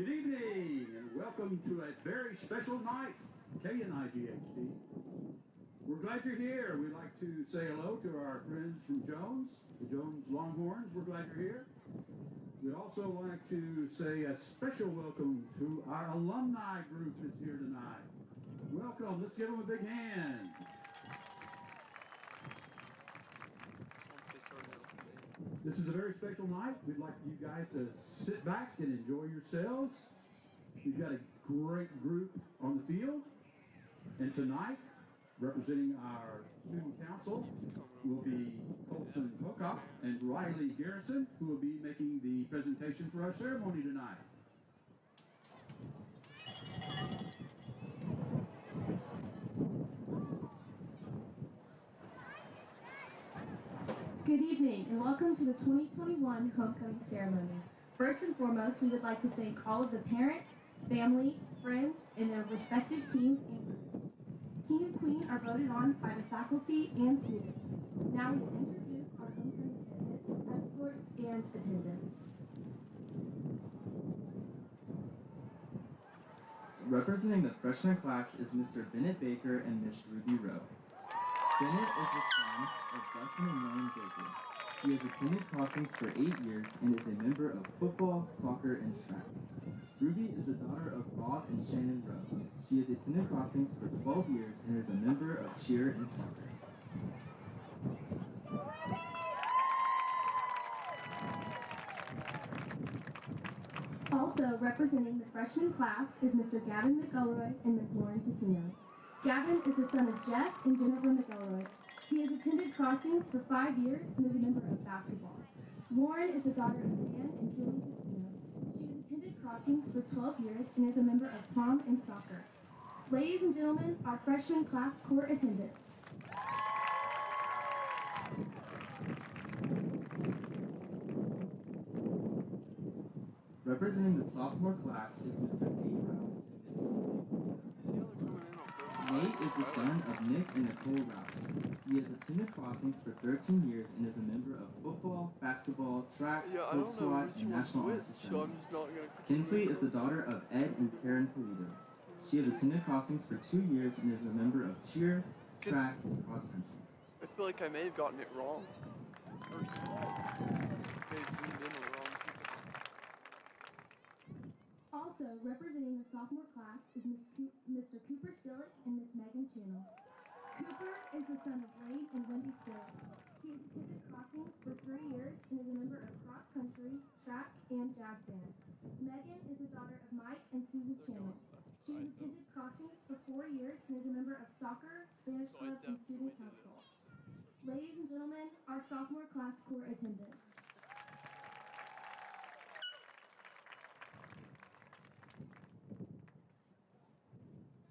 Good evening and welcome to a very special night, KNIGHT. We're glad you're here. We'd like to say hello to our friends from Jones, the Jones Longhorns. We're glad you're here. We'd also like to say a special welcome to our alumni group that's here tonight. Welcome. Let's give them a big hand. This is a very special night. We'd like you guys to sit back and enjoy yourselves. We've got a great group on the field. And tonight, representing our student council, will be Colson Pocock and Riley Garrison, who will be making the presentation for our ceremony tonight. Good evening and welcome to the 2021 Homecoming Ceremony. First and foremost, we would like to thank all of the parents, family, friends, and their respective teams and groups. King and Queen are voted on by the faculty and students. Now we will introduce our homecoming candidates, escorts, and attendants. Representing the freshman class is Mr. Bennett Baker and Miss Ruby Rowe. Bennett is the son of Dustin and Lane Baker. He has attended Crossings for 8 years and is a member of football, soccer, and track. Ruby is the daughter of Rob and Shannon Rowe. She has attended Crossings for 12 years and is a member of cheer and soccer. Also representing the freshman class is Mr. Gavin McElroy and Miss Lauren Patino. Gavin is the son of Jeff and Jennifer McElroy. He has attended Crossings for 5 years and is a member of basketball. Lauren is the daughter of Dan and Julie Patino. She has attended Crossings for 12 years and is a member of prom and soccer. Ladies and gentlemen, our freshman class court attendants. Representing the sophomore class is Mr. Nate Rouse and Miss Kingsley. Nate is the son of Nick and Nicole Rouse. He has attended Crossings for 13 years and is a member of football, basketball, track, Hope Squad, and National Honor Society. Kinsley is the daughter of Ed and Karen Polito. She has attended Crossings for 2 years and is a member of cheer, track, and cross country. I feel like I may have gotten it wrong. First of all, they zoomed in on the wrong people. Also representing the sophomore class is Mr. Cooper Stillick and Miss Megan Channel. Cooper is the son of Wayne and Wendy Stillick. He has attended Crossings for 3 years and is a member of cross country, track, and jazz band. Megan is the daughter of Mike and Susan Channel. She has attended Crossings for 4 years and is a member of soccer, Spanish club, and student council. Ladies and gentlemen, our sophomore class court attendants.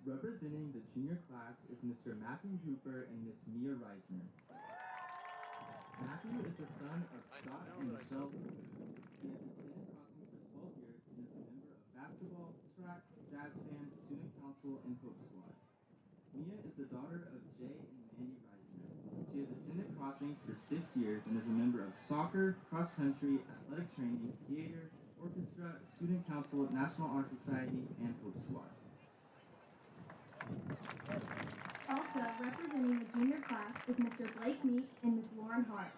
Representing the junior class is Mr. Matthew Hooper and Miss Mia Reisner. Matthew is the son of Scott and Michelle Hooper. He has attended Crossings for 12 years and is a member of basketball, track, jazz band, student council, and Hope Squad. Mia is the daughter of Jay and Mandy Reisner. She has attended Crossings for 6 years and is a member of soccer, cross country, athletic training, theater, orchestra, student council, National Honor Society, and Hope Squad. Also representing the junior class is Mr. Blake Meek and Miss Lauren Hart.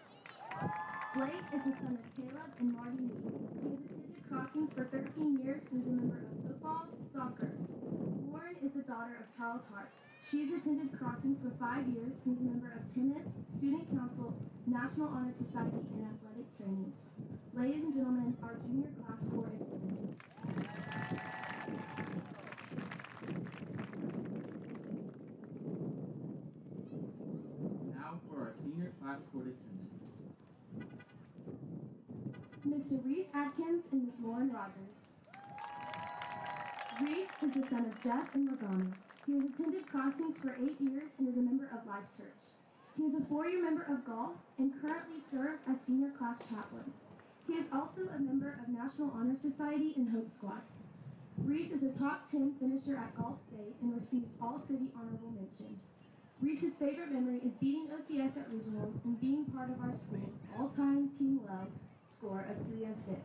Blake is the son of Caleb and Marty Meek. He has attended Crossings for 13 years and is a member of football, soccer. Lauren is the daughter of Charles Hart. She has attended Crossings for 5 years and is a member of tennis, student council, National Honor Society, and athletic training. Ladies and gentlemen, our junior class court attendants. Now for our senior class court attendance. Mr. Reese Adkins and Miss Lauren Rogers. Reese is the son of Jeff and Lagana. He has attended Crossings for 8 years and is a member of Life Church. He is a 4-year member of golf and currently serves as senior class chaplain. He is also a member of National Honor Society and Hope Squad. Reese is a top 10 finisher at Gulf State and receives All-City Honorable Mention. Reese's favorite memory is beating OCS at regionals and being part of our school's all-time team low score of 306.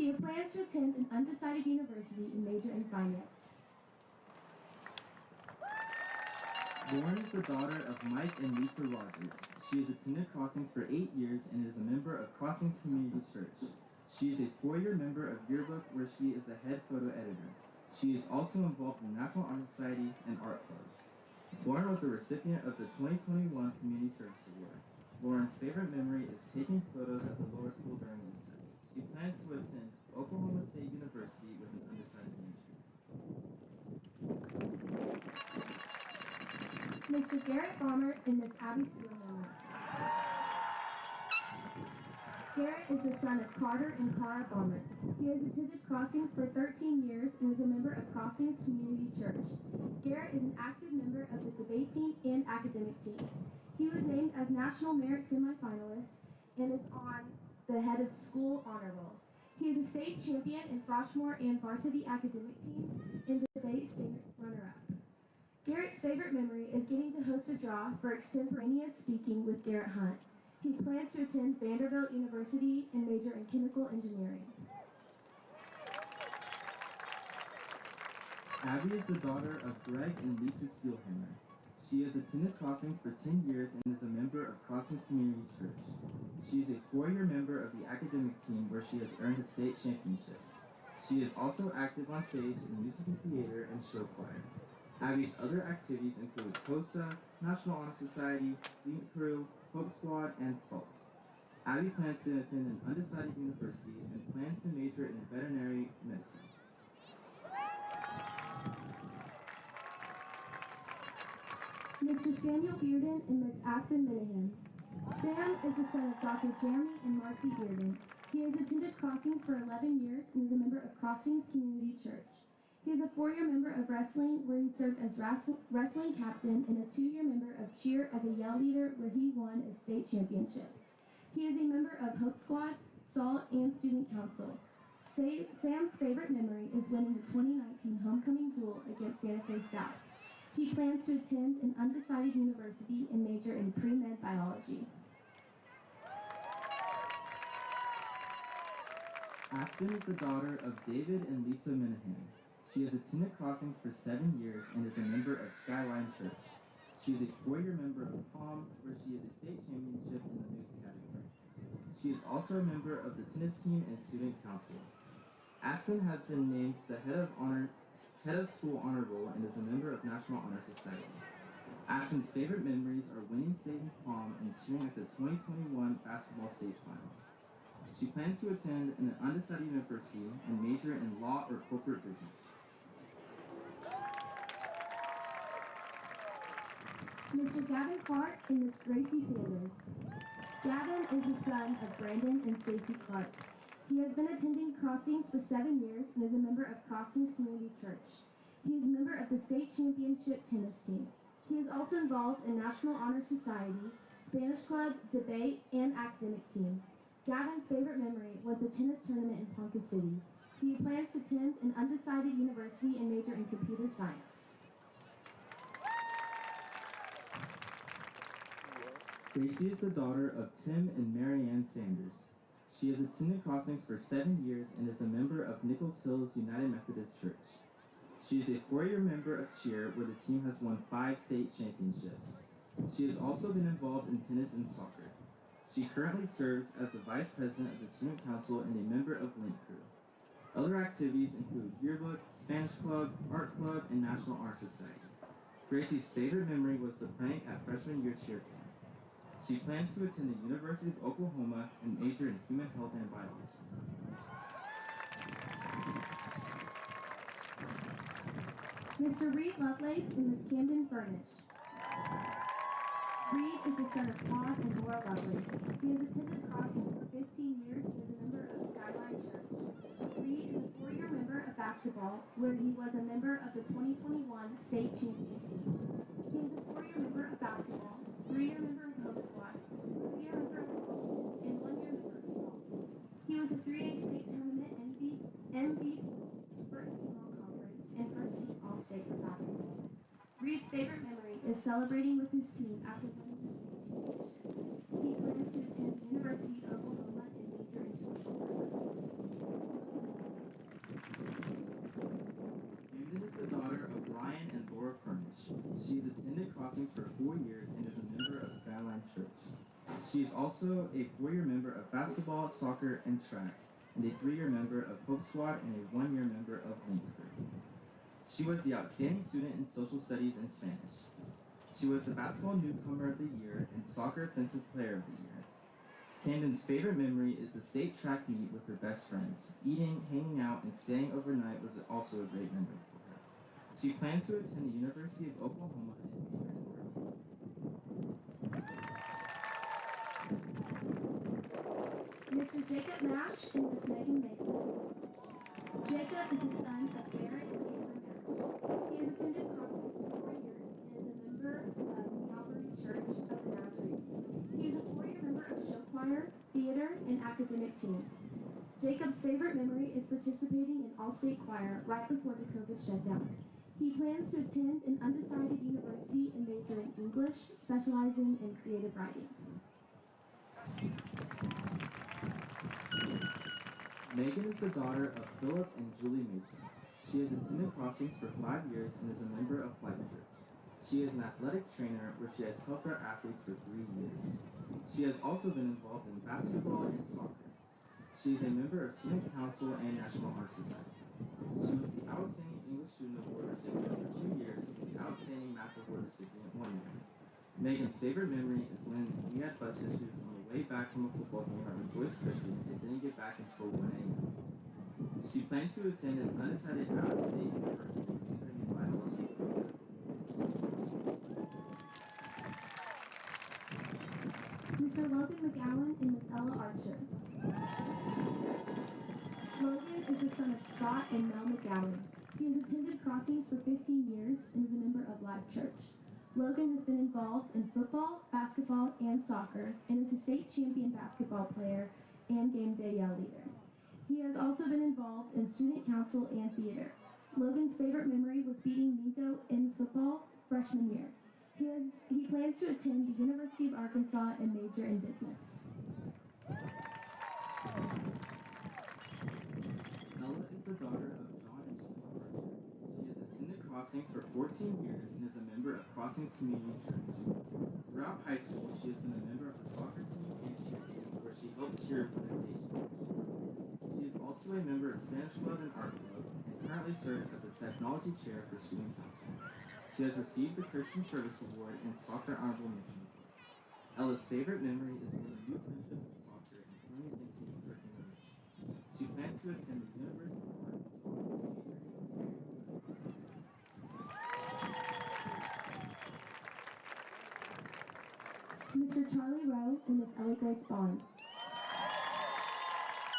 He plans to attend an undecided university and major in finance. Lauren is the daughter of Mike and Lisa Rogers. She has attended Crossings for 8 years and is a member of Crossings Community Church. She is a 4-year member of Yearbook, where she is the head photo editor. She is also involved in the National Honor Society and Art Club. Lauren was the recipient of the 2021 Community Service Award. Lauren's favorite memory is taking photos at the lower school during recess. She plans to attend Oklahoma State University with an undecided major. Mr. Garrett Bomber and Miss Abby Steelhammer. Garrett is the son of Carter and Cara Bomber. He has attended Crossings for 13 years and is a member of Crossings Community Church. Garrett is an active member of the debate team and academic team. He was named as National Merit Semifinalist and is on the head of school honor roll. He is a state champion in Froshmore and varsity academic team and debate state runner-up. Garrett's favorite memory is getting to host a draw for extemporaneous speaking with Garrett Hunt. He plans to attend Vanderbilt University and major in chemical engineering. Abby is the daughter of Greg and Lisa Steelhammer. She has attended Crossings for 10 years and is a member of Crossings Community Church. She is a 4-year member of the academic team, where she has earned a state championship. She is also active on stage in musical theater and show choir. Abby's other activities include COSA, National Honor Society, Link Crew, Hope Squad, and SALT. Abby plans to attend an undecided university and plans to major in veterinary medicine. Mr. Samuel Bearden and Miss Aspen Minahan. Sam is the son of Dr. Jeremy and Marcy Bearden. He has attended Crossings for 11 years and is a member of Crossings Community Church. He is a 4-year member of wrestling, where he served as wrestling captain, and a 2-year member of cheer as a yell leader, where he won a state championship. He is a member of Hope Squad, SALT, and Student Council. Sam's favorite memory is winning the 2019 homecoming duel against Santa Fe South. He plans to attend an undecided university and major in pre-med biology. Aspen is the daughter of David and Lisa Minahan. She has attended Crossings for 7 years and is a member of Skyline Church. She is a 4-year member of POM, where she is a state championship in the news category. She is also a member of the tennis team and student council. Aspen has been named the head of school honor roll and is a member of National Honor Society. Aspen's favorite memories are winning state in POM and cheering at the 2021 basketball state finals. She plans to attend an undecided university and major in law or corporate business. Mr. Gavin Clark and Miss Gracie Sanders. Gavin is the son of Brandon and Stacy Clark. He has been attending Crossings for 7 years and is a member of Crossings Community Church. He is a member of the state championship tennis team. He is also involved in National Honor Society, Spanish Club, debate, and academic team. Gavin's favorite memory was the tennis tournament in Ponca City. He plans to attend an undecided university and major in computer science. Gracie is the daughter of Tim and Marianne Sanders. She has attended Crossings for 7 years and is a member of Nichols Hills United Methodist Church. She is a 4-year member of cheer, where the team has won 5 state championships. She has also been involved in tennis and soccer. She currently serves as the vice president of the student council and a member of Link Crew. Other activities include Yearbook, Spanish Club, Art Club, and National Honor Society. Gracie's favorite memory was the prank at freshman year cheer camp. She plans to attend the University of Oklahoma and major in human health and biology. Mr. Reed Lovelace and Miss Camden Furnish. Reed is the son of Todd and Laura Lovelace. He has attended Crossings for 15 years and is a member of Skyline Church. Reed is a 4-year member of basketball, where he was a member of the 2021 state champion team. He is a 4-year member of basketball, 3-year member of Hope Squad, 2-year member of football, and 1-year member of SALT. He was a 3A state tournament MVP, first team all conference, and first team all state for basketball. Reed's favorite memory is celebrating with his team after winning the state championship. He plans to attend the University of Oklahoma and major in social work. Crossings for 4 years and is a member of Skyline Church. She is also a 4-year member of basketball, soccer, and track, and a 3-year member of Hope Squad and a 1-year member of Lankford. She was the outstanding student in social studies and Spanish. She was the basketball newcomer of the year and soccer offensive player of the year. Camden's favorite memory is the state track meet with her best friends. Eating, hanging out, and staying overnight was also a great memory for her. She plans to attend the University of Oklahoma and major in marketing. Mr. Jacob Mash and Miss Megan Mason. Jacob is the son of Garrett and Amber Mash. He has attended Crossings for 4 years and is a member of Calvary Church of the Nazarene. He is a 4-year member of show choir, theater, and academic team. Jacob's favorite memory is participating in all-state choir right before the COVID shutdown. He plans to attend an undecided university and major in English, specializing in creative writing. Megan is the daughter of Philip and Julie Mason. She has attended Crossings for 5 years and is a member of Life Church. She is an athletic trainer where she has helped our athletes for 3 years. She has also been involved in basketball and soccer. She is a member of Student Council and National Honor Society. She was the Outstanding English Student Award recipient for 2 years and the Outstanding Math Award recipient 1 year. Megan's favorite memory is when we had bus issues on the way back from a football game at Rejoice Christian and didn't get back until 1 a.m. She plans to attend an undecided out-of-state university majoring in biology or medical fields. Mr. Logan McGowan and Miss Ella Archer. Logan is the son of Scott and Mel McGowan. He has attended Crossings for 15 years and is a member of Life Church. Logan has been involved in football, basketball, and soccer, and is a state champion basketball player and game day yell leader. He has also been involved in student council and theater. Logan's favorite memory was beating Minko in football freshman year. He plans to attend the University of Arkansas and major in business. Ella is the daughter of John and Sheila Archer. She has attended Crossings for 14 years and is a member of Crossings Community Church. Throughout high school, she has been a member of the soccer team and cheer team, where she helped cheer for the station. She is also a member of Spanish Club and Art Club, and currently serves as the Technology Chair for Student Council. She has received the Christian Service Award and Soccer Honorable Mention Award. Ella's favorite memory is building new friendships in soccer and playing against each other in the race. She plans to attend the University of Arkansas and major in interior design. Mr. Charlie Rowe and Miss Ellie Grace Bond.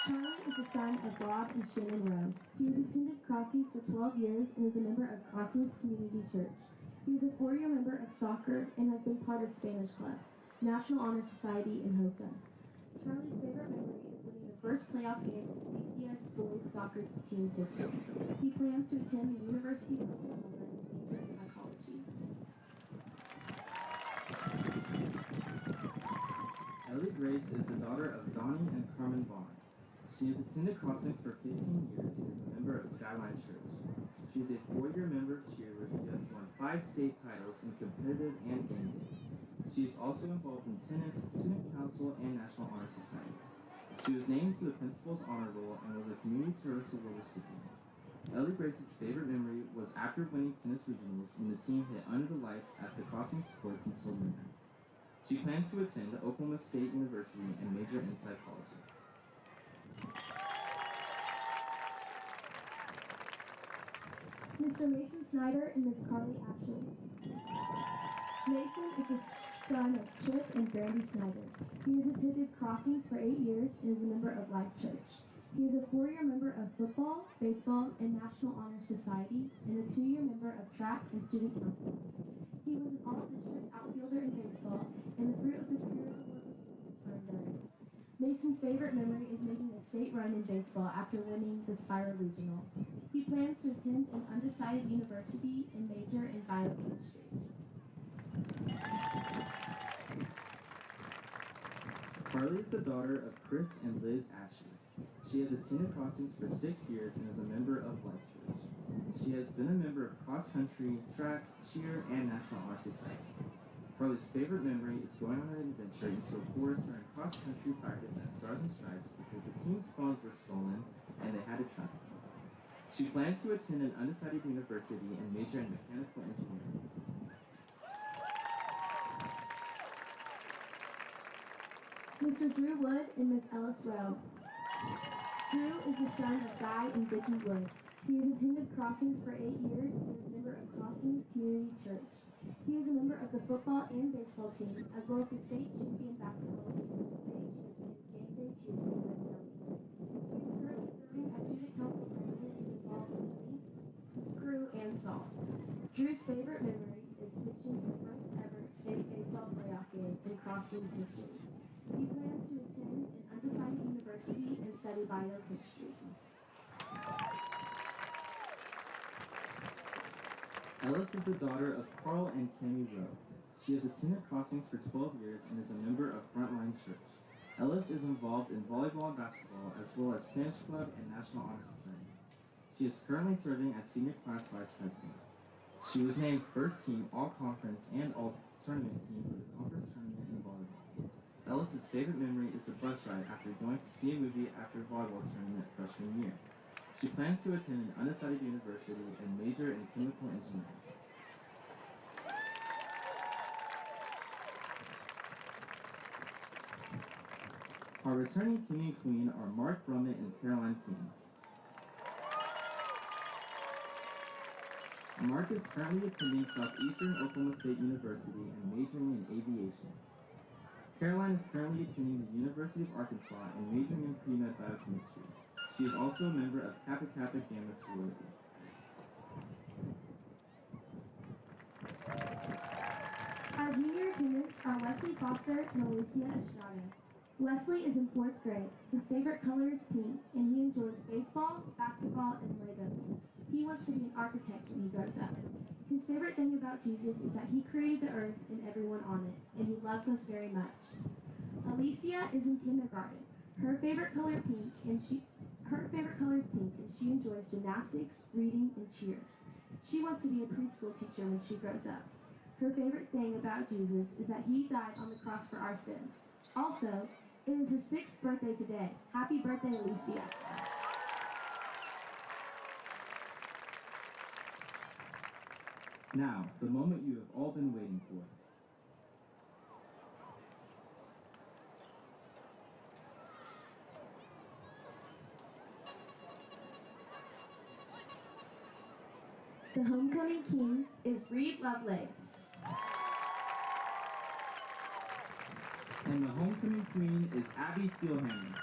Charlie is the son of Bob and Shannon Rowe. He has attended Crossings for 12 years and is a member of Crossings Community Church. He is a 4-year member of soccer and has been part of Spanish Club, National Honor Society, and HOSA. Charlie's favorite memory is winning the first playoff game in CCS boys soccer team's history. He plans to attend the University of Oklahoma and major in psychology. Ellie Grace is the daughter of Donnie and Carmen Vaughn. She has attended Crossings for 15 years and is a member of Skyline Church. She is a 4-year member of cheer where she has won 5 state titles in competitive and game day. She is also involved in tennis, student council, and National Honor Society. She was named to the Principal's Honor Roll and was a Community Service Award recipient. Ellie Grace's favorite memory was after winning tennis regionals when the team hit under the lights at the Crossings courts until midnight. She plans to attend Oklahoma State University and major in psychology. Mr. Mason Snyder and Miss Carly Ashley. Mason is the son of Chip and Brandy Snyder. He has attended Crossings for 8 years and is a member of Life Church. He is a 4-year member of football, baseball, and National Honor Society, and a 2-year member of track and student council. He was an all-district outfielder in baseball, and the Fruit of the Spirit Award recipient for endurance. Mason's favorite memory is making a state run in baseball after winning the Spira Regional. He plans to attend an undecided university and major in biochemistry. Carly is the daughter of Chris and Liz Ashley. She has attended Crossings for 6 years and is a member of Life Church. She has been a member of cross country, track, cheer, and National Honor Society. Carly's favorite memory is going on an adventure into a forest during cross-country practice at Stars and Stripes because the team's phones were stolen and they had to track them. She plans to attend an undecided university and major in mechanical engineering. Mr. Drew Wood and Miss Ellis Rowe. Drew is the son of Guy and Vicki Wood. He has attended Crossings for 8 years and is a member of Crossings Community Church. He is a member of the football and baseball team, as well as the state champion basketball team and the state champion game day cheer team at Snowy. He is currently serving as student council president and is involved in the league, crew, and song. Drew's favorite memory is pitching the first ever state baseball playoff game in Crossings history. He plans to attend an undecided university and study biochemistry. Ellis is the daughter of Carl and Cammie Rowe. She has attended Crossings for 12 years and is a member of Frontline Church. Ellis is involved in volleyball and basketball, as well as Spanish Club and National Honor Society. She is currently serving as senior class vice president. She was named first team all-conference and all-tournament team for the conference tournament in volleyball. Ellis's favorite memory is the bus ride after going to see a movie after volleyball tournament freshman year. She plans to attend an undecided university and major in chemical engineering. Our returning king and queen are Mark Brummett and Caroline King. Mark is currently attending Southeastern Oklahoma State University and majoring in aviation. Caroline is currently attending the University of Arkansas and majoring in pre-med biochemistry. She is also a member of Kappa Kappa Gamma sorority. Our junior attendants are Wesley Foster and Alicia Estrada. Wesley is in 4th grade. His favorite color is pink, and he enjoys baseball, basketball, and Legos. He wants to be an architect when he grows up. His favorite thing about Jesus is that he created the earth and everyone on it, and he loves us very much. Alicia is in kindergarten. Her favorite color is pink, and she enjoys gymnastics, reading, and cheer. She wants to be a preschool teacher when she grows up. Her favorite thing about Jesus is that he died on the cross for our sins. Also, it is her 6th birthday today. Happy birthday, Alicia. Now, the moment you have all been waiting for. The homecoming king is Reed Lovelace. And the homecoming queen is Abby Steelhammer.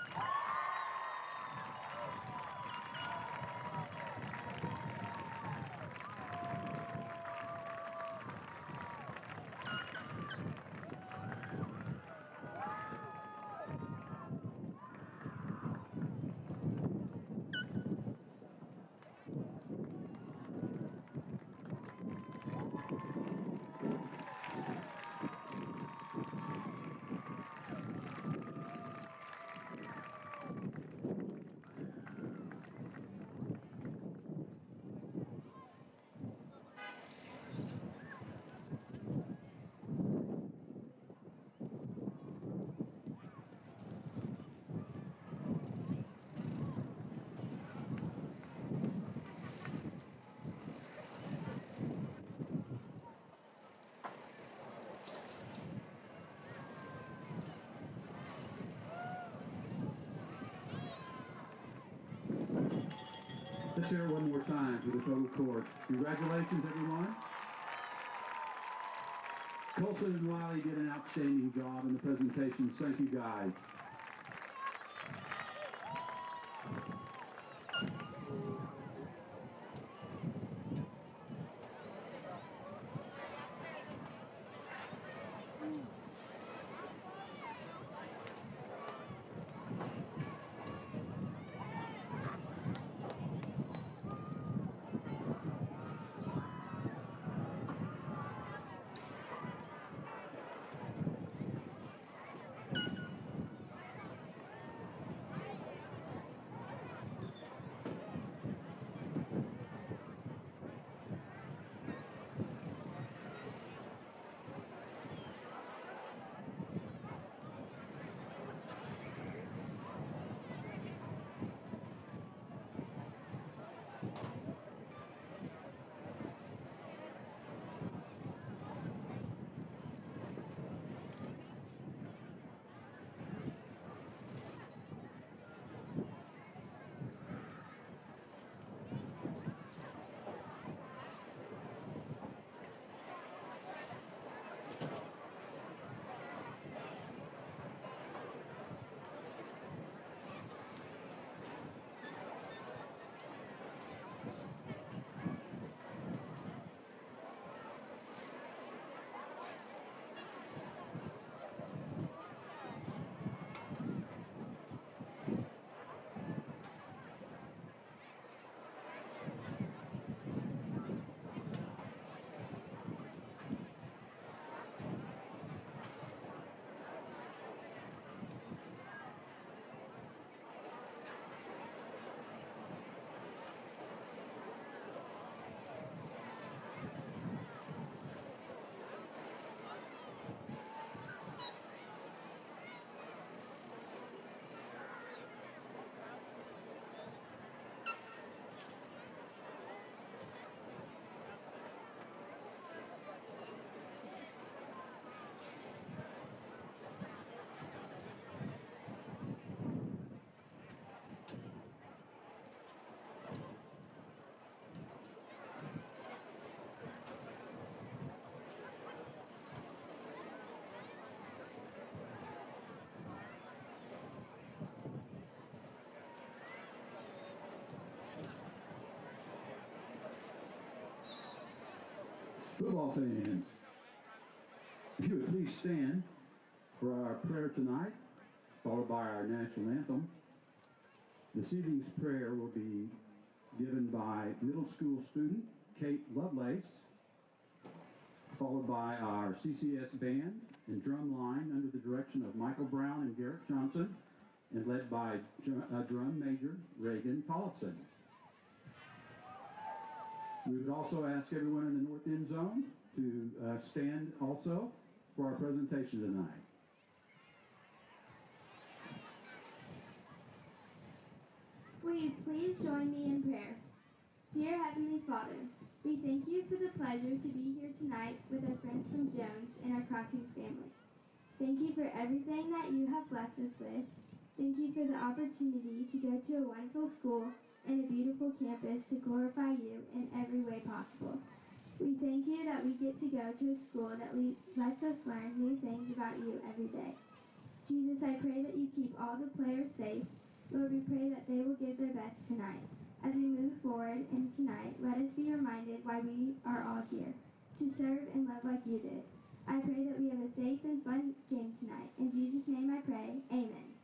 Let's hear it one more time for the total court. Congratulations, everyone. Colson and Wiley did an outstanding job in the presentations. Thank you, guys. Football fans, if you would please stand for our prayer tonight, followed by our national anthem. This evening's prayer will be given by middle school student Kate Lovelace, followed by our CCS band and drum line under the direction of Michael Brown and Garrett Johnson, and led by drum major Reagan Tollefson. We would also ask everyone in the north end zone to stand also for our presentation tonight. Will you please join me in prayer? Dear Heavenly Father, we thank you for the pleasure to be here tonight with our friends from Jones and our Crossings family. Thank you for everything that you have blessed us with. Thank you for the opportunity to go to a wonderful school and a beautiful campus to glorify you in every way possible. We thank you that we get to go to a school that lets us learn new things about you every day. Jesus, I pray that you keep all the players safe. Lord, we pray that they will give their best tonight. As we move forward in tonight, let us be reminded why we are all here, to serve and love like you did. I pray that we have a safe and fun game tonight. In Jesus' name I pray, amen.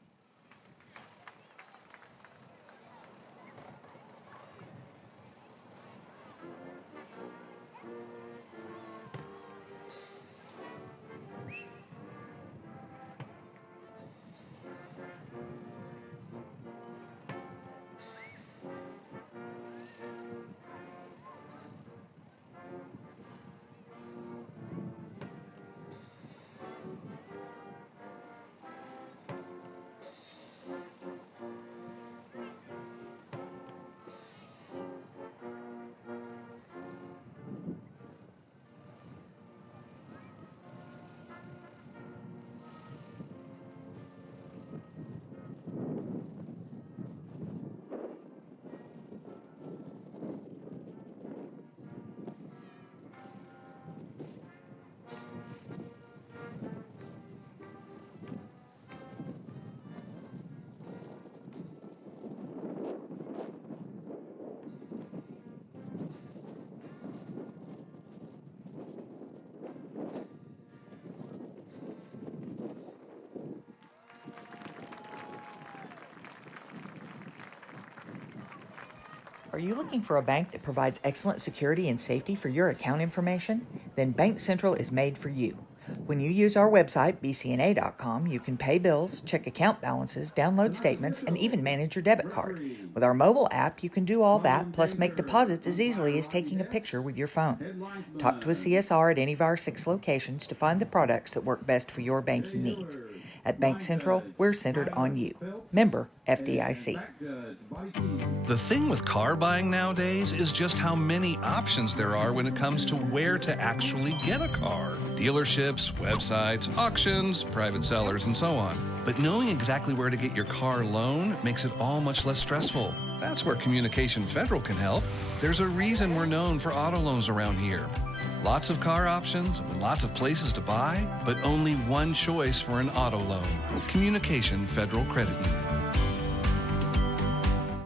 Are you looking for a bank that provides excellent security and safety for your account information? Then Bank Central is made for you. When you use our website, bcna.com, you can pay bills, check account balances, download statements, and even manage your debit card. With our mobile app, you can do all that, plus make deposits as easily as taking a picture with your phone. Talk to a CSR at any of our 6 locations to find the products that work best for your banking needs. At Bank Central, we're centered on you. Member FDIC. The thing with car buying nowadays is just how many options there are when it comes to where to actually get a car. Dealerships, websites, auctions, private sellers, and so on. But knowing exactly where to get your car loan makes it all much less stressful. That's where Communication Federal can help. There's a reason we're known for auto loans around here. Lots of car options and lots of places to buy, but only one choice for an auto loan. Communication Federal Credit Union.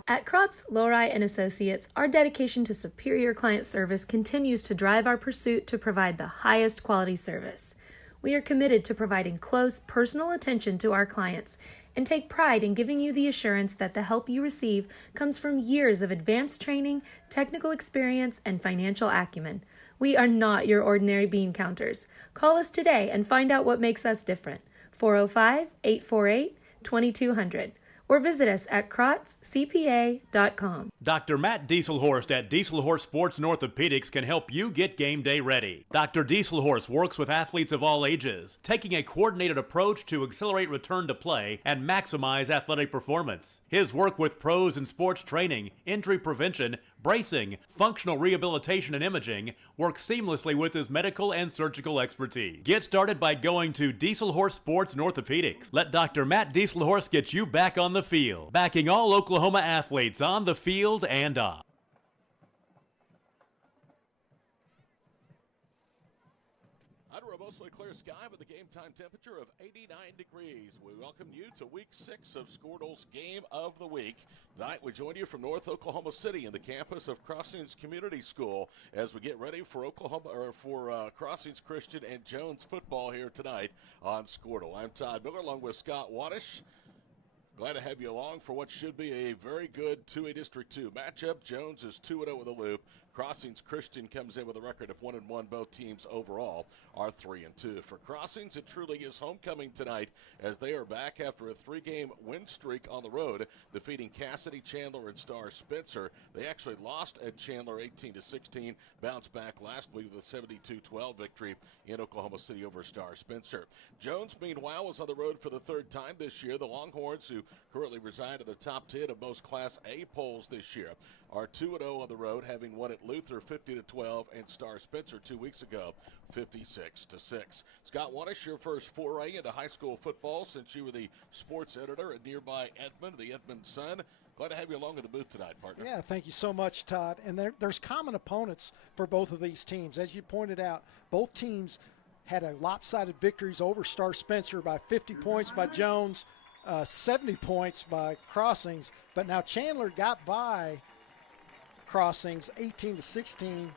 At Krotz, Lori & Associates, our dedication to superior client service continues to drive our pursuit to provide the highest quality service. We are committed to providing close, personal attention to our clients and take pride in giving you the assurance that the help you receive comes from years of advanced training, technical experience, and financial acumen. We are not your ordinary bean counters. Call us today and find out what makes us different. 405-848-2200. Or visit us at krotzcpa.com. Dr. Matt Dieselhorst at Dieselhorst Sports and Orthopedics can help you get game day ready. Dr. Dieselhorst works with athletes of all ages, taking a coordinated approach to accelerate return to play and maximize athletic performance. His work with pros in sports training, injury prevention, bracing, functional rehabilitation, and imaging works seamlessly with his medical and surgical expertise. Get started by going to Dieselhorst Sports and Orthopedics. Let Dr. Matt Dieselhorst get you back on the field, backing all Oklahoma athletes on the field and off. I'd robustly declare sky with a game time temperature of 89 degrees. We welcome you to week 6 of Squirtle's Game of the Week. Tonight we join you from North Oklahoma City in the campus of Crossings Community School as we get ready for Crossings Christian and Jones football here tonight on Squirtle. I'm Todd Miller along with Scott Wadish. Glad to have you along for what should be a very good 2A District 2 matchup. Jones is 2-0 with a loop. Crossings Christian comes in with a record of 1-1. Both teams overall are 3-2. For Crossings, it truly is homecoming tonight as they are back after a 3-game win streak on the road, defeating Cassidy, Chandler, and Star Spencer. They actually lost at Chandler 18-16, bounced back last week with a 72-12 victory in Oklahoma City over Star Spencer. Jones, meanwhile, was on the road for the third time this year. The Longhorns, who currently reside in the top 10 of most Class A polls this year, are 2-0 on the road, having won at Luther 50-12 and Star Spencer 2 weeks ago 56-6. Scott Wadish, your first foray into high school football since you were the sports editor at nearby Edmond, the Edmond Sun. Glad to have you along in the booth tonight, partner. Yeah, thank you so much, Todd. And there's common opponents for both of these teams. As you pointed out, both teams had a lopsided victories over Star Spencer by 50 points by Jones, 70 points by Crossings. But now Chandler got by Crossings 18-16,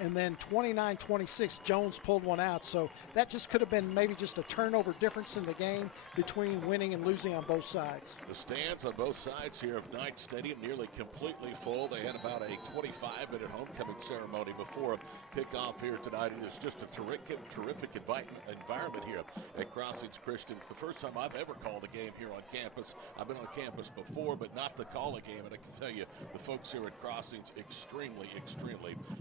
and then 29-26 Jones pulled one out. So that just could have been maybe just a turnover difference in the game between winning and losing on both sides. The stands on both sides here of Knight Stadium nearly completely full. They had about a 25-minute homecoming ceremony before kickoff here tonight. It is just a terrific environment here at Crossings Christian. It's the first time I've ever called a game here on campus. I've been on campus before, but not to call a game, and I can tell you the folks here at Crossings extremely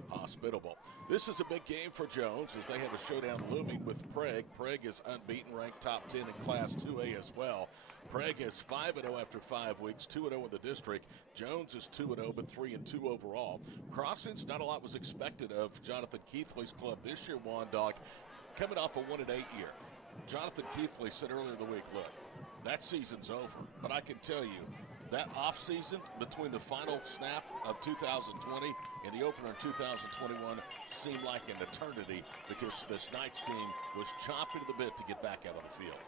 hospitable. This is a big game for Jones as they have a showdown looming with Prague. Prague is unbeaten, ranked top 10 in Class 2A as well. Prague is 5-0 after 5 weeks, 2-0 in the district. Jones is 2-0, but 3-2 overall. Crossings, not a lot was expected of Jonathan Keithley's club this year, Wandog, coming off a 1-8 year. Jonathan Keithley said earlier in the week, look, that season's over, but I can tell you, that offseason between the final snap of 2020 and the opener in 2021 seemed like an eternity because this Knights team was chomping at the bit to get back out on the field.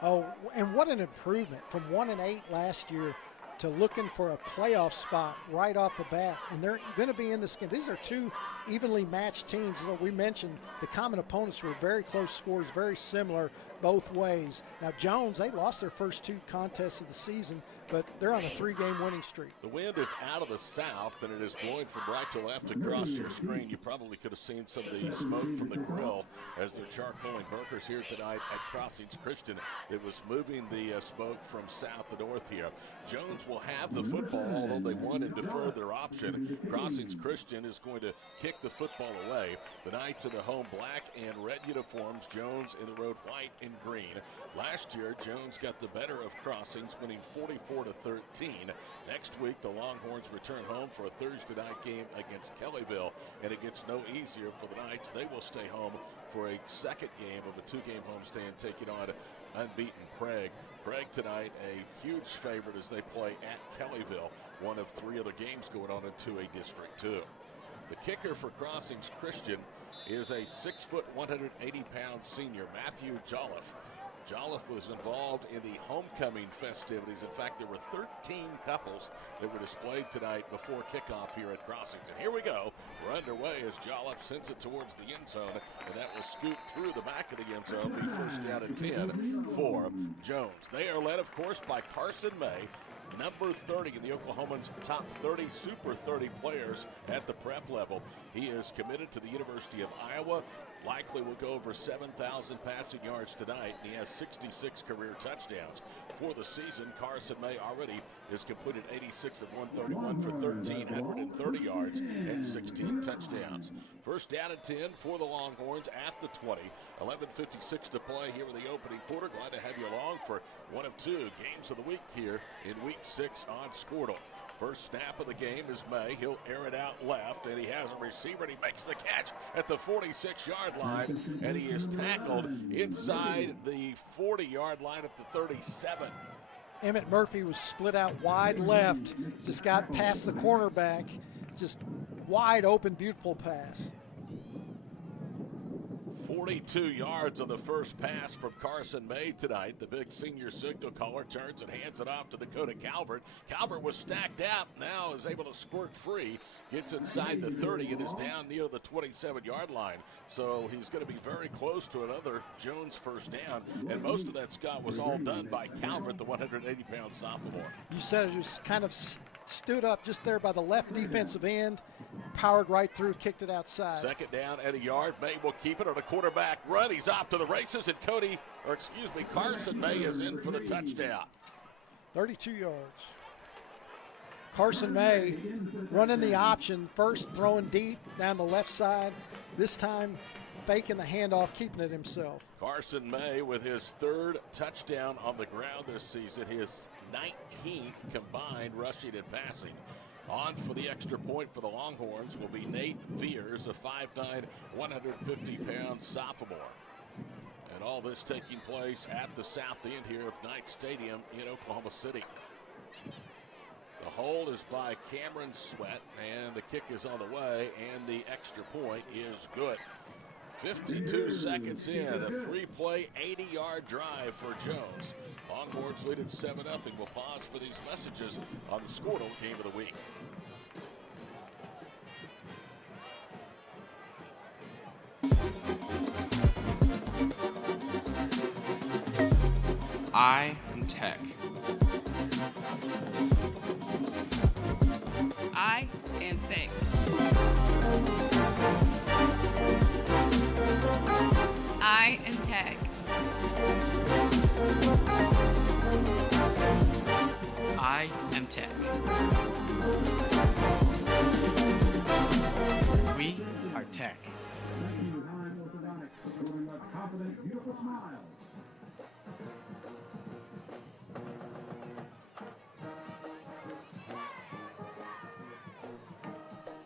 Oh, and what an improvement from 1-8 last year to looking for a playoff spot right off the bat. And they're going to be in this game. These are two evenly matched teams. As we mentioned, the common opponents were very close scores, very similar both ways. Now, Jones, they lost their first 2 contests of the season, but they're on a 3-game winning streak. The wind is out of the south, and it is blowing from right to left across your screen. You probably could have seen some of the smoke from the grill as they're charcoaling burgers here tonight at Crossings Christian. It was moving the smoke from south to north here. Jones will have the football, although they won and deferred their option. Crossings Christian is going to kick the football away. The Knights in the home black and red uniforms, Jones in the road white and green. Last year, Jones got the better of Crossings, winning 44-13. Next week, the Longhorns return home for a Thursday night game against Kellyville, and it gets no easier for the Knights. They will stay home for a second game of a 2-game homestand, taking on unbeaten Prague. Prague tonight, a huge favorite as they play at Kellyville, one of 3 other games going on in 2A District 2. The kicker for Crossings Christian is a 6-foot, 180-pound senior, Matthew Jolliffe. Jolliffe was involved in the homecoming festivities. In fact, there were 13 couples that were displayed tonight before kickoff here at Crossings. And here we go. We're underway as Jolliffe sends it towards the end zone, and that will scoot through the back of the end zone, be first down and 10 for Jones. They are led, of course, by Carson May, number 30 in the Oklahomans' top 30 Super 30 players at the prep level. He is committed to the University of Iowa. Likely will go over 7,000 passing yards tonight, and he has 66 career touchdowns. For the season, Carson May already has completed 86 of 131 for 1,330 yards and 16 touchdowns. First down and 10 for the Longhorns at the 20. 11:56 to play here in the opening quarter. Glad to have you along for one of 2 games of the week here in Week 6 on Squirtle. First snap of the game is May. He'll air it out left, and he has a receiver, and he makes the catch at the 46-yard line, and he is tackled inside the 40-yard line at the 37. Emmett Murphy was split out wide left, just got past the cornerback, just wide open, beautiful pass. 42 yards on the first pass from Carson May tonight. The big senior signal caller turns and hands it off to Dakota Calvert. Calvert was stacked out, now is able to squirt free, gets inside the 30 and is down near the 27-yard line. So he's going to be very close to another Jones first down, and most of that, Scott, was all done by Calvert, the 180-pound sophomore. You said it was kind of stood up just there by the left defensive end, powered right through, kicked it outside. Second down at a yard. May will keep it on a quarterback run. He's off to the races, and Carson May is in for the touchdown. 32 yards. Carson May running the option, first throwing deep down the left side, this time faking the handoff, keeping it himself. Carson May with his third touchdown on the ground this season, his 19th combined rushing and passing. On for the extra point for the Longhorns will be Nate Veers, a 5'9", 150-pound sophomore. And all this taking place at the south end here of Knight Stadium in Oklahoma City. The hold is by Cameron Sweat, and the kick is on the way, and the extra point is good. 52 seconds in, a three-play, 80-yard drive for Jones. Longhorns lead at 7-0. We'll pause for these messages on the Squirtle Game of the Week. I am Tech. I am Tech. I am Tech. I am Tech. We are Tech. Thank you, Heim Orthodontics, growing up confident, beautiful smiles.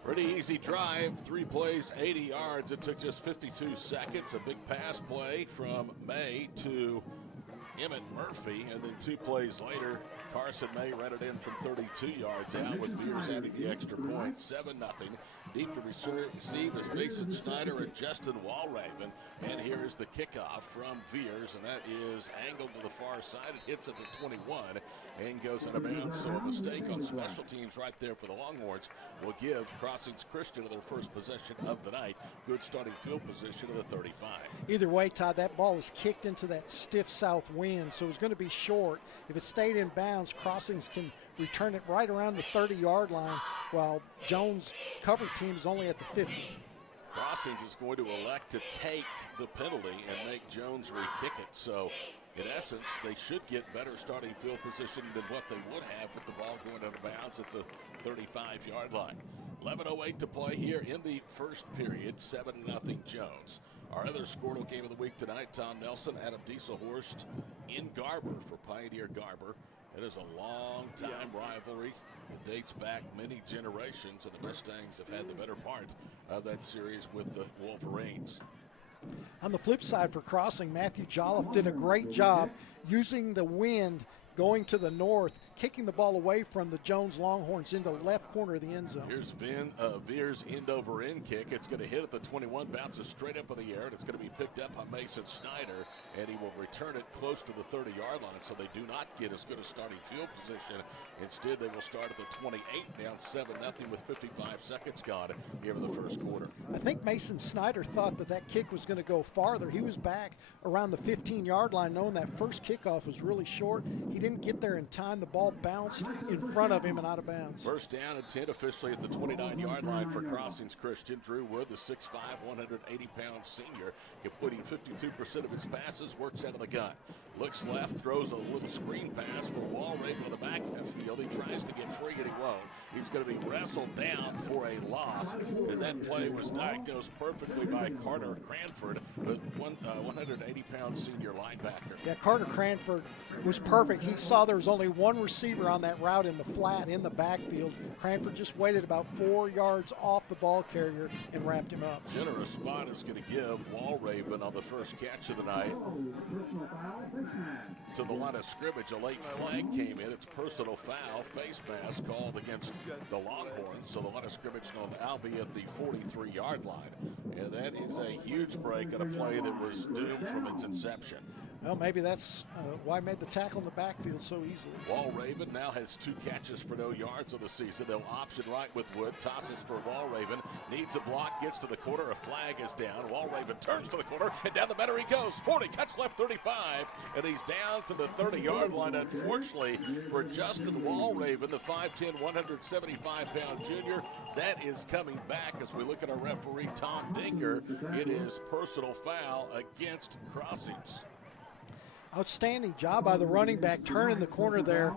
Pretty easy drive, 3 plays, 80 yards. It took just 52 seconds. A big pass play from May to Emmett Murphy, and then 2 plays later, Carson May ran it in from 32 yards out with Veers adding the extra point. 7-0. Deep to receive is Mason Snyder and Justin Walraven. And here is the kickoff from Veers, and that is angled to the far side. It hits at the 21 and goes out of bounds. So a mistake on special teams right there for the Longhorns will give Crossings Christian their first possession of the night. Good starting field position of the 35. Either way, Todd, that ball was kicked into that stiff south wind, so it's going to be short. If it stayed in bounds, Crossings can return it right around the 30-yard line, while Jones' cover team is only at the 50. Crossings is going to elect to take the penalty and make Jones re-kick it. So, in essence, they should get better starting field position than what they would have with the ball going out of bounds at the 35-yard line. 11:08 to play here in the first period. 7-0 Jones. Our other Squirtle Game of the Week tonight, Tom Nelson, Adam Dieselhorst in Garber for Pioneer Garber. It is a long-time rivalry. It dates back many generations, and the Mustangs have had the better part of that series with the Wolverines. On the flip side for Crossing, Matthew Jolliffe did a great job using the wind going to the north, kicking the ball away from the Jones Longhorns into the left corner of the end zone. Here's Veers' end-over-end kick. It's going to hit at the 21, bounces straight up in the air, and it's going to be picked up by Mason Snyder, and he will return it close to the 30-yard line, so they do not get as good a starting field position. Instead, they will start at the 28, down 7-0 with 55 seconds gone here in the first quarter. I think Mason Snyder thought that kick was going to go farther. He was back around the 15-yard line, knowing that first kickoff was really short. He didn't get there in time. The ball bounced in front of him and out of bounds. First down and 10 officially at the 29-yard line for Crossings Christian. Drew Wood, the 6'5", 180-pound senior, completing 52% of his passes, works out of the gun. Looks left, throws a little screen pass for Walraven on the back of the field. He tries to get free and he won't. He's going to be wrestled down for a loss, as that play was diagnosed perfectly by Carter Cranford, the 180-pound senior linebacker. Yeah, Carter Cranford was perfect. He saw there was only one receiver on that route in the flat in the backfield. Cranford just waited about 4 yards off the ball carrier and wrapped him up. Generous spot is going to give Walraven on the first catch of the night. To the line of scrimmage, a late flag came in. It's personal foul, face mask called against the Longhorns. So the line of scrimmage will be at the 43-yard line. And that is a huge break on a play that was doomed from its inception. Well, maybe that's why I made the tackle in the backfield so easily. Walraven now has 2 catches for no yards on the season. They'll option right with Wood. Tosses for Walraven. Needs a block. Gets to the corner. A flag is down. Walraven turns to the corner. And down the middle he goes. 40. Cuts left 35. And he's down to the 30-yard line. Unfortunately for Justin Walraven, the 5'10", 175-pound junior, that is coming back as we look at our referee, Tom Dinker. It is personal foul against Crossings. Outstanding job by the running back turning the corner there.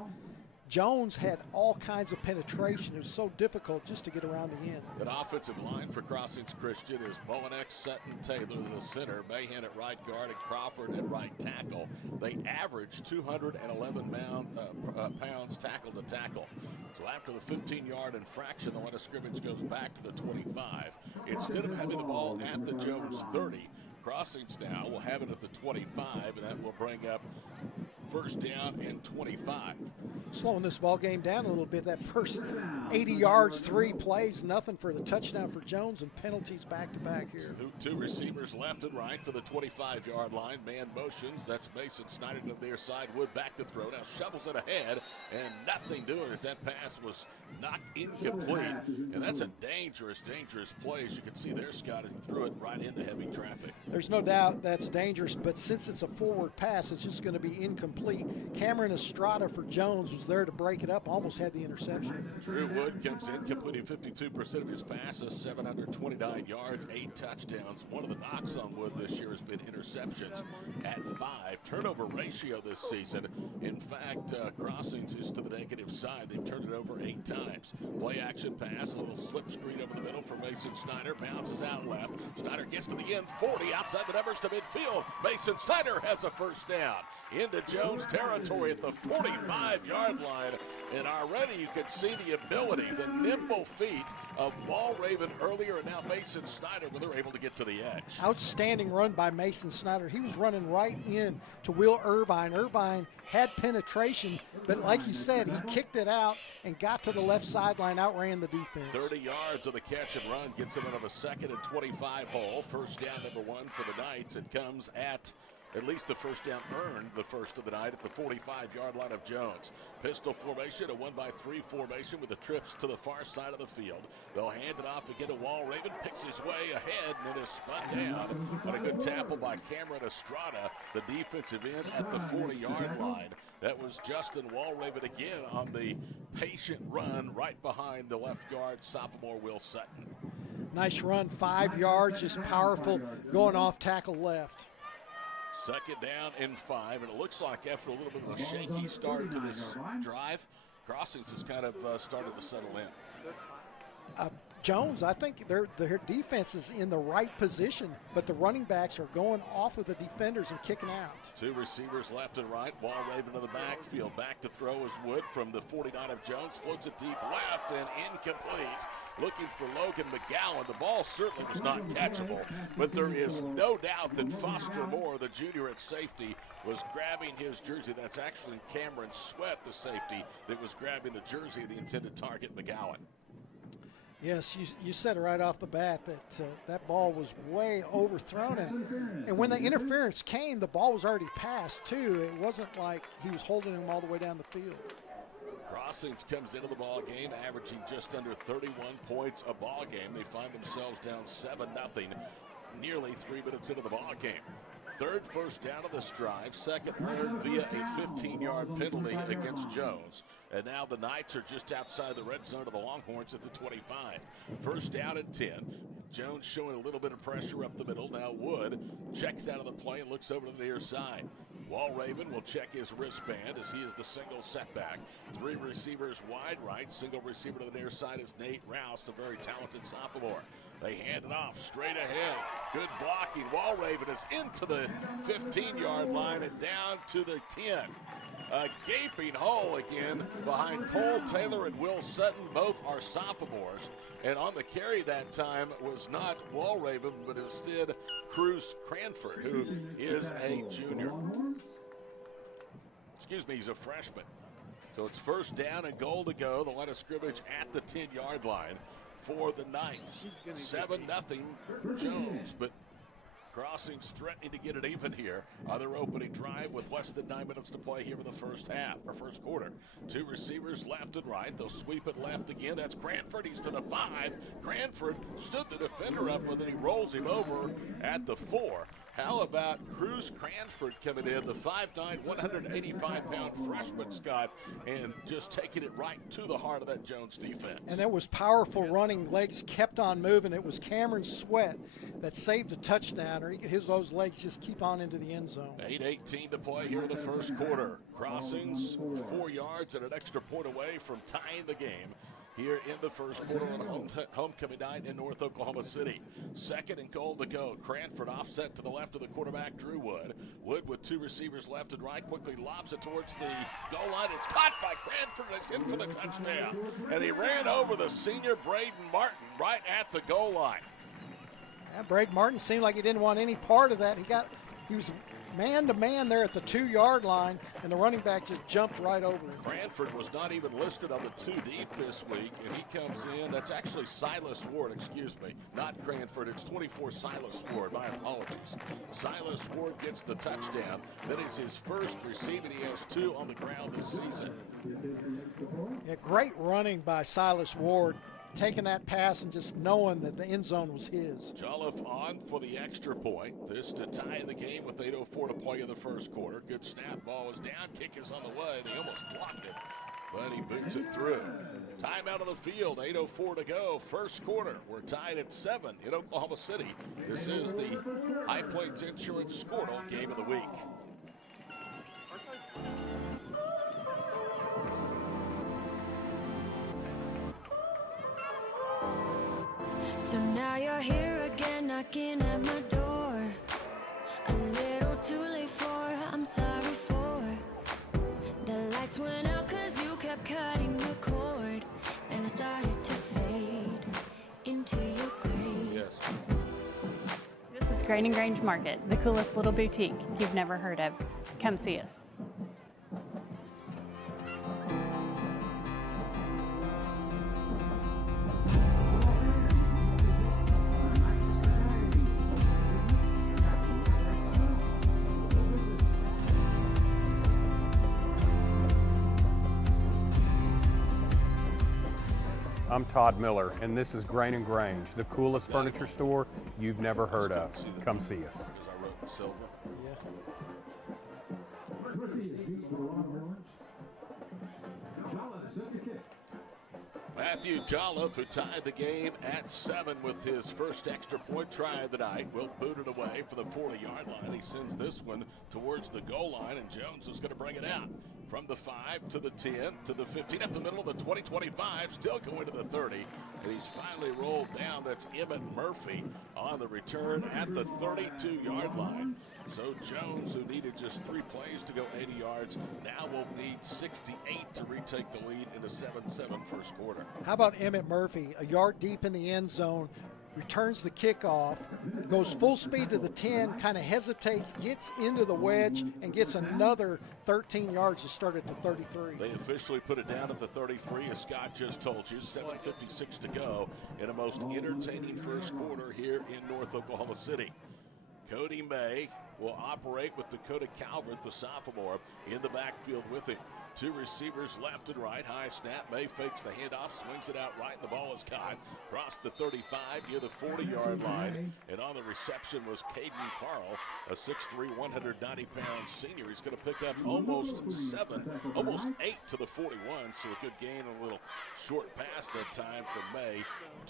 Jones had all kinds of penetration. It was so difficult just to get around the end. An offensive line for Crossings Christian is Moenex, Sutton, Taylor, the center, Mahan at right guard, and Crawford at right tackle. They average 211 pounds tackle to tackle. So after the 15-yard infraction, the line of scrimmage goes back to the 25. Instead of having the ball at the Jones 30, Crossings now will have it at the 25, and that will bring up first down and 25. Slowing this ball game down a little bit. That first 80 yards, 3 plays, nothing for the touchdown for Jones, and penalties back-to-back here. Two receivers left and right for the 25-yard line. Man motions. That's Mason Snyder to the near side. Wood back to throw. Now shovels it ahead, and nothing doing as that pass was knocked incomplete. And that's a dangerous, dangerous play. As you can see there, Scott, as he threw it right into heavy traffic. There's no doubt that's dangerous, but since it's a forward pass, it's just going to be incomplete. Cameron Estrada for Jones was there to break it up, almost had the interception. Drew Wood comes in, completing 52% of his passes, 729 yards, 8 touchdowns. One of the knocks on Wood this year has been interceptions at 5. Turnover ratio this season, in fact, Crossings is to the negative side. They've turned it over 8 times. Play action pass, a little slip screen over the middle for Mason Snyder, bounces out left. Snyder gets to the end, 40 outside the numbers to midfield. Mason Snyder has a first down into Jones territory at the 45-yard line. And already you can see the ability, the nimble feet of Walraven earlier, and now Mason Snyder, where they're able to get to the edge. Outstanding run by Mason Snyder. He was running right in to Will Irvine. Irvine had penetration, but like you said, he kicked it out and got to the left sideline, outran the defense. 30 yards of the catch and run gets him out of a 2nd and 25 hole. First down number 1 for the Knights. It comes at least the first down earned, the first of the night at the 45-yard line of Jones. Pistol formation, a 1-by-3 formation with the trips to the far side of the field. They'll hand it off again to Walraven, picks his way ahead, and it is spun down. But a good tackle by Cameron Estrada, the defensive end at the 40-yard line. That was Justin Walraven again on the patient run right behind the left guard, sophomore Will Sutton. Nice run, 5 yards, just powerful, going off tackle left. 2nd down and 5, and it looks like after a little bit of a shaky start to this drive, Crossings has kind of started to settle in. Jones, I think their defense is in the right position, but the running backs are going off of the defenders and kicking out. 2 receivers left and right. Walraven in the backfield. Back to throw is Wood from the 49 of Jones. Floats it deep left and incomplete. Looking for Logan McGowan. The ball certainly was not catchable, but there is no doubt that Foster Moore, the junior at safety, was grabbing his jersey. That's actually Cameron Sweat, the safety, that was grabbing the jersey of the intended target, McGowan. Yes, you said it right off the bat that that ball was way overthrown. And when the interference came, the ball was already passed, too. It wasn't like he was holding him all the way down the field. Crossings comes into the ball game, averaging just under 31 points a ball game. They find themselves down 7-0, nearly 3 minutes into the ball game. 3rd first down of this drive, 2nd earned via a 15-yard penalty against Jones. And now the Knights are just outside the red zone of the Longhorns at the 25. First down and 10. Jones showing a little bit of pressure up the middle. Now Wood checks out of the play and looks over to the near side. Walraven will check his wristband as he is the single setback. 3 receivers wide right. Single receiver to the near side is Nate Rouse, a very talented sophomore. They hand it off straight ahead. Good blocking. Walraven is into the 15-yard line and down to the 10. A gaping hole again behind Cole Taylor and Will Sutton. Both are sophomores. And on the carry that time was not Walraven, but instead Cruz Cranford, who is a junior. Excuse me, he's a freshman. So it's first down and goal to go. The line of scrimmage at the 10-yard line for the Knights. 7-0 Jones, but Crossings threatening to get it even here on their opening drive with less than 9 minutes to play here in the first quarter. Two receivers left and right. They'll sweep it left again. That's Cranford. He's to the 5. Cranford stood the defender up, and then he rolls him over at the 4. How about Cruz Cranford coming in, the 5'9", 185-pound freshman, Scott, and just taking it right to the heart of that Jones defense. And it was powerful running. Legs kept on moving. It was Cameron Sweat that saved a touchdown, or those legs just keep on into the end zone. 8:18 to play here in the first quarter. Crossings 4 yards and an extra point away from tying the game here in the first quarter on homecoming night in North Oklahoma City. Second and goal to go. Cranford offset to the left of the quarterback, Drew Wood. Wood with two receivers left and right quickly lobs it towards the goal line. It's caught by Cranford, and it's in for the touchdown. And he ran over the senior Braden Martin right at the goal line. Yeah, Braden Martin seemed like he didn't want any part of that. He was man-to-man there at the 2-yard line, and the running back just jumped right over him. Cranford was not even listed on the 2 deep this week, and he comes in. That's actually Silas Ward, excuse me, not Cranford. It's 24 Silas Ward. My apologies. Silas Ward gets the touchdown. That is his first receiving. He has 2 on the ground this season. Yeah, great running by Silas Ward, taking that pass and just knowing that the end zone was his. Jolliffe on for the extra point. This to tie the game with 8:04 to play in the first quarter. Good snap. Ball is down. Kick is on the way. They almost blocked it, but he boots it through. Time out of the field. 8:04 to go. First quarter. We're tied at 7 in Oklahoma City. This is the High Plains Insurance Squirtle Game of the Week. So now you're here again, knocking at my door. A little too late for, I'm sorry for. The lights went out 'cause you kept cutting the cord, and I started to fade into your grave. Yes. This is Grain and Grange Market, the coolest little boutique you've never heard of. Come see us. I'm Todd Miller, and this is Grain and Grange, the coolest furniture store you've never heard of. Come see us. I wrote in silver. Matthew Jolliffe, who tied the game at 7 with his first extra point try of the night, will boot it away for the 40-yard line. He sends this one towards the goal line, and Jones is going to bring it out. From the 5 to the 10 to the 15, up the middle of the 20-25, still going to the 30. And he's finally rolled down. That's Emmett Murphy on the return at the 32-yard line. So Jones, who needed just 3 plays to go 80 yards, now will need 68 to retake the lead in the 7-7 first quarter. How about Emmett Murphy, a yard deep in the end zone, returns the kickoff, goes full speed to the 10, kind of hesitates, gets into the wedge, and gets another 13 yards to start at the 33. They officially put it down at the 33, as Scott just told you. 7:56 to go in a most entertaining first quarter here in North Oklahoma City. Cody May will operate with Dakota Calvert, the sophomore, in the backfield with him. 2 receivers left and right. High snap. May fakes the handoff, swings it out right, and the ball is caught. Across the 35 near the 40-yard line. And on the reception was Caden Carl, a 6'3", 190-pound senior. He's going to pick up almost 8 to the 41. So a good gain, a little short pass that time from May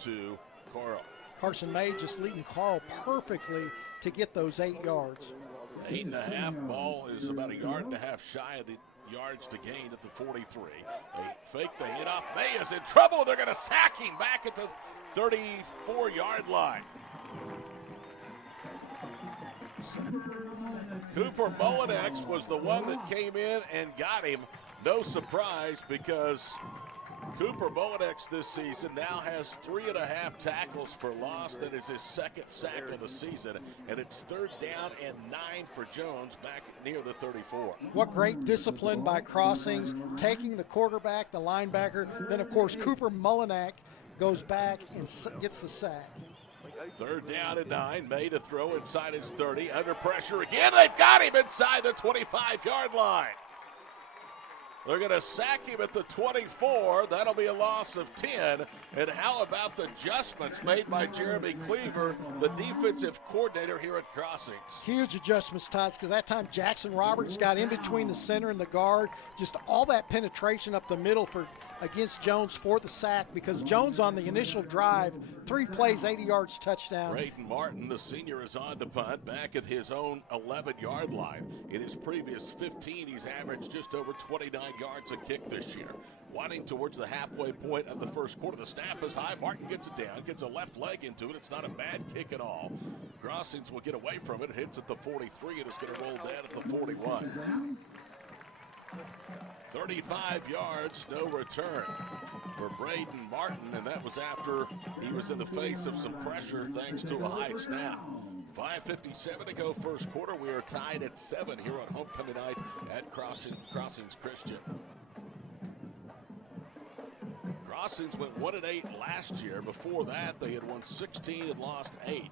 to Carl. Carson May just leading Carl perfectly to get those 8 yards. 8.5. Ball is about 1.5 yards shy of the yards to gain at the 43. They fake the handoff. May is in trouble. They're going to sack him back at the 34-yard line. Cooper Mullinex was the one that came in and got him. No surprise, because Cooper Molinex this season now has 3.5 tackles for loss. That is his second sack of the season, and it's 3rd down and 9 for Jones back near the 34. What great discipline by Crossings, taking the quarterback, the linebacker, then of course Cooper Molinex goes back and gets the sack. 3rd down and 9, May to throw inside his 30, under pressure again. They've got him inside the 25-yard line. They're going to sack him at the 24. That'll be a loss of 10. And how about the adjustments made by Jeremy Cleaver, the defensive coordinator here at Crossings? Huge adjustments, Tots, because that time Jackson Roberts got in between the center and the guard. Just all that penetration up the middle against Jones for the sack, because Jones on the initial drive, 3 plays, 80 yards, touchdown. Braden Martin, the senior, is on to punt back at his own 11-yard line. In his previous 15, he's averaged just over 29 yards a kick this year. Winding towards the halfway point of the first quarter. The snap is high. Martin gets it down, gets a left leg into it. It's not a bad kick at all. Crossings will get away from it. It hits at the 43, and it's going to roll down at the 41. 35 yards, no return for Braden Martin, and that was after he was in the face of some pressure thanks to a high snap. 5:57 to go first quarter. We are tied at 7 here on homecoming night at Crossings Christian. Crossings went 1-8 last year. Before that, they had won 16 and lost 8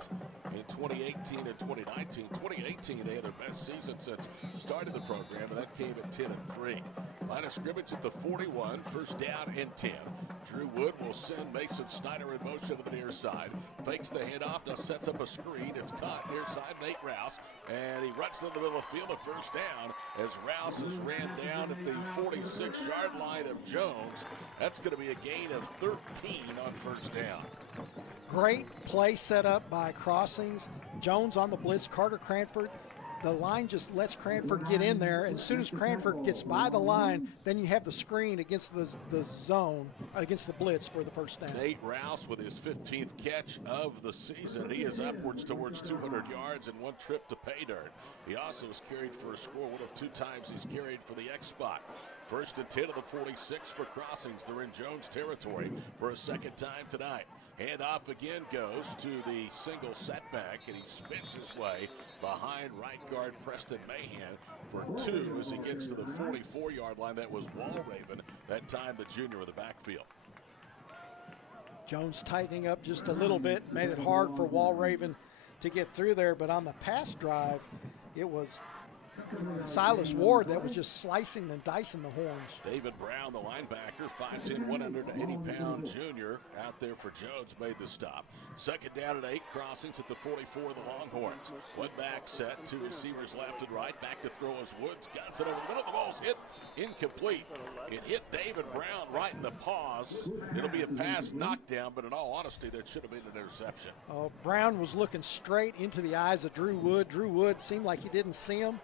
in 2018 and 2019. 2018, they had their best season since starting the program, and that came at 10-3. Line of scrimmage at the 41, 1st down and 10. Drew Wood will send Mason Snyder in motion to the near side. Fakes the handoff, now sets up a screen. It's caught near side, Nate Rouse, and he runs to the middle of the field, a 1st down, as Rouse is ran down at the 46-yard line of Jones. That's going to be a gain of 13 on 1st down. Great play set up by Crossings. Jones on the blitz, Carter Cranford. The line just lets Cranford get in there. And as soon as Cranford gets by the line, then you have the screen against the zone, against the blitz for the 1st down. Nate Rouse with his 15th catch of the season. He is upwards towards 200 yards and 1 trip to pay dirt. He also has carried for a score. 1 of 2 times he's carried for the X spot. 1st and 10 of the 46 for Crossings. They're in Jones territory for a 2nd time tonight. Handoff again goes to the single setback, and he spins his way behind right guard Preston Mahan for 2 as he gets to the 44-yard line. That was Walraven, that time the junior of the backfield. Jones tightening up just a little bit, made it hard for Walraven to get through there, but on the pass drive, it was Silas Ward that was just slicing and dicing the horns. David Brown, the linebacker, 5'10", 180-pound junior, out there for Jones, made the stop. 2nd down and 8, Crossings at the 44 of the Longhorns. One back set, 2 receivers left and right. Back to throw as Woods guts it over the middle. The ball's hit incomplete. It hit David Brown right in the paws. It'll be a pass knockdown, but in all honesty, that should have been an interception. Oh, Brown was looking straight into the eyes of Drew Wood. Drew Wood seemed like he didn't see him.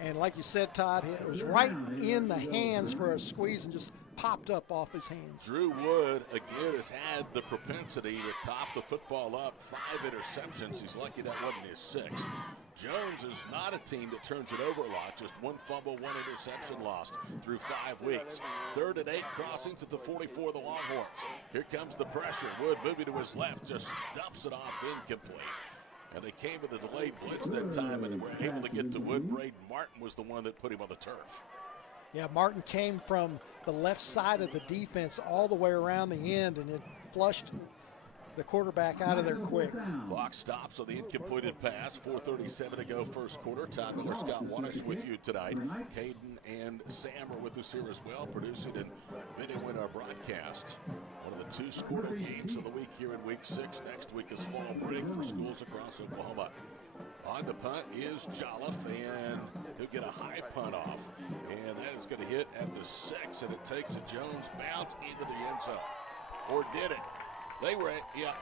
And like you said, Todd, it was right in the hands for a squeeze and just popped up off his hands. Drew Wood, again, has had the propensity to cough the football up. 5 interceptions. He's lucky that wasn't his 6th. Jones is not a team that turns it over a lot. Just 1 fumble, 1 interception lost through 5 weeks. 3rd and 8, Crossings at the 44 of the Longhorns. Here comes the pressure. Wood moving to his left, just dumps it off incomplete. And they came with a delayed blitz that time and were able to get to Wood. Braden Martin was the one that put him on the turf. Yeah, Martin came from the left side of the defense all the way around the end, and it flushed the quarterback out of there quick. Clock stops on the incompleted pass. 4:37 to go first quarter. Todd Miller, Scott Wanish with you tonight. Caden and Sam are with us here as well, producing and videoing our broadcast. One of the 2 scorer games of the week here in week 6. Next week is fall break for schools across Oklahoma. On the punt is Jolliffe, and he'll get a high punt off. And that is going to hit at the 6, and it takes a Jones bounce into the end zone. Or did it? They were, yeah.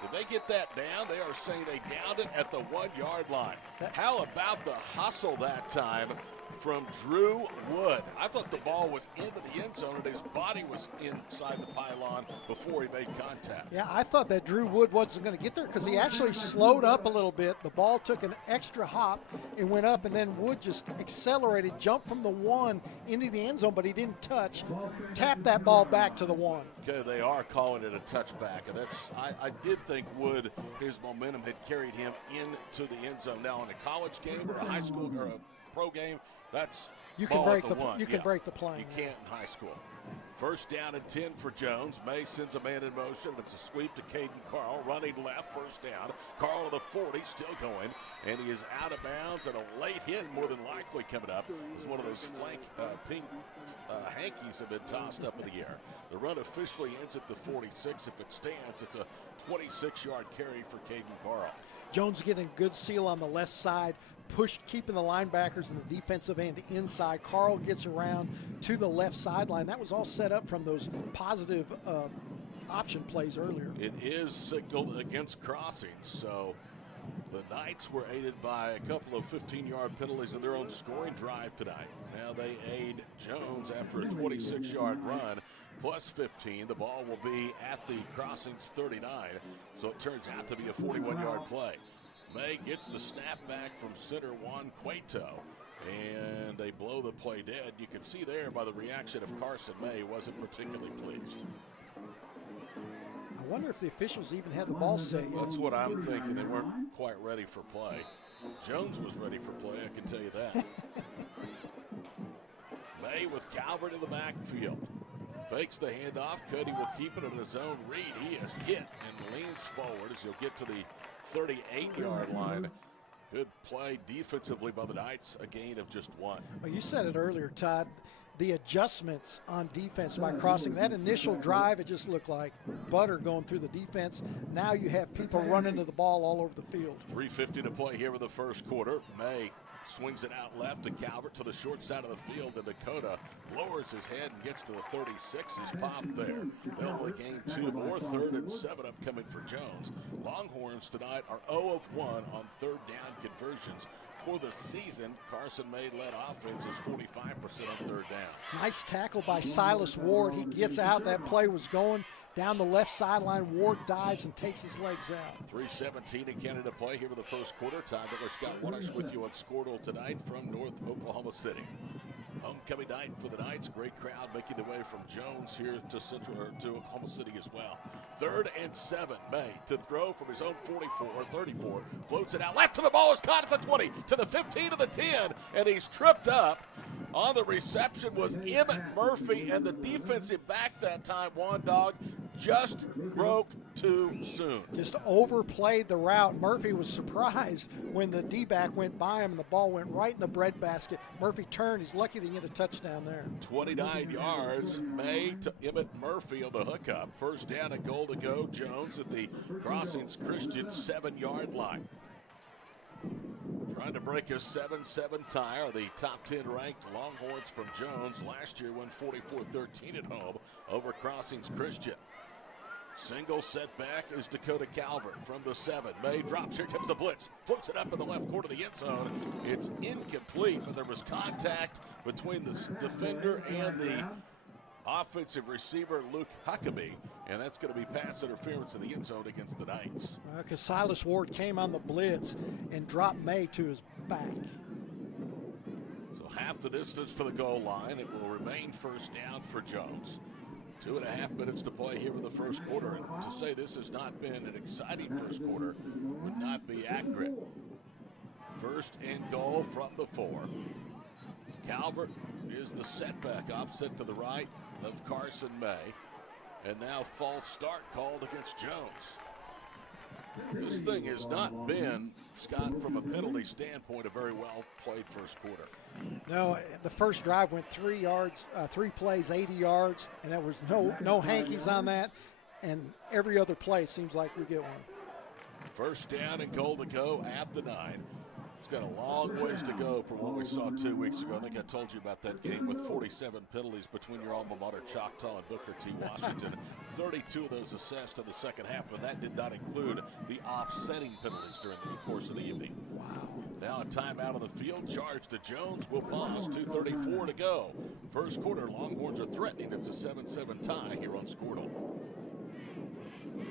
Did they get that down? They are saying they downed it at the 1-yard line. How about the hustle that time from Drew Wood. I thought the ball was into the end zone and his body was inside the pylon before he made contact. Yeah, I thought that Drew Wood wasn't going to get there because he actually slowed up a little bit. The ball took an extra hop and went up, and then Wood just accelerated, jumped from the 1 into the end zone, but he didn't touch. Tapped that ball back to the 1. Okay, they are calling it a touchback, and I did think Wood, his momentum had carried him into the end zone. Now, in a college game or a high school or a pro game, that's you ball can break at the one. you can break the plane. You can't in high school. First down and 10 for Jones. May sends a man in motion. It's a sweep to Caden Carl, running left, first down. Carl to the 40, still going, and he is out of bounds, and a late hit more than likely coming up. It's one of those flank pink hankies have been tossed up in the air. The run officially ends at the 46. If it stands, it's a 26-yard carry for Caden Carl. Jones getting a good seal on the left side, keeping the linebackers and the defensive end inside. Carl gets around to the left sideline. That was all set up from those positive option plays earlier. It is signaled against crossings, so the Knights were aided by a couple of 15-yard penalties in their own scoring drive tonight. Now they aid Jones after a 26-yard run. Plus 15, the ball will be at the crossings 39, so it turns out to be a 41-yard play. May gets the snap back from center Juan Cueto, and they blow the play dead. You can see there by the reaction of Carson May, wasn't particularly pleased. I wonder if the officials even had the ball set yet. That's what I'm thinking. They weren't quite ready for play. Jones was ready for play, I can tell you that. May with Calvert in the backfield. Fakes the handoff. Cody will keep it in his own read. He is hit and leans forward as he'll get to the 38-yard line. Good play defensively by the Knights, a gain of just 1. Well, you said it earlier, Todd. The adjustments on defense by crossing. That initial drive, it just looked like butter going through the defense. Now you have people running to the ball all over the field. 3:50 to play here with the first quarter. May swings it out left to Calvert to the short side of the field, and Dakota lowers his head and gets to the 36. He's popped there. They'll only gain 2 more. 3rd and 7 upcoming for Jones. Longhorns tonight are 0 of 1 on third down conversions. For the season, Carson May-led offense is 45% on third down. Nice tackle by Silas Ward. He gets out. That play was going down the left sideline. Ward dives and takes his legs out. 3:17 in Canada play here with the first quarter. Todd Miller, Scott Wallace with you on Squirtle tonight from North Oklahoma City. Homecoming night for the Knights. Great crowd making their way from Jones here to Oklahoma City as well. 3rd and 7. May to throw from his own 44 or 34. Floats it out left to the ball. Is caught at the 20 to the 15 to the 10, and he's tripped up. On the reception was Emmett Murphy, and the defensive back that time, Juan Dog, just broke too soon. Just overplayed the route. Murphy was surprised when the D-back went by him and the ball went right in the breadbasket. Murphy turned. He's lucky to get a touchdown there. 29 yards. May to Emmett Murphy on the hookup. First down and goal to go. Jones at the Crossings Christian 7-yard line. Trying to break a 7-7 tie are the top 10 ranked Longhorns from Jones. Last year won 44-13 at home over Crossings Christian. Single setback is Dakota Calvert from the 7. May drops. Here comes the blitz. Floats it up in the left corner of the end zone. It's incomplete, but there was contact between the defender and the offensive receiver, Luke Huckabee, and that's going to be pass interference in the end zone against the Knights. Because Silas Ward came on the blitz and dropped May to his back. So half the distance to the goal line. It will remain first down for Jones. 2.5 minutes to play here in the first quarter. And to say this has not been an exciting first quarter would not be accurate. First and goal from the 4. Calvert is the setback offset to the right of Carson May. And now false start called against Jones. This thing has not been, Scott, from a penalty standpoint, a very well played first quarter. No, the first drive went 3 plays, 80 yards, and there was no hankies on that. And every other play seems like we get one. First down and goal to go at the 9. It's got a long ways to go from what we saw 2 weeks ago. I think I told you about that game with 47 penalties between your alma mater, Choctaw, and Booker T. Washington. 32 of those assessed in the second half, but that did not include the offsetting penalties during the course of the evening. Wow. Now a timeout on the field. Charge to Jones. Will pause. 2:34 to go. First quarter, Longhorns are threatening. It's a 7-7 tie here on Squirtle.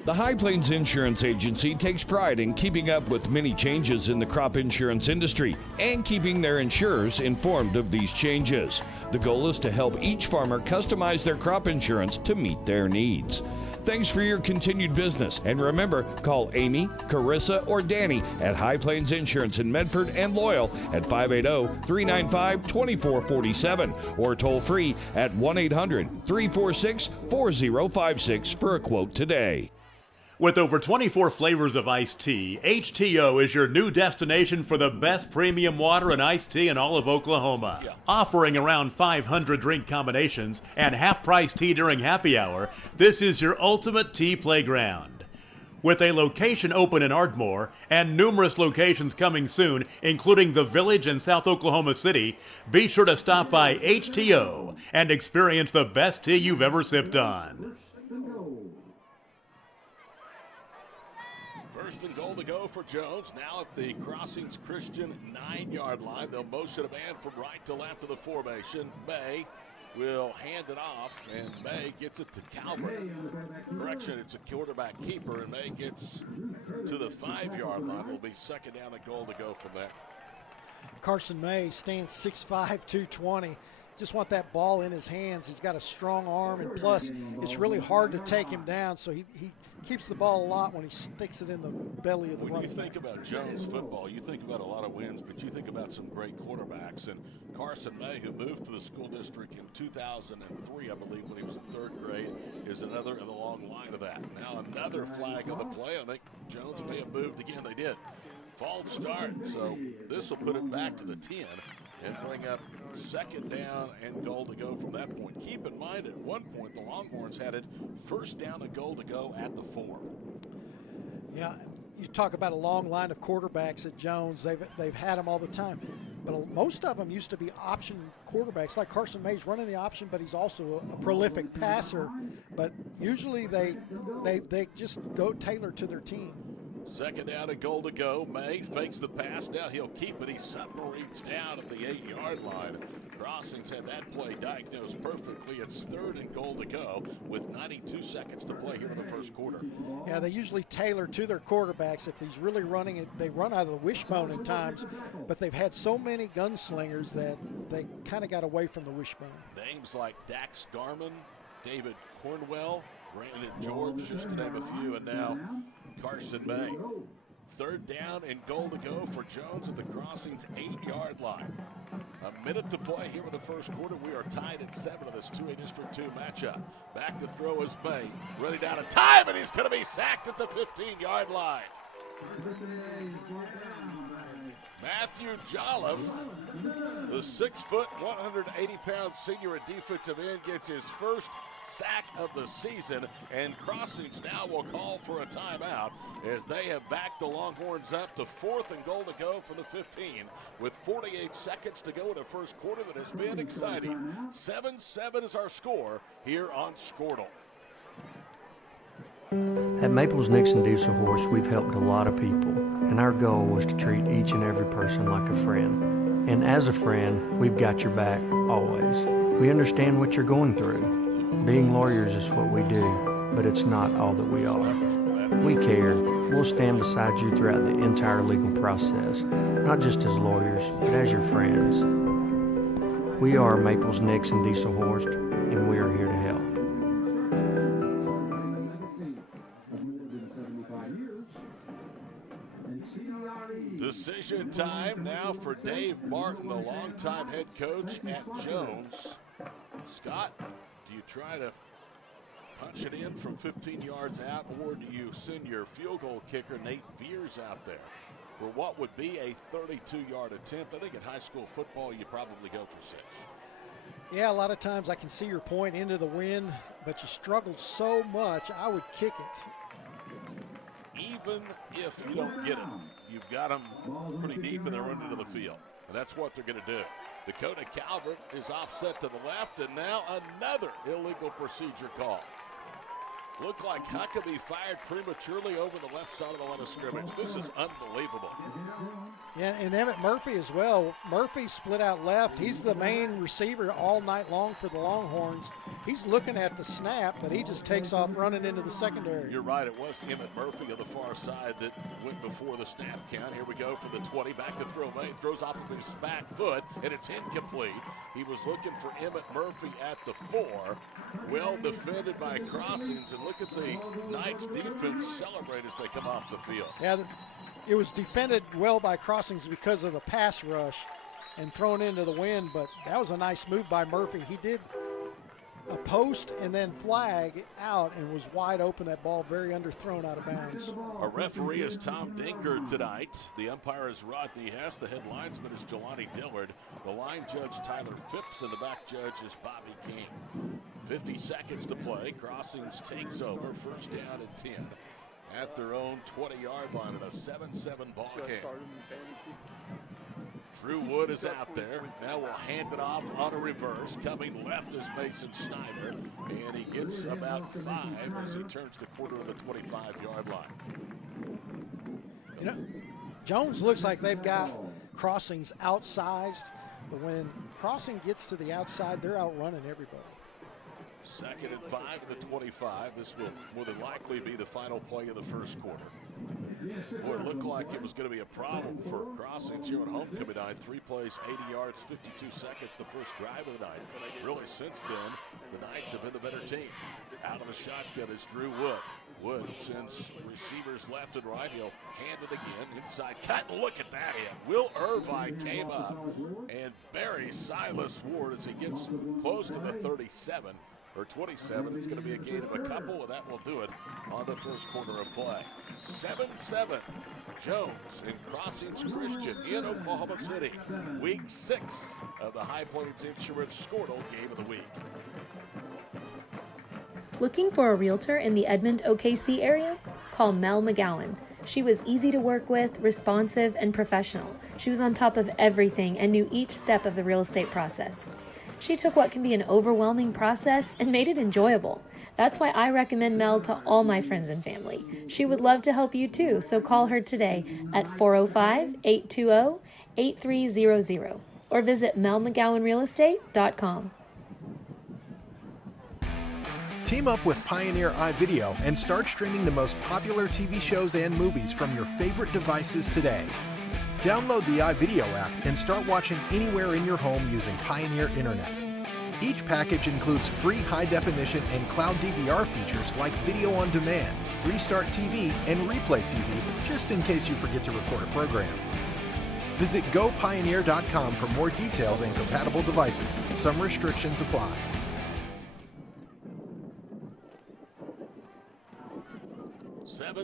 The High Plains Insurance Agency takes pride in keeping up with many changes in the crop insurance industry and keeping their insurers informed of these changes. The goal is to help each farmer customize their crop insurance to meet their needs. Thanks for your continued business. And remember, call Amy, Carissa, or Danny at High Plains Insurance in Medford and Loyal at 580-395-2447 or toll free at 1-800-346-4056 for a quote today. With over 24 flavors of iced tea, HTO is your new destination for the best premium water and iced tea in all of Oklahoma. Offering around 500 drink combinations and half-price tea during happy hour, this is your ultimate tea playground. With a location open in Ardmore and numerous locations coming soon, including the Village in South Oklahoma City, be sure to stop by HTO and experience the best tea you've ever sipped on. First and goal to go for Jones. Now at the Crossings Christian 9-yard line. They'll motion a man from right to left of the formation. May will hand it off, and May gets it to Calvert. Correction, it's a quarterback keeper, and May gets to the 5-yard line. It'll be second down and goal to go from there. Carson May stands 6'5", 220. Just want that ball in his hands. He's got a strong arm, and plus it's really hard to take him down, so he keeps the ball a lot when he sticks it in the belly of the running back. When you think about Jones football, you think about a lot of wins, but you think about some great quarterbacks. And Carson May, who moved to the school district in 2003, I believe, when he was in 3rd grade, is another in the long line of that. Now another flag on the play. I think Jones may have moved again. They did. False start, so this will put it back to the 10 and bring up second down and goal to go from that point. Keep in mind, at one point, the Longhorns had it first down and goal to go at the 4. Yeah, you talk about a long line of quarterbacks at Jones. They've had them all the time. But most of them used to be option quarterbacks, like Carson May's running the option, but he's also a prolific passer. But usually they just go tailored to their team. Second down and goal to go. May fakes the pass. Now he'll keep it. He submarines down at the 8-yard line. Crossings had that play diagnosed perfectly. It's third and goal to go with 92 seconds to play here in the first quarter. Yeah, they usually tailor to their quarterbacks. If he's really running it, they run out of the wishbone at times, but they've had so many gunslingers that they kind of got away from the wishbone. Names like Dax Garman, David Cornwell, Brandon George, just to name a few, and now Carson May. Third down and goal to go for Jones at the Crossings 8-yard line. A minute to play here in the first quarter. We are tied at 7 in this 2A District 2 matchup. Back to throw is May. Ready down to time, and he's going to be sacked at the 15-yard line. Matthew Jolliffe, the 6', 180-pound senior at defensive end, gets his first sack of the season, and Crossings now will call for a timeout as they have backed the Longhorns up to 4th and goal to go for the 15 with 48 seconds to go in the first quarter that has been exciting. 7-7 is our score here on Squirtle. At Maples Nixon Diesel Horse, we've helped a lot of people, and our goal was to treat each and every person like a friend. And as a friend, we've got your back always. We understand what you're going through. Being lawyers is what we do, but it's not all that we are. We care. We'll stand beside you throughout the entire legal process, not just as lawyers, but as your friends. We are Maples Nixon Diesel Horse, and we are here to help. Decision time now for Dave Martin, the longtime head coach at Jones. Scott, do you try to punch it in from 15 yards out, or do you send your field goal kicker, Nate Veers, out there for what would be a 32-yard attempt? I think in high school football, you probably go for 6. Yeah, a lot of times I can see your point into the wind, but you struggled so much, I would kick it. Even if you don't get it, you've got them pretty deep and they're running into the field. And that's what they're going to do. Dakota Calvert is offset to the left, and now another illegal procedure call. Looked like Huckabee fired prematurely over the left side of the line of scrimmage. This is unbelievable. Yeah, and Emmett Murphy as well. Murphy split out left. He's the main receiver all night long for the Longhorns. He's looking at the snap, but he just takes off running into the secondary. You're right. It was Emmett Murphy on the far side that went before the snap count. Here we go for the 20. Back to throw. Maine throws off of his back foot, and it's incomplete. He was looking for Emmett Murphy at the 4. Well defended by Crossings, and look at the Knights defense celebrate as they come off the field. Yeah, it was defended well by Crossings because of the pass rush and thrown into the wind, but that was a nice move by Murphy. He did a post and then flag out and was wide open. That ball very underthrown out of bounds. Our referee is Tom Dinker tonight. The umpire is Rodney Hess. The head linesman is Jelani Dillard. The line judge Tyler Phipps, and the back judge is Bobby King. 50 seconds to play. Crossings takes over. First down and 10 at their own 20-yard line in a 7-7 ball game. Drew Wood is out there. Now we'll hand it off on a reverse. Coming left is Mason Snyder, and he gets about 5 as he turns the corner of the 25-yard line. You know, Jones looks like they've got Crossings outsized, but when Crossing gets to the outside, they're outrunning everybody. 2nd and 5 at the 25. This will more than likely be the final play of the first quarter. Boy, it looked like it was going to be a problem for Crossings here on homecoming night. 3 plays, 80 yards, 52 seconds the first drive of the night. Really, since then, the Knights have been the better team. Out of the shotgun is Drew Wood. Wood sends receivers left and right. He'll hand it again. Inside cut, and look at that hit. Will Irvine came up and buries Silas Ward as he gets close to the 37. Or 27. It's going to be a gain of a couple, and that will do it on the first quarter of play. 7-7. Jones and Crossings Christian in Oklahoma City. Week 6 of the High Plains Insurance Squirtle Game of the Week. Looking for a realtor in the Edmond, OKC area? Call Mel McGowan. She was easy to work with, responsive, and professional. She was on top of everything and knew each step of the real estate process. She took what can be an overwhelming process and made it enjoyable. That's why I recommend Mel to all my friends and family. She would love to help you too, so call her today at 405-820-8300 or visit melmcgowanrealestate.com. Team up with Pioneer iVideo and start streaming the most popular TV shows and movies from your favorite devices today. Download the iVideo app and start watching anywhere in your home using Pioneer Internet. Each package includes free high-definition and cloud DVR features like Video on Demand, Restart TV, and Replay TV, just in case you forget to record a program. Visit GoPioneer.com for more details and compatible devices. Some restrictions apply.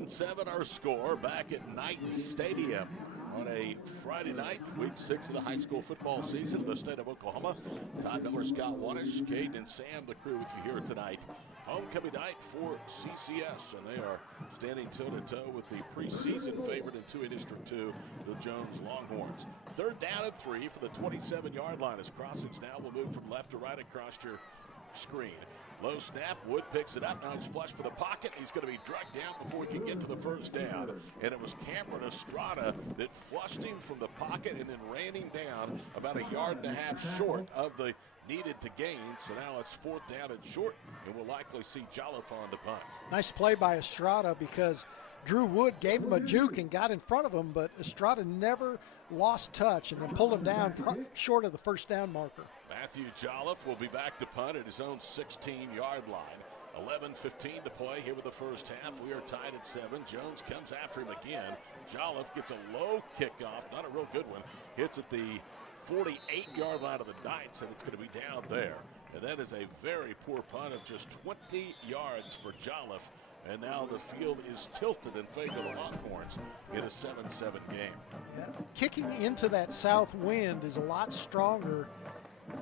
Seven our score back at Knights Stadium on a Friday night, week 6 of the high school football season in the state of Oklahoma. Todd Miller, Scott Wanish, Caden, and Sam, the crew with you here tonight. Homecoming night for CCS, and they are standing toe-to-toe with the preseason favorite in 2A District 2, the Jones Longhorns. 3rd down and 3 for the 27-yard line as Crossings now will move from left to right across your screen. Low snap, Wood picks it up, now he's flush for the pocket. He's going to be dragged down before he can get to the first down. And it was Cameron Estrada that flushed him from the pocket and then ran him down about 1.5 yards short of the needed to gain. So now it's 4th down and short, and we'll likely see Jolliffe on the punt. Nice play by Estrada because Drew Wood gave him a juke and got in front of him, but Estrada never lost touch and then pulled him down short of the first down marker. Matthew Jolliffe will be back to punt at his own 16-yard line. 11:15 to play here with the first half. We are tied at 7. Jones comes after him again. Jolliffe gets a low kickoff, not a real good one. Hits at the 48-yard line of the Knights, and it's going to be down there. And that is a very poor punt of just 20 yards for Jolliffe. And now the field is tilted in favor of the Longhorns in a 7-7 game. Yeah. Kicking into that south wind is a lot stronger,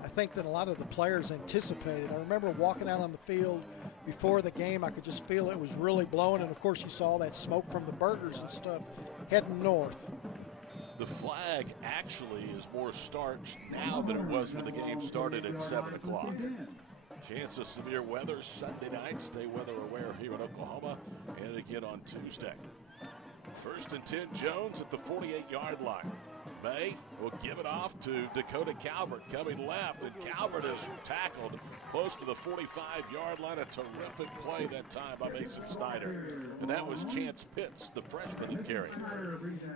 I think, than a lot of the players anticipated. I remember walking out on the field before the game, I could just feel it was really blowing, and of course you saw that smoke from the burgers and stuff heading north. The flag actually is more starched now than it was when the game started at 7 o'clock. Chance of severe weather Sunday night. Stay weather aware here in Oklahoma and again on Tuesday. 1st and 10, Jones at the 48-yard line. May will give it off to Dakota Calvert coming left, and Calvert is tackled close to the 45-yard line. A terrific play that time by Mason Snyder. And that was Chance Pitts, the freshman, that carried.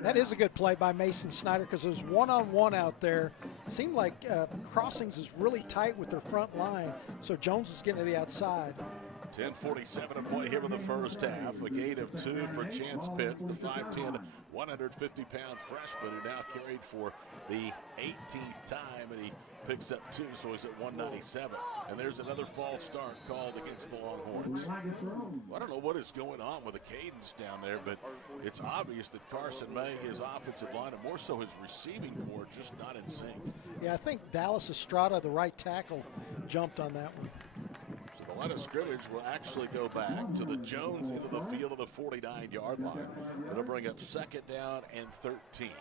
That is a good play by Mason Snyder because it was one-on-one out there. It seemed like Crossings is really tight with their front line, so Jones is getting to the outside. 10:47 to play here in the first half. A gain of 2 for Chance Pitts, the 5'10", 150-pound freshman who now carried for the 18th time, and he picks up 2, so he's at 197. And there's another false start called against the Longhorns. I don't know what is going on with the cadence down there, but it's obvious that Carson May, his offensive line, and more so his receiving core, just not in sync. Yeah, I think Dallas Estrada, the right tackle, jumped on that one. The line of scrimmage will actually go back to the Jones into the field of the 49-yard line. It'll bring up 2nd down and 13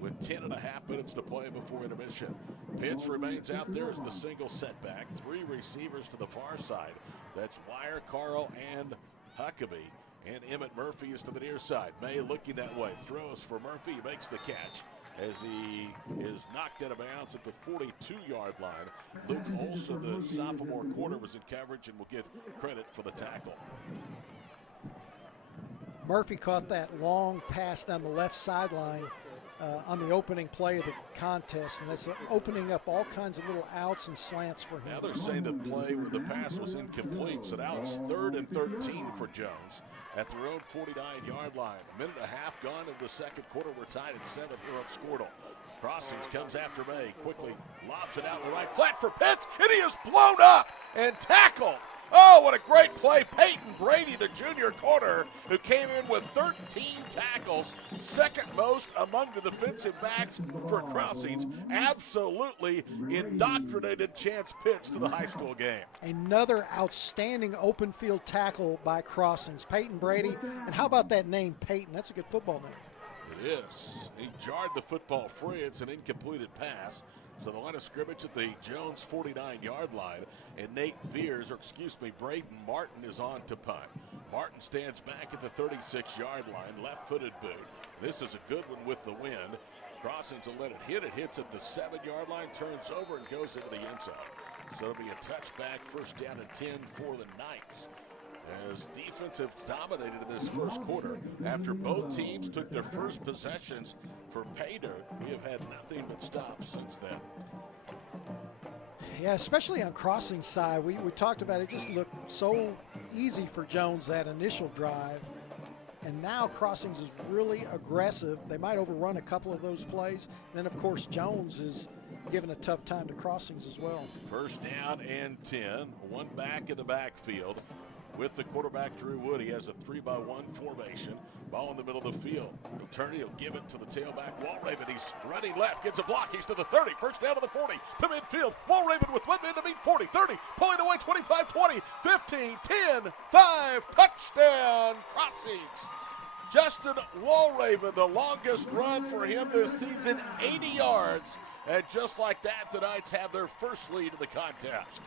with 10.5 minutes to play before intermission. Pitts remains out there as the single setback. 3 receivers to the far side. That's Wire, Carl, and Huckabee. And Emmett Murphy is to the near side. May looking that way. Throws for Murphy. He makes the catch as he is knocked out of bounds at the 42-yard line. Luke Olson, the sophomore corner, was in coverage and will get credit for the tackle. Murphy caught that long pass down the left sideline on the opening play of the contest, and that's opening up all kinds of little outs and slants for him. Now they're saying the play where the pass was incomplete, so now it's 3rd and 13 for Jones at their own 49-yard line. A minute and a half gone in the second quarter. We're tied at 7 here on Squirtle. Crossings comes after May, quickly lobs it out the right flat for Pitts, and he is blown up and tackled. Oh, what a great play. Peyton Brady, the junior corner, who came in with 13 tackles, second most among the defensive backs for Crossings, absolutely indoctrinated Chance Pitts to the high school game. Another outstanding open field tackle by Crossings. Peyton Brady, and how about that name, Peyton? That's a good football name. It is. He jarred the football free. It's an incompleted pass. So the line of scrimmage at the Jones 49-yard line, and Braden Martin is on to punt. Martin stands back at the 36-yard line, left-footed boot. This is a good one with the wind. Crossings will let it hit. It hits at the 7-yard line, turns over, and goes into the end zone. So it'll be a touchback, 1st down and 10 for the Knights. As defense have dominated in this first quarter. After both teams took their first possessions for pay dirt, we have had nothing but stops since then. Yeah, especially on Crossing's side. We talked about it, just looked so easy for Jones, that initial drive. And now Crossings is really aggressive. They might overrun a couple of those plays. And then, of course, Jones is giving a tough time to Crossings as well. 1st down and 10. One back in the backfield. With the quarterback, Drew Wood, he has a 3-by-1 formation. Ball in the middle of the field. He'll turn it, he'll give it to the tailback, Walraven. He's running left, gets a block. He's to the 30. 1st down to the 40, to midfield. Walraven with one man to meet 40, 30, pulling away 25, 20, 15, 10, 5. Touchdown, Crossings. Justin Walraven, the longest run for him this season, 80 yards. And just like that, the Knights have their first lead in the contest.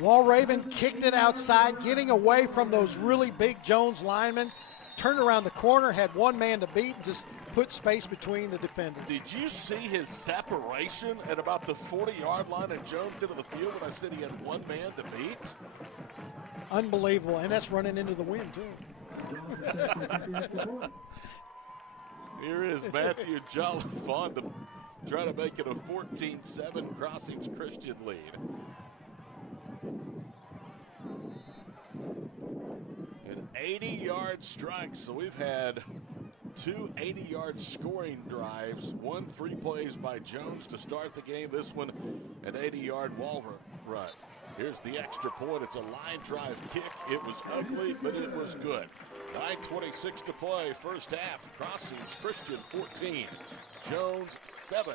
Walraven kicked it outside, getting away from those really big Jones linemen. Turned around the corner, had one man to beat, and just put space between the defenders. Did you see his separation at about the 40-yard line and Jones into the field when I said he had one man to beat? Unbelievable, and that's running into the wind, too. Here is Matthew Jolifon to try to make it a 14-7 Crossings Christian lead. An 80-yard strike, so we've had 2 80-yard scoring drives, 1 3 plays by Jones to start the game. This one, an 80-yard Walver run. Here's the extra point. It's a line drive kick. It was ugly, but it was good. 9:26 to play, first half. Crossings Christian 14, Jones 7.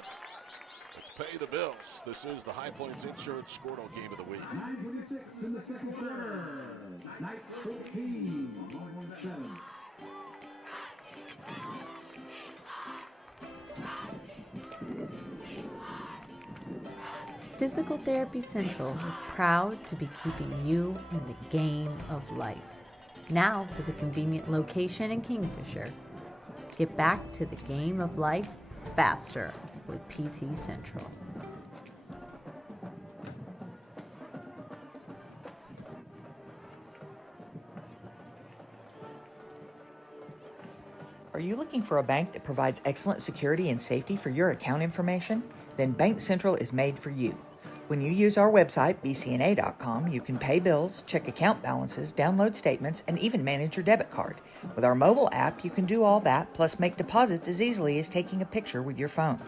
Let's pay the bills. This is the High Plains Insurance Squirtle Game of the Week. 9:26 in the second quarter. Knights 14, Longhorns 7. Physical Therapy Central is proud to be keeping you in the game of life. Now with a convenient location in Kingfisher. Get back to the game of life faster with PT Central. Are you looking for a bank that provides excellent security and safety for your account information? Then Bank Central is made for you. When you use our website, bcna.com, you can pay bills, check account balances, download statements, and even manage your debit card. With our mobile app, you can do all that, plus make deposits as easily as taking a picture with your phone.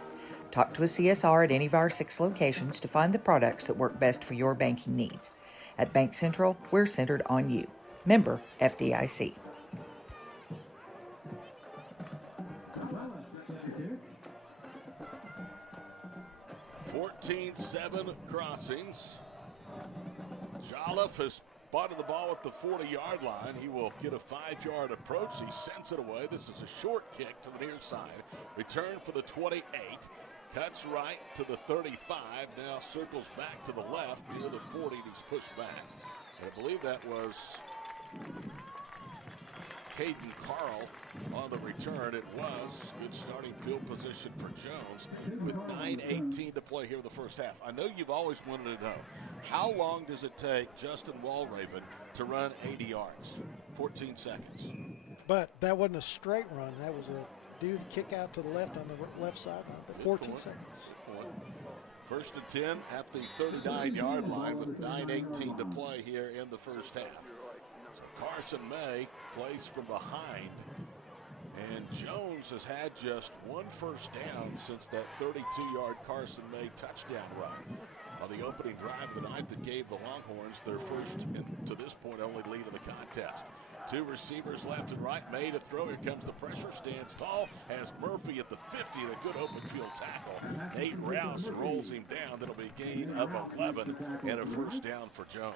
Talk to a CSR at any of our 6 locations to find the products that work best for your banking needs. At Bank Central, we're centered on you. Member FDIC. 14-7 Crossings. Jolliffe has spotted the ball at the 40-yard line. He will get a 5-yard approach. He sends it away. This is a short kick to the near side. Return for the 28. Cuts right to the 35. Now circles back to the left near the 40, and he's pushed back. And I believe that was Caden Carl on the return. It was good starting field position for Jones with 9:18 to play here in the first half. I know you've always wanted to know, how long does it take Justin Walraven to run 80 yards? 14 seconds. But that wasn't a straight run. That was a dude kick out to the left on the left side. 14 seconds. First and 10 at the 39-yard line with 9:18 to play here in the first half. Carson May plays from behind, and Jones has had just one first down since that 32-yard Carson May touchdown run on the opening drive of the night that gave the Longhorns their first, and to this point, only lead of the contest. 2 receivers left and right. May to throw. Here comes the pressure. Stands tall. Has Murphy at the 50 and a good open field tackle. Nate Rouse rolls him down. That'll be a gain of 11 and a first down for Jones.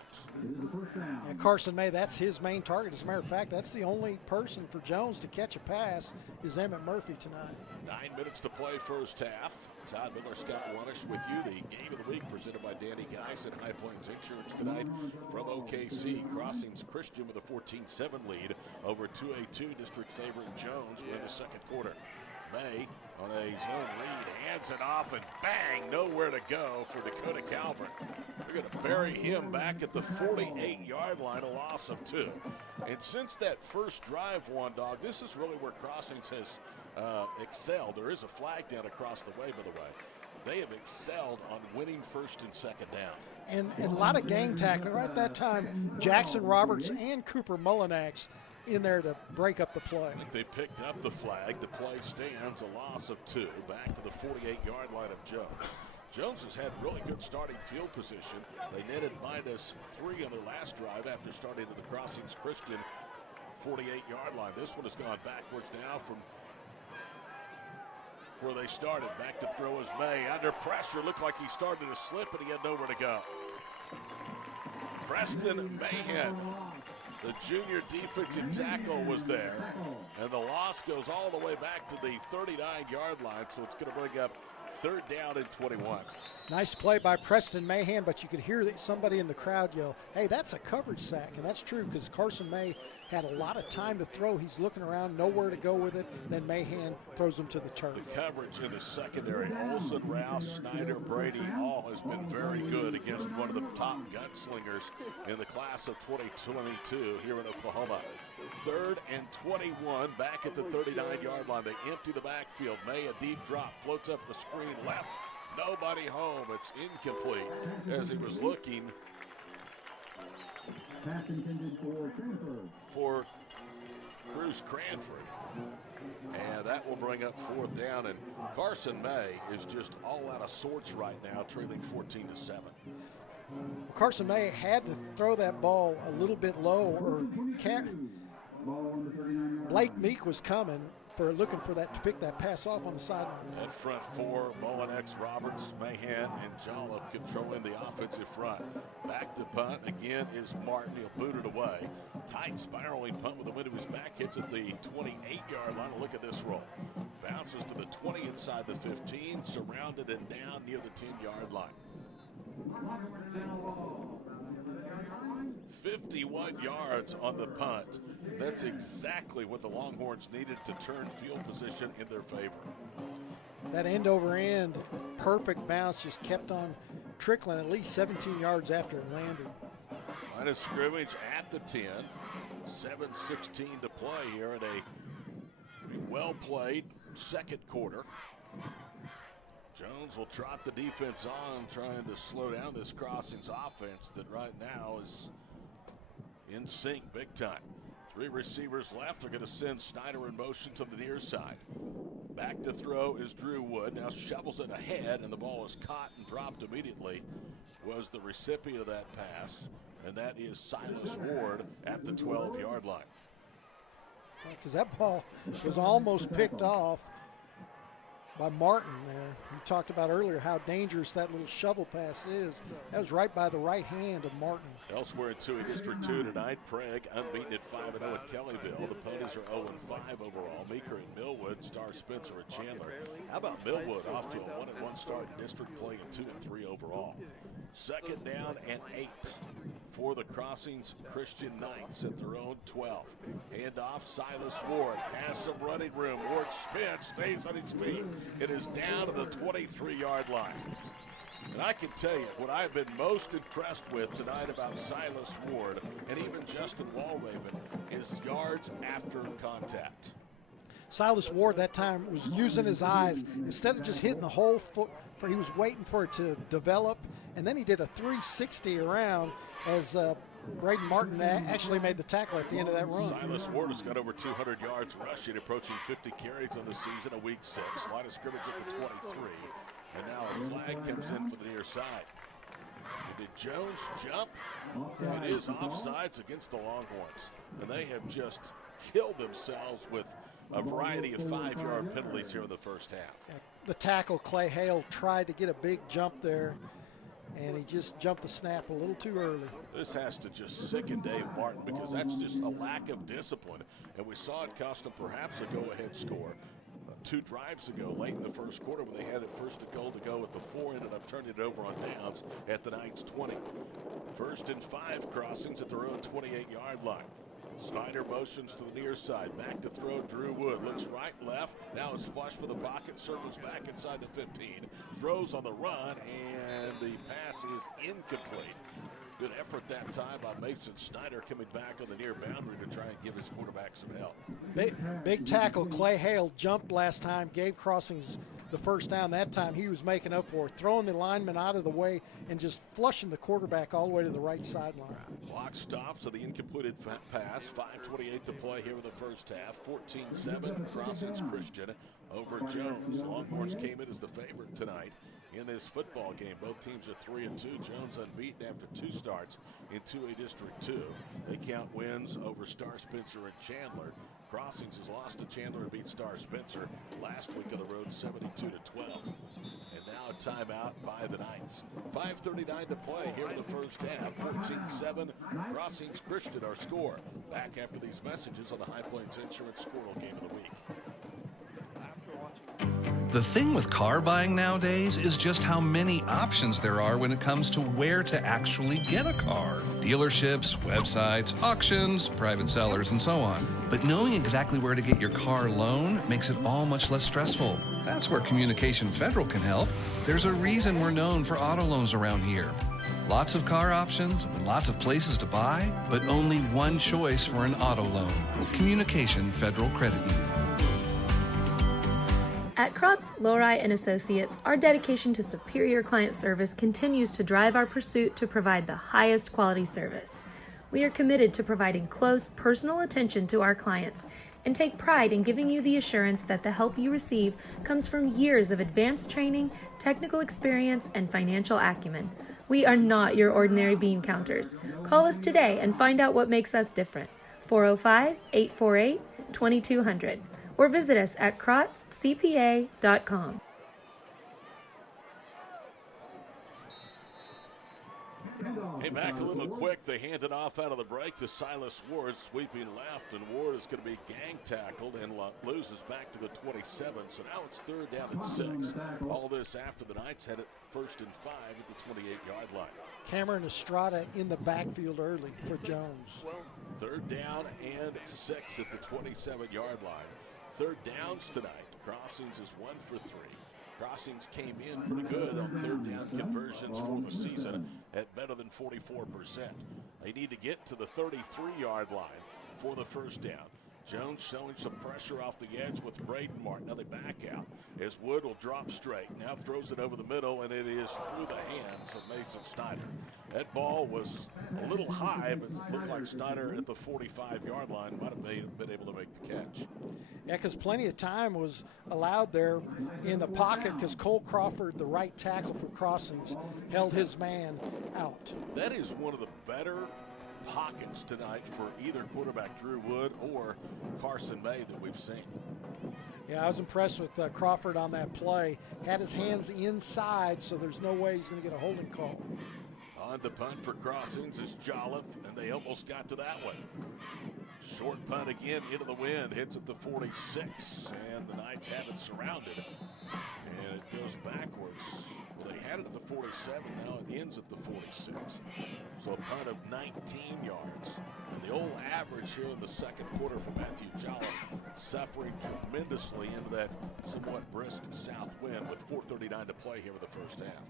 And Carson May, that's his main target. As a matter of fact, that's the only person for Jones to catch a pass is Emmett Murphy tonight. 9 minutes to play first half. Todd Miller, Scott Wanish with you. The game of the week presented by Danny Geis and High Plains Insurance tonight from OKC. Crossings Christian with a 14-7 lead over 2A2 district favorite Jones win the second quarter. May on a zone read, hands it off, and bang, nowhere to go for Dakota Calvert. They're going to bury him back at the 48-yard line, a loss of 2. And since that first drive, Dog, this is really where Crossings has excelled. There is a flag down across the way, by the way. They have excelled on winning first and second down. And a lot of gang tackling. Right at that time, Jackson Roberts and Cooper Mullinax in there to break up the play. I think they picked up the flag. The play stands, a loss of 2. Back to the 48-yard line of Jones. Jones has had really good starting field position. They netted -3 on their last drive after starting at the Crossings Christian 48-yard line. This one has gone backwards now from where they started. Back to throw is May. Under pressure, looked like he started to slip and he had nowhere to go. Preston Mahan, the junior defensive tackle, was there. And the loss goes all the way back to the 39-yard line, so it's going to bring up 3rd down and 21. Nice play by Preston Mahan, but you could hear that somebody in the crowd yell, hey, that's a coverage sack. And that's true because Carson May had a lot of time to throw. He's looking around, nowhere to go with it. Then Mahan throws him to the turf. The coverage in the secondary, Olsen, Rouse, Snyder, Brady, all has been very good against one of the top gunslingers in the class of 2022 here in Oklahoma. 3rd and 21, back at the 39-yard line. They empty the backfield. May, a deep drop, floats up the screen left. Nobody home. It's incomplete as he was looking for Bruce Cranford. And that will bring up 4th down. And Carson May is just all out of sorts right now, trailing 14-7. Carson May had to throw that ball a little bit low, or Blake Meek was coming for looking for that to pick that pass off on the sideline. At front 4, Mullinax, Roberts, Mahan, and Jolliffe controlling the offensive front. Back to punt again is Martin. He'll boot it away. Tight spiraling punt with the wind of his back, hits at the 28-yard line. Look at this roll. Bounces to the 20 inside the 15, surrounded and down near the 10-yard line. 51 yards on the punt. That's exactly what the Longhorns needed to turn field position in their favor. that end over end, perfect bounce, just kept on trickling at least 17 yards after it landed. Line of scrimmage at the 10. 7:16 to play here in a well-played second quarter. Jones will trot the defense on, trying to slow down this Crossings offense that right now is in sync big time. 3 receivers left. They're going to send Snyder in motion to the near side. Back to throw is Drew Wood. Now shovels it ahead, and the ball is caught and dropped immediately. Was the recipient of that pass, and that is Silas Ward at the 12-yard line. Because that ball was almost picked off by Martin there. We talked about earlier how dangerous that little shovel pass is. That was right by the right hand of Martin. Elsewhere in 2A District 2 tonight, Prague unbeaten at 5-0 at Kellyville. The Ponies are 0-5 overall. Meeker at Millwood, Star Spencer at Chandler. How about Millwood off to a 1-1 start in district play and 2-3 overall. Second down and 8 for the Crossings Christian Knights at their own 12. Hand off Silas Ward. Has some running room. Ward spins, stays on his feet. It is down to the 23-yard line. And I can tell you what I've been most impressed with tonight about Silas Ward and even Justin Walraven is yards after contact. Silas Ward that time was using his eyes. Instead of just hitting the whole foot, he was waiting for it to develop, and then he did a 360 around as Braden Martin actually made the tackle at the end of that run. Silas Ward has got over 200 yards rushing, approaching 50 carries on the season, a week 6. Line of scrimmage at the 23. And now a flag comes in for the near side. Did Jones jump? Yeah. It is offsides against the Longhorns. And they have just killed themselves with a variety of 5-yard penalties here in the first half. Yeah. The tackle, Clay Hale, tried to get a big jump there, and he just jumped the snap a little too early. This has to just sicken Dave Martin because that's just a lack of discipline. And we saw it cost them perhaps a go-ahead score. 2 drives ago, late in the first quarter, when they had it first and goal to go at the 4, ended up turning it over on downs at the Knights 20. 1st and 5 Crossings at their own 28-yard line. Snyder motions to the near side. Back to throw, Drew Wood. Looks right, left. Now is flush for the pocket. Circles back inside the 15. Throws on the run, and the pass is incomplete. Good effort that time by Mason Snyder coming back on the near boundary to try and give his quarterback some help. Big tackle. Clay Hale jumped last time, gave Crossings the first down. That time he was making up for it, throwing the lineman out of the way and just flushing the quarterback all the way to the right sideline. Clock stops on the incompleted pass. 5:28 to play here in the first half. 14-7 Crossings Christian over Jones. Longhorns came in as the favorite tonight in this football game. Both teams are 3-2. Jones unbeaten after 2 starts in 2A District 2. They count wins over Star Spencer and Chandler. Crossings has lost to Chandler and beat Star Spencer last week on the road 72-12. And now a timeout by the Knights. 5:39 to play here in the first half. 14-7 Crossings Christian our score. Back after these messages on the High Plains Insurance Squirrel Game of the Week. The thing with car buying nowadays is just how many options there are when it comes to where to actually get a car. Dealerships, websites, auctions, private sellers, and so on. But knowing exactly where to get your car loan makes it all much less stressful. That's where Communication Federal can help. There's a reason we're known for auto loans around here. Lots of car options, lots of places to buy, but only one choice for an auto loan. Communication Federal Credit Union. At Krotz, Lowry & Associates, our dedication to superior client service continues to drive our pursuit to provide the highest quality service. We are committed to providing close, personal attention to our clients and take pride in giving you the assurance that the help you receive comes from years of advanced training, technical experience, and financial acumen. We are not your ordinary bean counters. Call us today and find out what makes us different. 405-848-2200. Or visit us at krotzcpa.com. Hey, back a little quick. They hand it off out of the break to Silas Ward, sweeping left, and Ward is going to be gang tackled and loses back to the 27. So now it's 3rd down and 6. All this after the Knights had it 1st and 5 at the 28-yard line. Cameron Estrada in the backfield early for Jones. 3rd down and 6 at the 27-yard line. 3rd downs tonight. Crossings is 1 for 3. Crossings came in pretty good on third down conversions for the season at better than 44%. They need to get to the 33-yard line for the first down. Jones showing some pressure off the edge with Braden Martin. Now they back out as Wood will drop straight. Now throws it over the middle, and it is through the hands of Mason Snyder. That ball was a little high, but it looked like Snyder at the 45-yard line might have been able to make the catch. Yeah, because plenty of time was allowed there in the pocket because Cole Crawford, the right tackle for Crossings, held his man out. That is one of the better pockets tonight for either quarterback Drew Wood or Carson May that we've seen. Yeah, I was impressed with Crawford on that play. Had his hands inside, so there's no way he's going to get a holding call. On to punt for Crossings is Jolliffe, and they almost got to that one. Short punt again into the wind, hits at the 46, and the Knights have it surrounded. And it goes backwards. Well, they had it at the 47, now it ends at the 46. So a punt of 19 yards. And the old average here in the second quarter for Matthew Jolliffe, suffering tremendously into that somewhat brisk south wind with 4:39 to play here in the first half.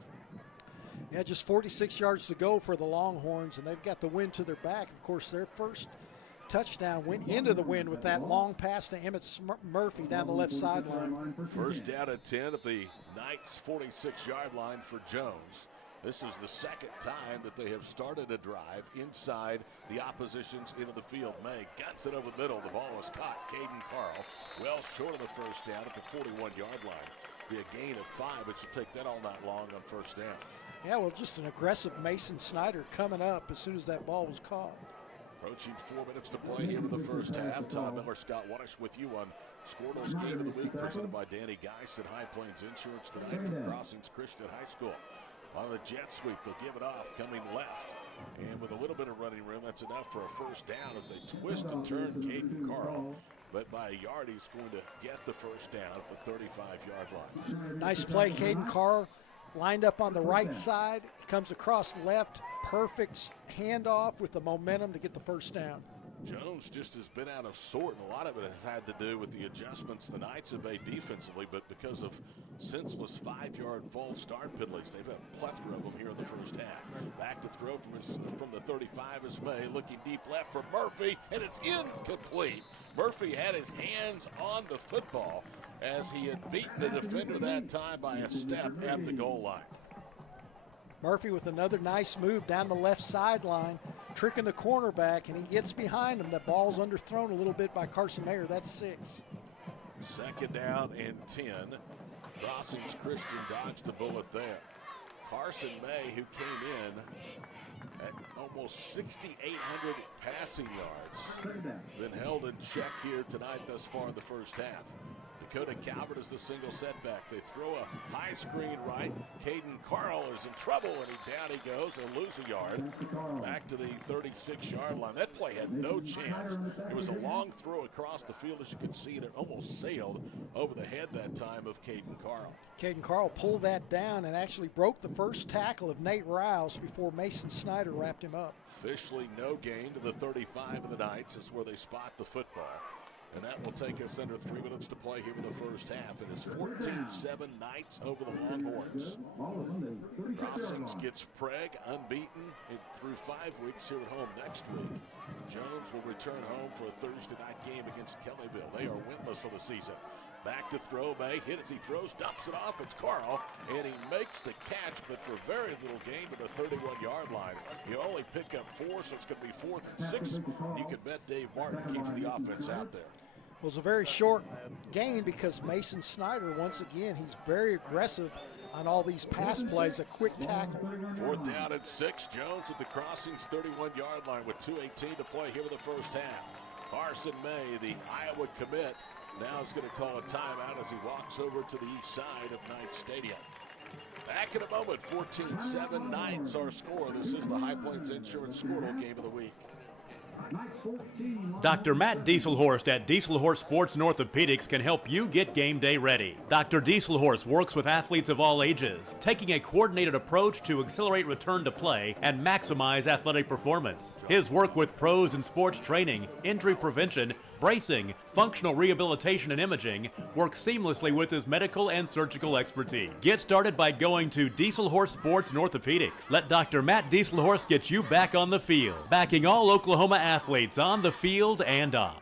Yeah, just 46 yards to go for the Longhorns, and they've got the wind to their back. Of course, their first touchdown went into the wind with that long pass to Emmett Murphy down the left sideline. First down at 10 at the Knights' 46-yard line for Jones. This is the second time that they have started a drive inside the opposition's into the field. May guts it over the middle. The ball was caught. Caden Carl well short of the first down at the 41-yard line. Be a gain of 5, but you take that all night long on first down. Yeah, well, just an aggressive Mason Snyder coming up as soon as that ball was caught. Approaching 4 minutes to play here in the first half. Todd Miller, Scott Wanish with you on Squirtle's Game of the Week, presented by Danny Geist at High Plains Insurance tonight from Crossings Christian High School. On the jet sweep, they'll give it off, coming left. And with a little bit of running room, that's enough for a first down as they twist and turn Caden Carl. But by a yard, he's going to get the first down at the 35-yard line. Nice play, Caden Carl. Lined up on the right side, comes across left, perfect handoff with the momentum to get the first down. Jones just has been out of sort, and a lot of it has had to do with the adjustments the Knights have made defensively, but because of senseless 5-yard false start penalties, they've had a plethora of them here in the first half. Back to throw from the 35 is May, looking deep left for Murphy, and it's incomplete. Murphy had his hands on the football as he had beaten the defender that time by a step at the goal line. Murphy with another nice move down the left sideline, tricking the cornerback, and he gets behind him. The ball's underthrown a little bit by Carson Mayer. That's 6. Second down and 10. Crossings Christian dodged the bullet there. Carson May, who came in at almost 6,800 passing yards, been held in check here tonight thus far in the first half. Dakota Calvert is the single setback. They throw a high screen right. Caden Carl is in trouble, and down he goes. They'll lose a yard. Back to the 36-yard line. That play had no chance. It was a long throw across the field, as you could see, and it almost sailed over the head that time of Caden Carl. Caden Carl pulled that down and actually broke the first tackle of Nate Rouse before Mason Snyder wrapped him up. Officially no gain to the 35 of the Knights is where they spot the football. And that will take us under 3 minutes to play here in the first half. It is 14-7 Knights over the Longhorns. Crossings gets Prague unbeaten through 5 weeks here at home next week. Jones will return home for a Thursday night game against Kellyville. They are winless on the season. Back to throw, May hit as he throws, dumps it off. It's Carl, and he makes the catch, but for very little gain to the 31-yard line. You only pick up 4, so it's going to be 4th and 6. You can bet Dave Martin keeps the offense out there. It was a very short gain because Mason Snyder, once again, he's very aggressive on all these pass plays, a quick tackle. 4th down and 6. Jones at the Crossings 31-yard line with 2:18 to play here in the first half. Carson May, the Iowa commit, now is going to call a timeout as he walks over to the east side of Knights Stadium. Back in a moment, 14-7 Knights our score. This is the High Plains Insurance Squirtle Game of the Week. Dr. Matt Dieselhorst at Dieselhorst Sports and Orthopedics can help you get game day ready. Dr. Dieselhorst works with athletes of all ages, taking a coordinated approach to accelerate return to play and maximize athletic performance. His work with pros in sports training, injury prevention, bracing, functional rehabilitation, and imaging work seamlessly with his medical and surgical expertise. Get started by going to Dieselhorse Sports and Orthopedics. Let Dr. Matt Dieselhorse get you back on the field, backing all Oklahoma athletes on the field and off.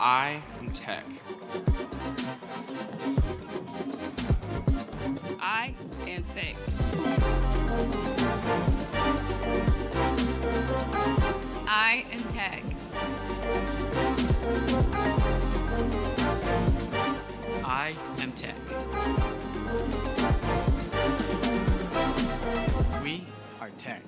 I am Tech. I am Tech. I am Tech. I am Tech. We are Tech.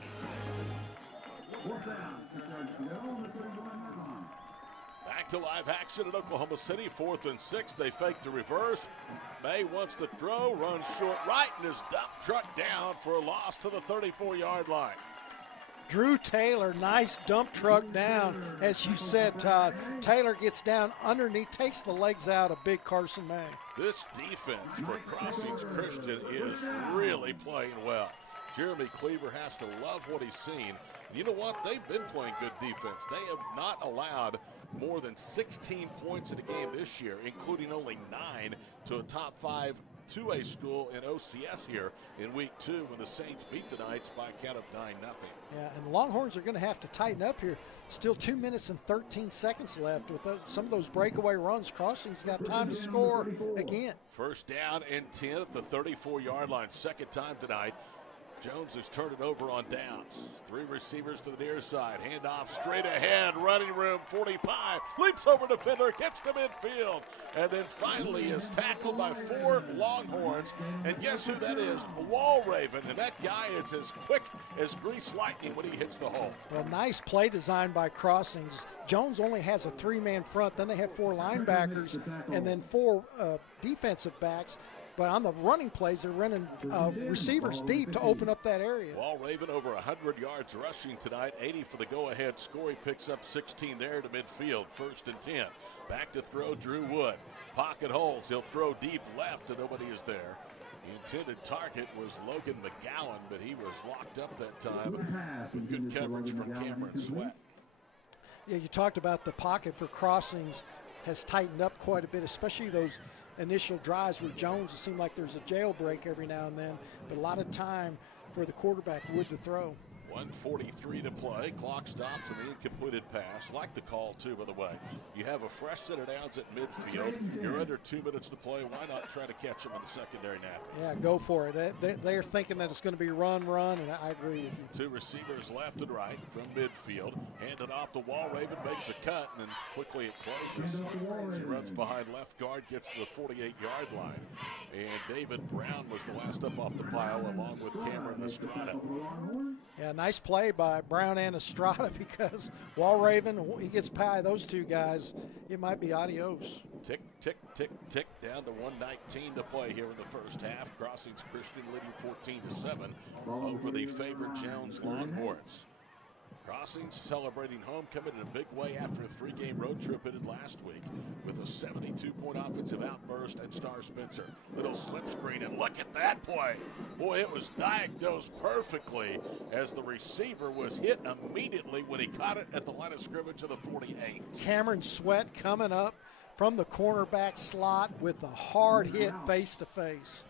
Back to live action at Oklahoma City, 4th and 6. They fake the reverse. May wants to throw, runs short right, and his dump truck down for a loss to the 34-yard line. Drew Taylor, nice dump truck down. As you said, Todd, Taylor gets down underneath, takes the legs out of big Carson May. This defense for Crossings Christian is really playing well. Jeremy Cleaver has to love what he's seen. You know what? They've been playing good defense. They have not allowed more than 16 points in a game this year, including only 9 to a top 5 2A school in OCS here in week 2 when the Saints beat the Knights by a count of 9-0. Yeah, and the Longhorns are going to have to tighten up here. Still 2 minutes and 13 seconds left with some of those breakaway runs. Crossing's got time to score again. First down and 10 at the 34-yard line. Second time tonight. Jones has turned it over on downs. 3 receivers to the near side. Handoff straight ahead. Running room 45. Leaps over defender. Gets to midfield. And then finally is tackled by 4 Longhorns. And guess who that is? Walraven. And that guy is as quick as grease lightning when he hits the hole. Well, nice play design by Crossings. Jones only has a 3-man front. Then they have 4 linebackers and then 4 defensive backs. But on the running plays, they're running receivers deep to open up that area. Walraven over 100 yards rushing tonight, 80 for the go-ahead score. He picks up 16 there to midfield, 1st and 10. Back to throw, Drew Wood. Pocket holds, he'll throw deep left and nobody is there. The intended target was Logan McGowan, but he was locked up that time with good coverage from Cameron Sweat. Yeah, you talked about the pocket for Crossings has tightened up quite a bit, especially those initial drives with Jones. It seemed like there's a jailbreak every now and then, but a lot of time for the quarterback Wood to throw. 1:43 to play. Clock stops and the incompleted pass. Like the call, too, by the way. You have a fresh set of downs at midfield. You're under 2 minutes to play. Why not try to catch them in the secondary now? Yeah, go for it. They're thinking that it's going to be run, and I agree with you. 2 receivers left and right from midfield. Handed off to Walraven, makes a cut, and then quickly it closes. He runs behind left guard, gets to the 48-yard line. And David Brown was the last up off the pile, along with Cameron Estrada. Yeah, nice play by Brown and Estrada because Walraven, he gets by those 2 guys, it might be adios. Tick, tick, tick, tick, down to 1:19 to play here in the first half. Crossings Christian leading 14-7 over the favored Jones Longhorns. Crossings celebrating homecoming in a big way after a 3-game road trip ended last week with a 72-point offensive outburst at Star Spencer. Little slip screen, and look at that play. Boy, it was diagnosed perfectly as the receiver was hit immediately when he caught it at the line of scrimmage of the 48. Cameron Sweat coming up from the cornerback slot with a hard hit face-to-face.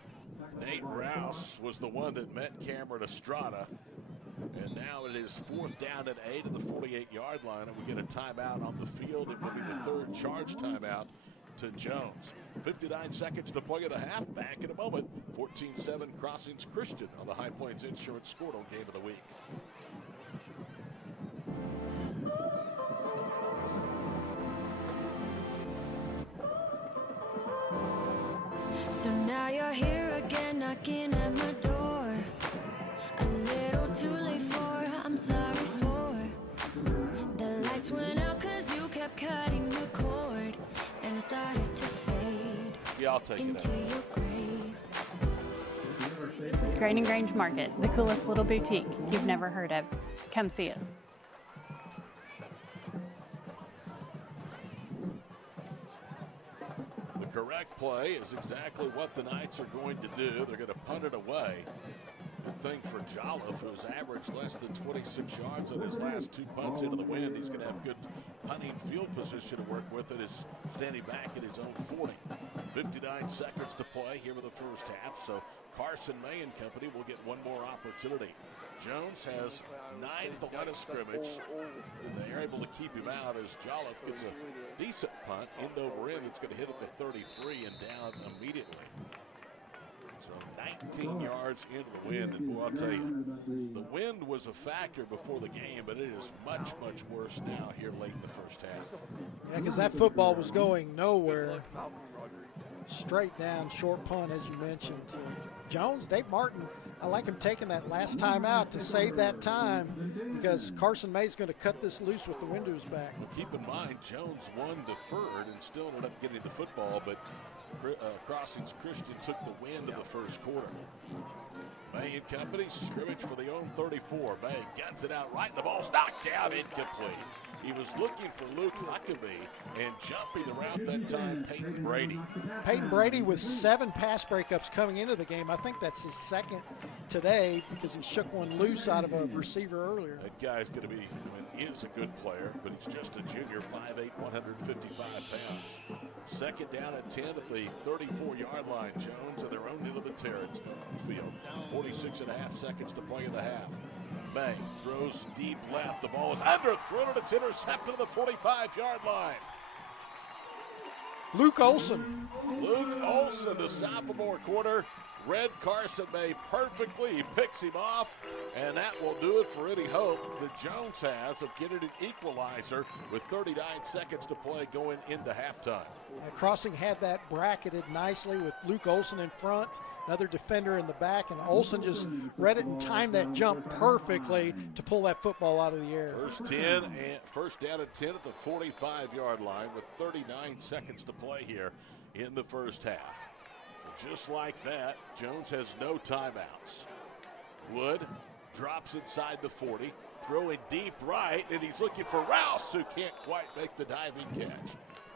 Nate Rouse was the one that met Cameron Estrada. And now it is 4th down and 8 at the 48-yard line, and we get a timeout on the field. It will be the 3rd charge timeout to Jones. 59 seconds to play in the half. Back in a moment. 14-7 Crossings Christian on the High Plains Insurance Scoredle Game of the Week. So now you're here again, knocking at my door. A little too late for, I'm sorry for. The lights went out cause you kept cutting the cord, and I started to fade into your grave. This is Grain and Grange Market, the coolest little boutique you've never heard of. Come see us. The correct play is exactly what the Knights are going to do. They're going to punt it away. Good thing for Jolliffe, who's averaged less than 26 yards on his last 2 punts into the wind. He's going to have good punting field position to work with. It is standing back at his own 40. 59 seconds to play here in the first half, so Carson May and company will get one more opportunity. Jones has 9 at the line of scrimmage, and they're able to keep him out as Jolliffe gets a decent punt, end over end. It's going to hit at the 33 and down immediately. So 19 yards into the wind, and boy, I'll tell you, the wind was a factor before the game, but it is much, much worse now here late in the first half. Yeah, because that football was going nowhere. Straight down, short punt, as you mentioned. Jones, Dave Martin, I like him taking that last time out to save that time because Carson May's going to cut this loose with the windows back. Well, keep in mind, Jones won deferred and still ended up getting the football, but Crossings Christian took the wind of the first quarter. May and company, scrimmage for the own 34. May guts it out right, the ball's knocked out, incomplete. He was looking for Luke Huckabee and jumping around that time, Peyton Brady. Peyton Brady with 7 pass breakups coming into the game. I think that's his second today because he shook one loose out of a receiver earlier. That guy's going to be, is a good player, but he's just a junior, 5'8", 155 pounds. Second down at 10 at the 34-yard line. Jones at their own end of the territory field. 46.5 seconds to play in the half. May throws deep left. The ball is underthrown and it's intercepted at the 45-yard line. Luke Olson. Luke Olson, the sophomore quarter, read Carson May perfectly. He picks him off, and that will do it for any hope that Jones has of getting an equalizer with 39 seconds to play going into halftime. Crossing had that bracketed nicely with Luke Olson in front, another defender in the back, and Olson just read it and timed that jump perfectly to pull that football out of the air. First down at 10 at the 45-yard line with 39 seconds to play here in the first half. Just like that, Jones has no timeouts. Wood drops inside the 40, throwing deep right, and he's looking for Rouse, who can't quite make the diving catch.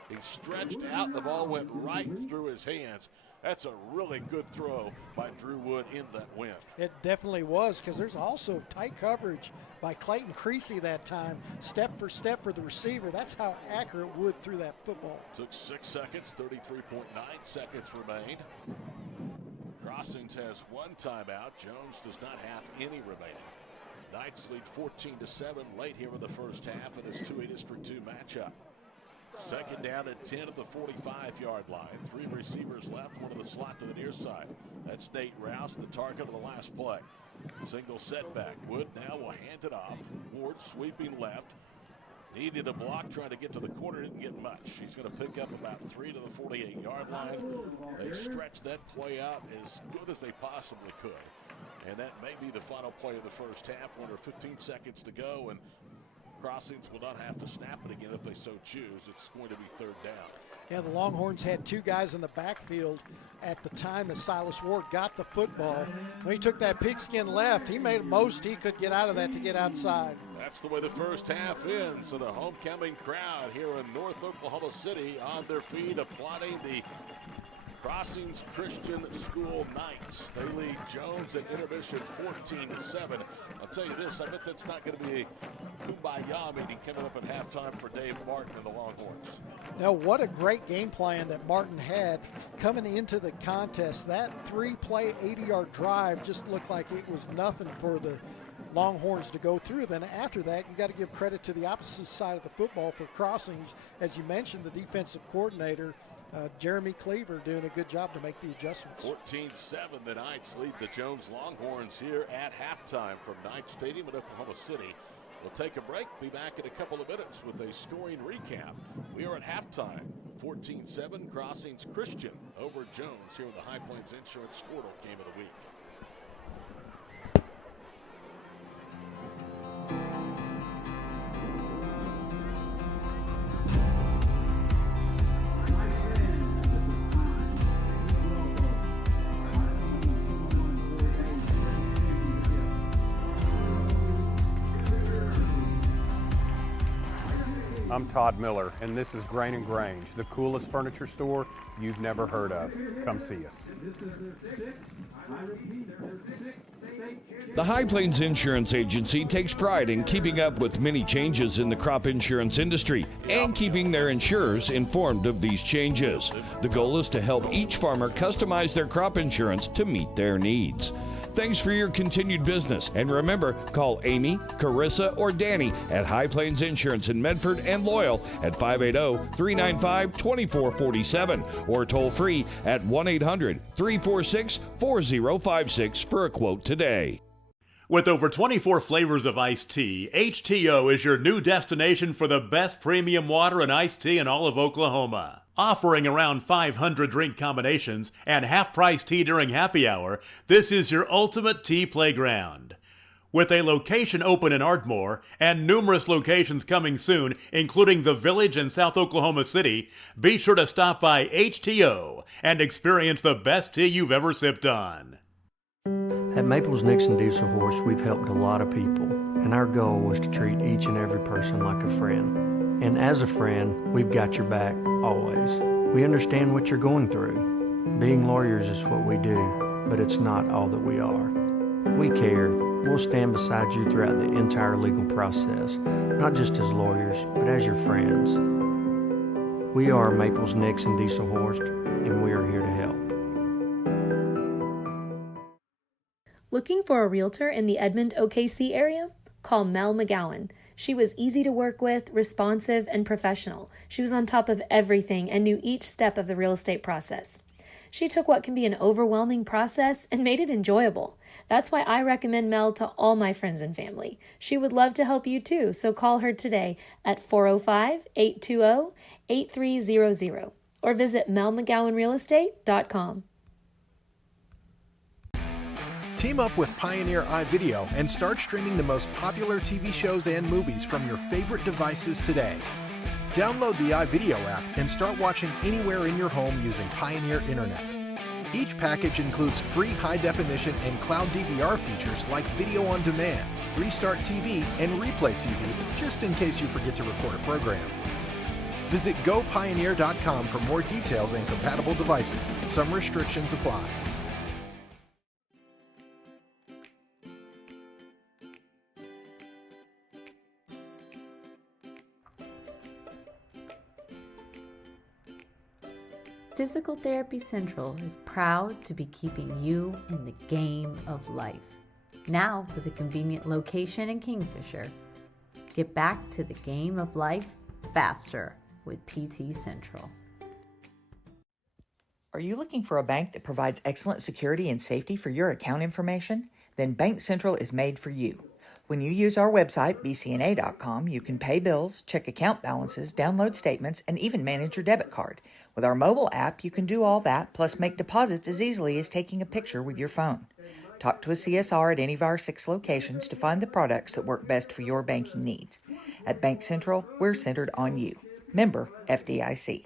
He stretched out, the ball went right through his hands. That's a really good throw by Drew Wood in that win. It definitely was, because there's also tight coverage by Clayton Creasy that time, step for step for the receiver. That's how accurate Wood threw that football. Took 6 seconds, 33.9 seconds remained. Crossings has one timeout. Jones does not have any remaining. Knights lead 14-7 late here in the first half of this 2A District 2 matchup. Second down at 10 at the 45-yard line. 3 receivers left, one of the slot to the near side. That's Nate Rouse, the target of the last play. Single setback. Wood now will hand it off. Ward sweeping left. Needed a block, trying to get to the corner, didn't get much. He's going to pick up about 3 to the 48-yard line. They stretched that play out as good as they possibly could. And that may be the final play of the first half. Under 15 seconds to go, and Crossings will not have to snap it again if they so choose. It's going to be third down. Yeah, the Longhorns had 2 guys in the backfield at the time that Silas Ward got the football. When he took that pigskin left, he made the most he could get out of that to get outside. That's the way the first half ends. So the homecoming crowd here in North Oklahoma City on their feet applauding the Crossings Christian School Knights. They lead Jones at intermission 14-7. I'll tell you this, I bet that's not going to be a kumbaya meeting coming up at halftime for Dave Martin and the Longhorns. Now, what a great game plan that Martin had coming into the contest. That 3-play, 80-yard drive just looked like it was nothing for the Longhorns to go through. Then after that, you got to give credit to the opposite side of the football for Crossings. As you mentioned, the defensive coordinator, Jeremy Cleaver, doing a good job to make the adjustments. 14-7, the Knights lead the Jones Longhorns here at halftime from Knight Stadium in Oklahoma City. We'll take a break, be back in a couple of minutes with a scoring recap. We are at halftime, 14-7, Crossings Christian over Jones here in the High Plains Insurance Squirtle Game of the Week. I'm Todd Miller, and this is Grain and Grange, the coolest furniture store you've never heard of. Come see us. This is their sixth, I repeat, their sixth state. The High Plains Insurance Agency takes pride in keeping up with many changes in the crop insurance industry and keeping their insurers informed of these changes. The goal is to help each farmer customize their crop insurance to meet their needs. Thanks for your continued business. And remember, call Amy, Carissa, or Danny at High Plains Insurance in Medford and Loyal at 580-395-2447 or toll free at 1-800-346-4056 for a quote today. With over 24 flavors of iced tea, HTO is your new destination for the best premium water and iced tea in all of Oklahoma. Offering around 500 drink combinations and half-price tea during happy hour, this is your ultimate tea playground. With a location open in Ardmore and numerous locations coming soon, including the Village in South Oklahoma City, be sure to stop by HTO and experience the best tea you've ever sipped on. At Maples Nixon Diesel Horse, we've helped a lot of people, and our goal was to treat each and every person like a friend. And as a friend, we've got your back, always. We understand what you're going through. Being lawyers is what we do, but it's not all that we are. We care. We'll stand beside you throughout the entire legal process, not just as lawyers, but as your friends. We are Maples Nixon Diesel Horse, and we are here to help. Looking for a realtor in the Edmond, OKC area? Call Mel McGowan. She was easy to work with, responsive, and professional. She was on top of everything and knew each step of the real estate process. She took what can be an overwhelming process and made it enjoyable. That's why I recommend Mel to all my friends and family. She would love to help you too, so call her today at 405-820-8300 or visit melmcgowanrealestate.com. Team up with Pioneer iVideo and start streaming the most popular TV shows and movies from your favorite devices today. Download the iVideo app and start watching anywhere in your home using Pioneer Internet. Each package includes free high-definition and cloud DVR features like Video on Demand, Restart TV, and Replay TV, just in case you forget to record a program. Visit GoPioneer.com for more details and compatible devices. Some restrictions apply. Physical Therapy Central is proud to be keeping you in the game of life. Now with a convenient location in Kingfisher. Get back to the game of life faster with PT Central. Are you looking for a bank that provides excellent security and safety for your account information? Then Bank Central is made for you. When you use our website, bcna.com, you can pay bills, check account balances, download statements, and even manage your debit card. With our mobile app, you can do all that, plus make deposits as easily as taking a picture with your phone. Talk to a CSR at any of our 6 locations to find the products that work best for your banking needs. At Bank Central, we're centered on you. Member FDIC.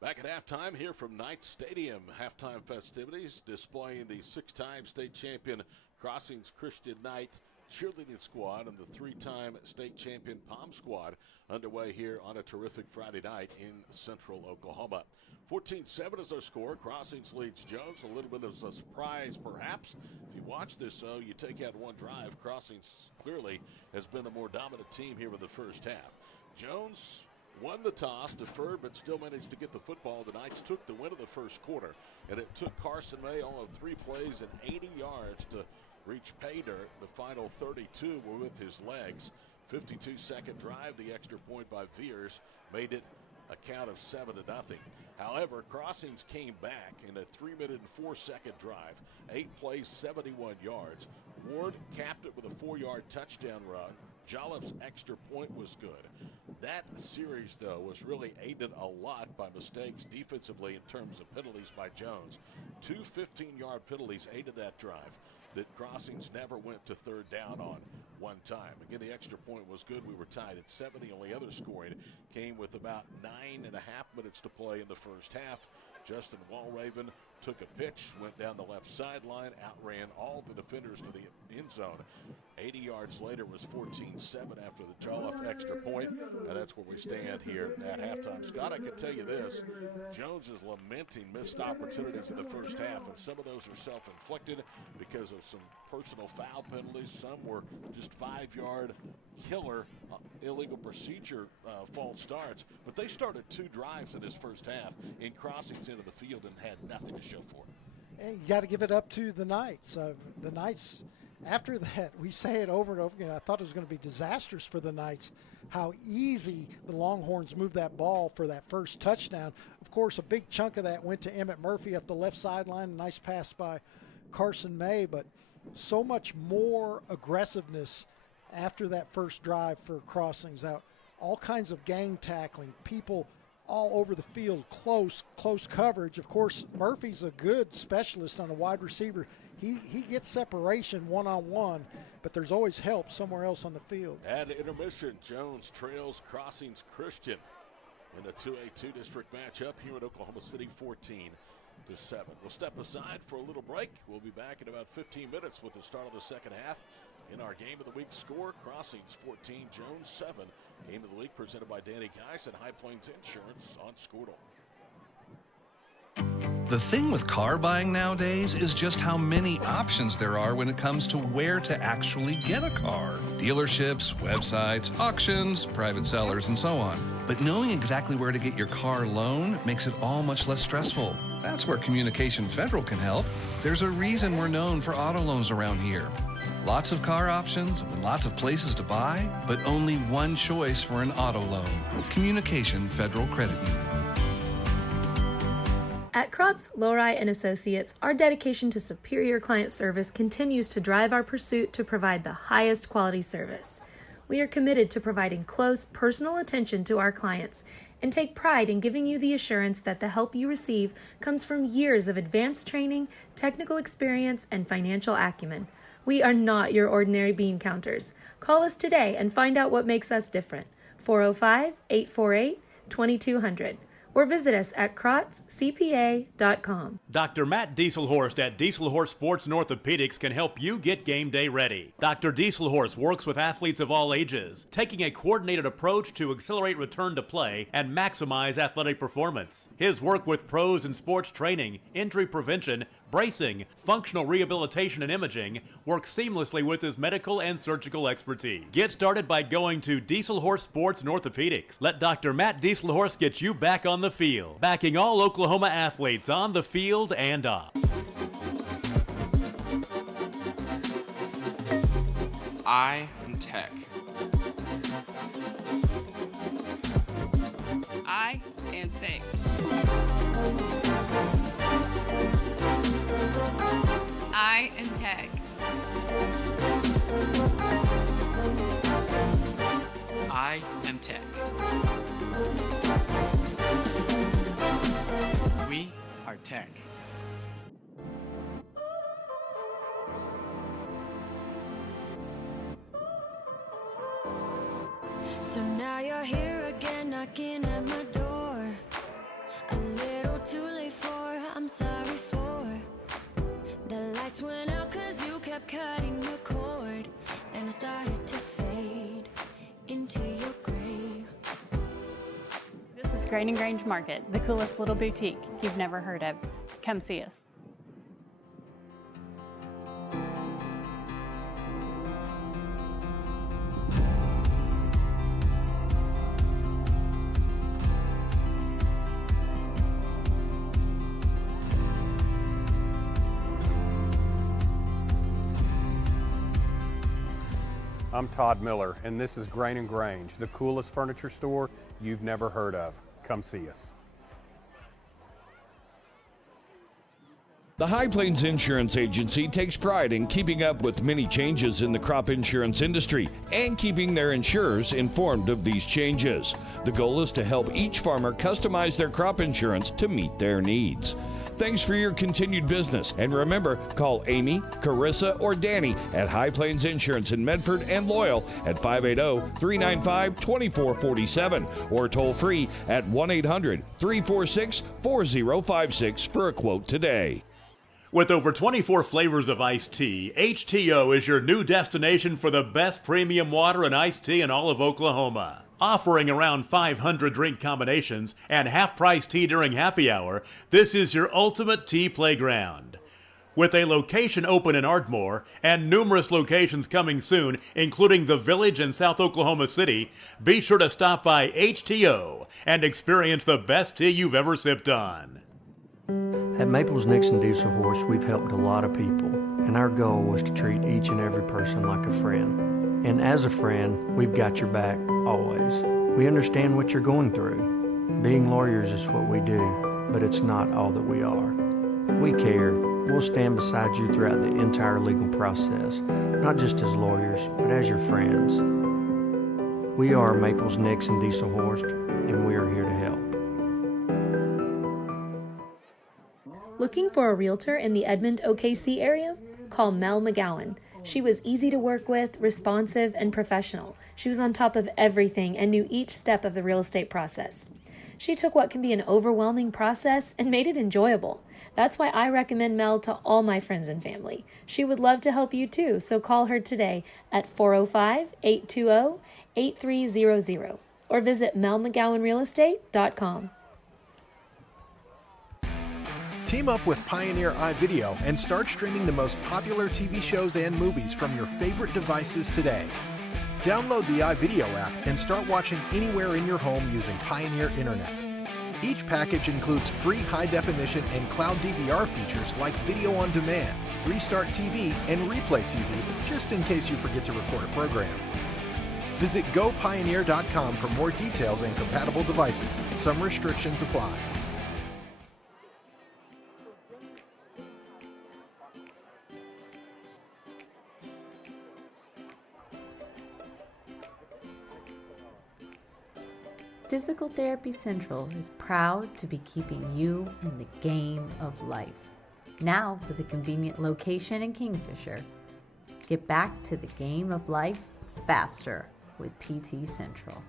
Back at halftime here from Knight Stadium. Halftime festivities displaying the 6-time state champion Crossings Christian Knight cheerleading squad and the 3-time state champion Palm squad underway here on a terrific Friday night in central Oklahoma. 14-7 is our score. Crossings leads Jones. A little bit of a surprise perhaps. If you watch this, though, you take out one drive. Crossings clearly has been the more dominant team here in the first half. Jones won the toss, deferred, but still managed to get the football. The Knights took the win of the first quarter, and it took Carson May all of 3 plays and 80 yards to reach pay dirt. The final 32 were with his legs. 52-second drive. The extra point by Veers made it a count of 7-0. However, Crossings came back in a 3-minute and 4-second drive. 8 plays, 71 yards. Ward capped it with a 4-yard touchdown run. Jolliffe's extra point was good. That series, though, was really aided a lot by mistakes defensively in terms of penalties by Jones. 2 15-yard penalties aided that drive that Crossings never went to third down on one time. Again, the extra point was good. We were tied at 7. The only other scoring came with about 9.5 minutes to play in the first half. Justin Walraven took a pitch, went down the left sideline, outran all the defenders to the end zone. 80 yards later was 14-7 after the Jolliffe extra point, and that's where we stand here at halftime. Scott, I can tell you this, Jones is lamenting missed opportunities in the first half, and some of those are self-inflicted because of some personal foul penalties. Some were just 5-yard killer illegal procedure false starts, but they started 2 drives in this first half in crossings into the field and had nothing to show for it. And you got to give it up to the Knights. The Knights, after that, we say it over and over again, I thought it was going to be disastrous for the Knights, how easy the Longhorns moved that ball for that first touchdown. Of course, a big chunk of that went to Emmett Murphy up the left sideline, a nice pass by Carson May, but so much more aggressiveness after that first drive for crossings out. All kinds of gang tackling, people all over the field, close coverage. Of course, Murphy's a good specialist on a wide receiver. He gets separation one-on-one, but there's always help somewhere else on the field. At intermission, Jones trails Crossings Christian in the 2A2 district matchup here at Oklahoma City, 14-7. We'll step aside for a little break. We'll be back in about 15 minutes with the start of the second half. In our Game of the Week score, Crossings 14, Jones 7. Game of the Week presented by Danny Geis and High Plains Insurance on Squirtle. The thing with car buying nowadays is just how many options there are when it comes to where to actually get a car. Dealerships, websites, auctions, private sellers, and so on. But knowing exactly where to get your car loan makes it all much less stressful. That's where Communication Federal can help. There's a reason we're known for auto loans around here. Lots of car options and lots of places to buy, but only one choice for an auto loan. Communication Federal Credit Union. At Krotz, Lowry & Associates, our dedication to superior client service continues to drive our pursuit to provide the highest quality service. We are committed to providing close, personal attention to our clients and take pride in giving you the assurance that the help you receive comes from years of advanced training, technical experience, and financial acumen. We are not your ordinary bean counters. Call us today and find out what makes us different. 405-848-2200. Or visit us at krotzcpa.com. Dr. Matt Dieselhorst at Dieselhorst Sports and Orthopedics can help you get game day ready. Dr. Dieselhorst works with athletes of all ages, taking a coordinated approach to accelerate return to play and maximize athletic performance. His work with pros in sports training, injury prevention, bracing, functional rehabilitation, and imaging works seamlessly with his medical and surgical expertise. Get started by going to Dieselhorst Sports and Orthopedics. Let Dr. Matt Dieselhorst get you back on the field, backing all Oklahoma athletes on the field and off. I am Tech. I am Tech. I am Tech. I am Tech. We are Tech. So now you're here again, knocking at my door. A little too late for, I'm sorry for. The lights went out 'cause you kept cutting the cord, and I started to fade into your grave. This is Grain & Grange Market, the coolest little boutique you've never heard of. Come see us. I'm Todd Miller, and this is Grain & Grange, the coolest furniture store you've never heard of. Come see us. The High Plains Insurance Agency takes pride in keeping up with many changes in the crop insurance industry and keeping their insurers informed of these changes. The goal is to help each farmer customize their crop insurance to meet their needs. Thanks for your continued business. And remember, call Amy, Carissa, or Danny at High Plains Insurance in Medford and Loyal at 580-395-2447 or toll free at 1-800-346-4056 for a quote today. With over 24 flavors of iced tea, HTO is your new destination for the best premium water and iced tea in all of Oklahoma. Offering around 500 drink combinations and half-price tea during happy hour, this is your ultimate tea playground. With a location open in Ardmore and numerous locations coming soon, including the Village in South Oklahoma City, be sure to stop by HTO and experience the best tea you've ever sipped on. At Maples Nixon Diesel Horse, we've helped a lot of people, and our goal was to treat each and every person like a friend. And as a friend, we've got your back always. We understand what you're going through. Being lawyers is what we do, but it's not all that we are. We care. We'll stand beside you throughout the entire legal process, not just as lawyers, but as your friends. We are Maples Nixon Diesel Horse, and we are here to help. Looking for a realtor in the Edmond, OKC area? Call Mel McGowan. She was easy to work with, responsive, and professional. She was on top of everything and knew each step of the real estate process. She took what can be an overwhelming process and made it enjoyable. That's why I recommend Mel to all my friends and family. She would love to help you too, so call her today at 405-820-8300 or visit melmcgowanrealestate.com. Team up with Pioneer iVideo and start streaming the most popular TV shows and movies from your favorite devices today. Download the iVideo app and start watching anywhere in your home using Pioneer Internet. Each package includes free high-definition and cloud DVR features like Video on Demand, Restart TV, and Replay TV, just in case you forget to record a program. Visit gopioneer.com for more details and compatible devices. Some restrictions apply. Physical Therapy Central is proud to be keeping you in the game of life. Now with a convenient location in Kingfisher. Get back to the game of life faster with PT Central.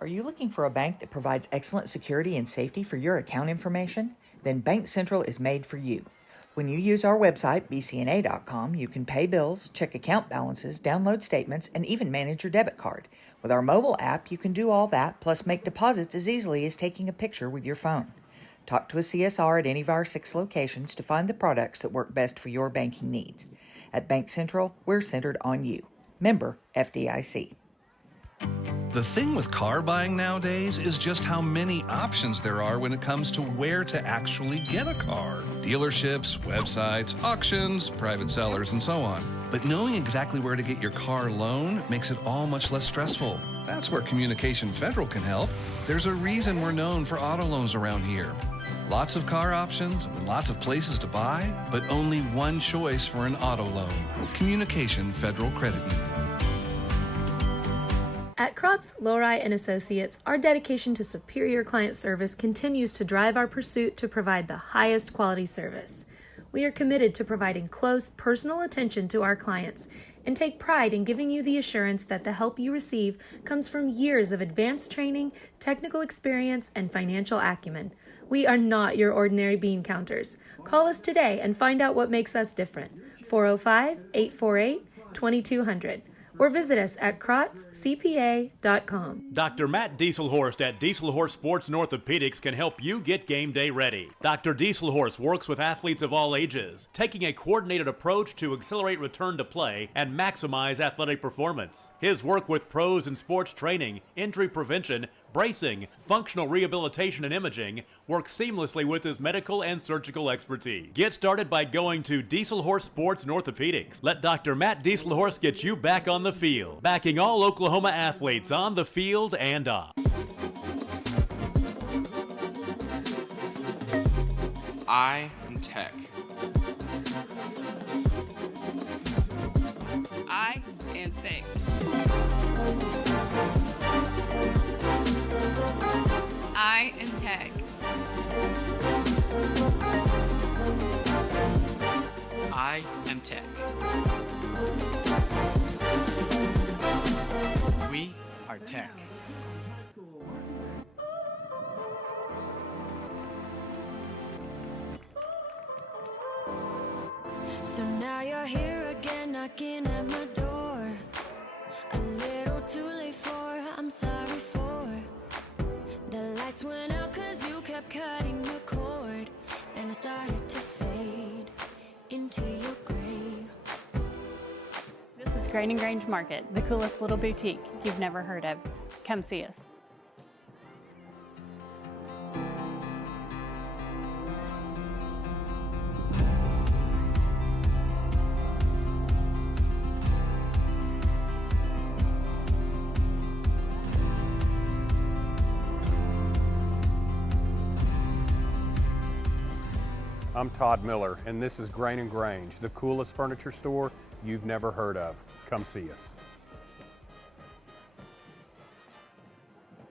Are you looking for a bank that provides excellent security and safety for your account information? Then Bank Central is made for you. When you use our website, bcna.com, you can pay bills, check account balances, download statements, and even manage your debit card. With our mobile app, you can do all that, plus make deposits as easily as taking a picture with your phone. Talk to a CSR at any of our 6 locations to find the products that work best for your banking needs. At Bank Central, we're centered on you. Member FDIC. The thing with car buying nowadays is just how many options there are when it comes to where to actually get a car. Dealerships, websites, auctions, private sellers, and so on. But knowing exactly where to get your car loan makes it all much less stressful. That's where Communication Federal can help. There's a reason we're known for auto loans around here. Lots of car options and lots of places to buy, but only one choice for an auto loan. Communication Federal Credit Union. At Krotz, Lowry & Associates, our dedication to superior client service continues to drive our pursuit to provide the highest quality service. We are committed to providing close, personal attention to our clients and take pride in giving you the assurance that the help you receive comes from years of advanced training, technical experience, and financial acumen. We are not your ordinary bean counters. Call us today and find out what makes us different. 405-848-2200. Or visit us at krotzcpa.com. Dr. Matt Dieselhorst at Dieselhorst Sports and Orthopedics can help you get game day ready. Dr. Dieselhorst works with athletes of all ages, taking a coordinated approach to accelerate return to play and maximize athletic performance. His work with pros in sports training, injury prevention, bracing, functional rehabilitation, and imaging works seamlessly with his medical and surgical expertise. Get started by going to Dieselhorst Sports and Orthopedics. Let Dr. Matt Dieselhorst get you back on the field, backing all Oklahoma athletes on the field and off. I am Tech. I am Tech. I am Tech. I am Tech. We are Tech. So now you're here again, knocking at my door. A little too late for, I'm sorry for. The lights went out 'cause you kept cutting the cord, and I started to fade into your grave. This is Grain and Grange Market, the coolest little boutique you've never heard of. Come see us. I'm Todd Miller, and this is Grain and Grange, the coolest furniture store you've never heard of. Come see us.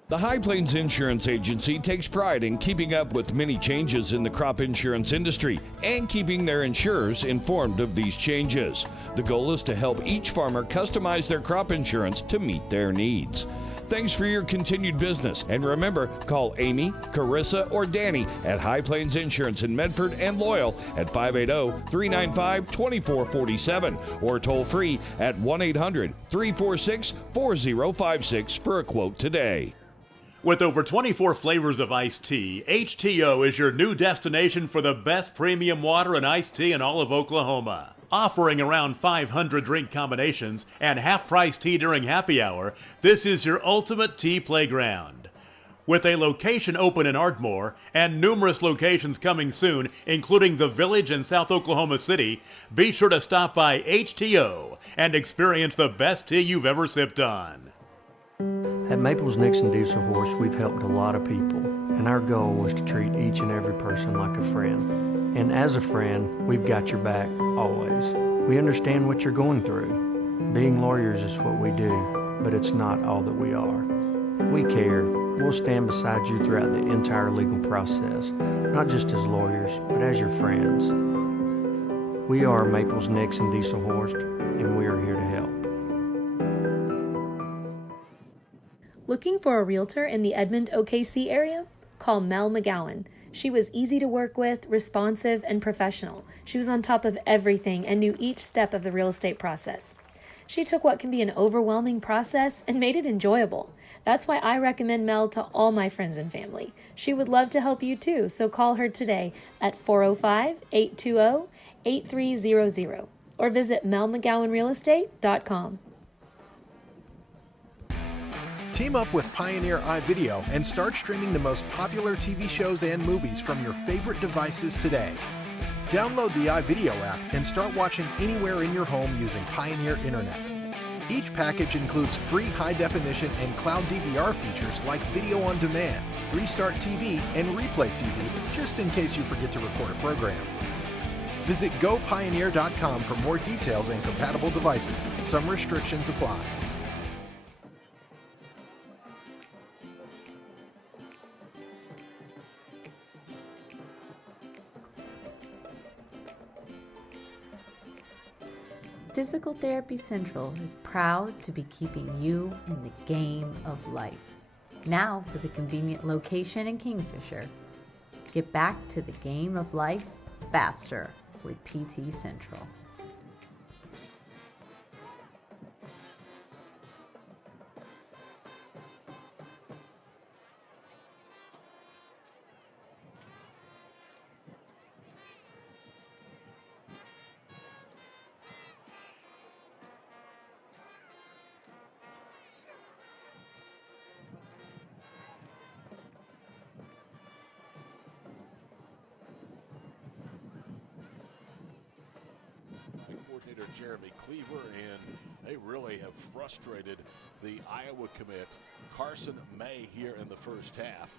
The High Plains Insurance Agency takes pride in keeping up with many changes in the crop insurance industry and keeping their insurers informed of these changes. The goal is to help each farmer customize their crop insurance to meet their needs. Thanks for your continued business, and remember, call Amy, Carissa, or Danny at High Plains Insurance in Medford and Loyal at 580-395-2447 or toll free at 1-800-346-4056 for a quote today. With over 24 flavors of iced tea, HTO is your new destination for the best premium water and iced tea in all of Oklahoma. Offering around 500 drink combinations and half-price tea during happy hour, this is your ultimate tea playground. With a location open in Ardmore and numerous locations coming soon, including the Village in South Oklahoma City, be sure to stop by HTO and experience the best tea you've ever sipped on. At Maples Nixon Diesel Horse, we've helped a lot of people, and our goal was to treat each and every person like a friend. And as a friend, we've got your back, always. We understand what you're going through. Being lawyers is what we do, but it's not all that we are. We care. We'll stand beside you throughout the entire legal process, not just as lawyers, but as your friends. We are Maples Nixon Diesel Horse, and we are here to help. Looking for a realtor in the Edmond, OKC area? Call Mel McGowan. She was easy to work with, responsive, and professional. She was on top of everything and knew each step of the real estate process. She took what can be an overwhelming process and made it enjoyable. That's why I recommend Mel to all my friends and family. She would love to help you too, so call her today at 405-820-8300 or visit melmcgowanrealestate.com. Team up with Pioneer iVideo and start streaming the most popular TV shows and movies from your favorite devices today. Download the iVideo app and start watching anywhere in your home using Pioneer Internet. Each package includes free high-definition and cloud DVR features like Video on Demand, Restart TV, and Replay TV, just in case you forget to record a program. Visit GoPioneer.com for more details and compatible devices. Some restrictions apply. Physical Therapy Central is proud to be keeping you in the game of life. Now with a convenient location in Kingfisher. Get back to the game of life faster with PT Central. Coordinator Jeremy Cleaver, and they really have frustrated the Iowa commit Carson May here in the first half.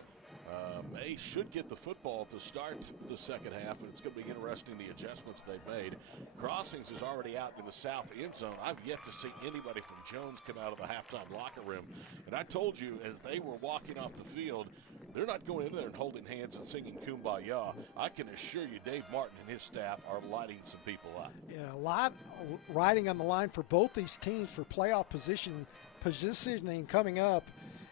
May should get the football to start the second half, and it's going to be interesting the adjustments they've made. Crossings is already out in the south end zone. I've yet to see anybody from Jones come out of the halftime locker room. And I told you, as they were walking off the field, they're not going in there and holding hands and singing Kumbaya. I can assure you Dave Martin and his staff are lighting some people up. Yeah, a lot riding on the line for both these teams for playoff positioning coming up.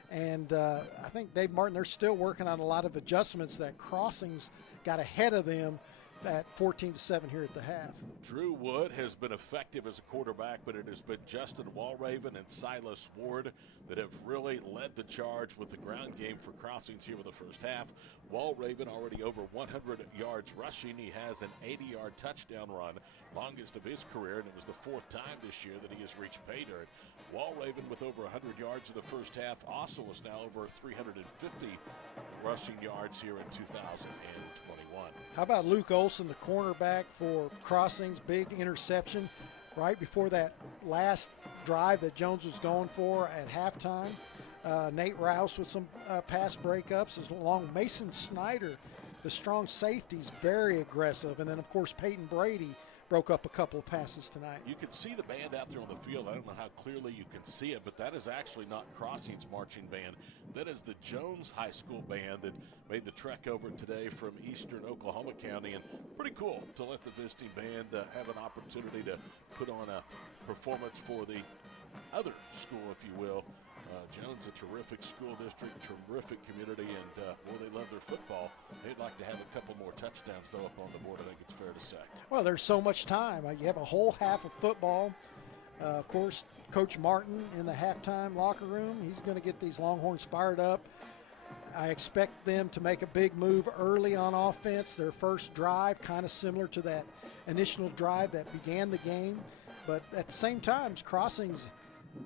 And I think Dave Martin, they're still working on a lot of adjustments that Crossings got ahead of them at 14-7 here at the half. Drew Wood has been effective as a quarterback, but it has been Justin Walraven and Silas Ward that have really led the charge with the ground game for Crossings here in the first half. Walraven already over 100 yards rushing. He has an 80-yard touchdown run, longest of his career, and it was the fourth time this year that he has reached pay dirt. Walraven with over 100 yards in the first half also is now over 350 rushing yards here in 2021. How about Luke Olson, the cornerback for Crossings? Big interception right before that last drive that Jones was going for at halftime. Nate Rouse with some pass breakups, as along with Mason Snyder, the strong safeties, very aggressive. And then, of course, Peyton Brady broke up a couple of passes tonight. You can see the band out there on the field. I don't know how clearly you can see it, but that is actually not Crossings marching band. That is the Jones High School band that made the trek over today from eastern Oklahoma County. And pretty cool to let the visiting band have an opportunity to put on a performance for the other school, if you will. Jones, a terrific school district, terrific community, and they love their football. They'd like to have a couple more touchdowns, though, up on the board. I think it's fair to say. Well, there's so much time. You have a whole half of football. Of course, Coach Martin in the halftime locker room, he's going to get these Longhorns fired up. I expect them to make a big move early on offense. Their first drive, kind of similar to that initial drive that began the game. But at the same time, Crossings,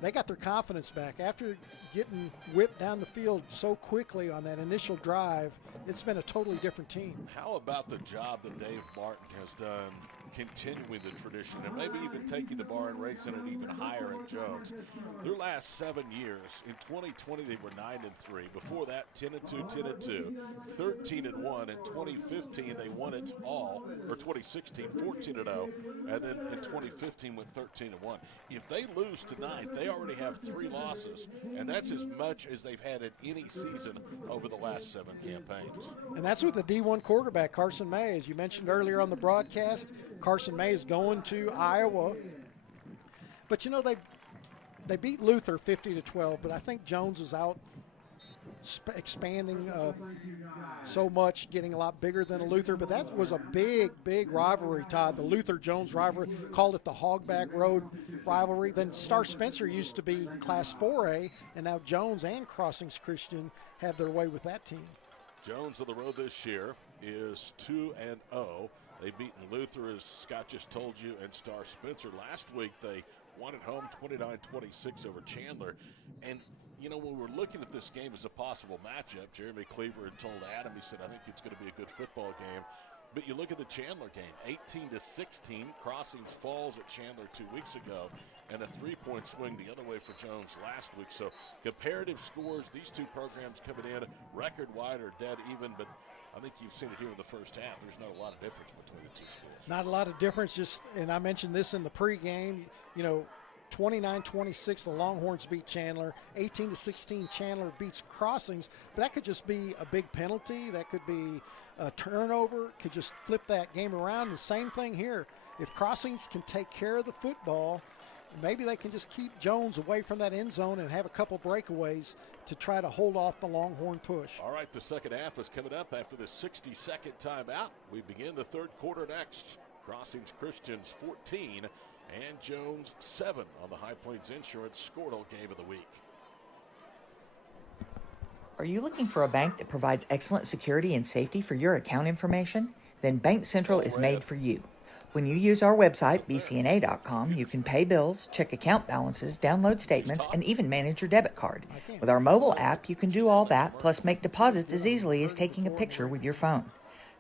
they got their confidence back. After getting whipped down the field so quickly on that initial drive, it's been a totally different team. How about the job that Dave Martin has done continuing the tradition and maybe even taking the bar and raising it even higher at Jones? Their last 7 years, in 2020 they were 9-3. Before that, 10-2, 10-2, 13-1. In 2015 they won it all, or 2016, 14-0, and then in 2015 went 13-1. If they lose tonight, they already have 3 losses, and that's as much as they've had in any season over the last 7 campaigns. And that's with the D1 quarterback, Carson May. As you mentioned earlier on the broadcast, Carson May is going to Iowa. But, you know, they beat Luther 50-12, but I think Jones is out expanding so much, getting a lot bigger than a Luther. But that was a big, big rivalry, Todd. The Luther-Jones rivalry, called it the Hogback Road rivalry. Then Star Spencer used to be Class 4A, and now Jones and Crossings Christian have their way with that team. Jones on the road this year is 2-0. They've beaten Luther, as Scott just told you, and Star Spencer. Last week they won at home 29-26 over Chandler. And, you know, when we're looking at this game as a possible matchup, Jeremy Cleaver had told Adam, he said, I think it's going to be a good football game. But you look at the Chandler game, 18-16. Crossings falls at Chandler 2 weeks ago, and a 3-point swing the other way for Jones last week. So comparative scores, these two programs coming in record-wide or dead even, but I think you've seen it here in the first half. There's not a lot of difference between the two schools. Not a lot of difference, just, and I mentioned this in the pregame, you know, 29-26, the Longhorns beat Chandler. 18-16, Chandler beats Crossings. But that could just be a big penalty. That could be a turnover. Could just flip that game around. The same thing here. If Crossings can take care of the football, maybe they can just keep Jones away from that end zone and have a couple breakaways to try to hold off the Longhorn push. All right, the second half is coming up after the 60-second timeout. We begin the third quarter next. Crossings Christians 14 and Jones 7 on the High Plains Insurance Squirtle Game of the Week. Are you looking for a bank that provides excellent security and safety for your account information? Then Bank Central is made for you. When you use our website, bcna.com, you can pay bills, check account balances, download statements, and even manage your debit card. With our mobile app, you can do all that, plus make deposits as easily as taking a picture with your phone.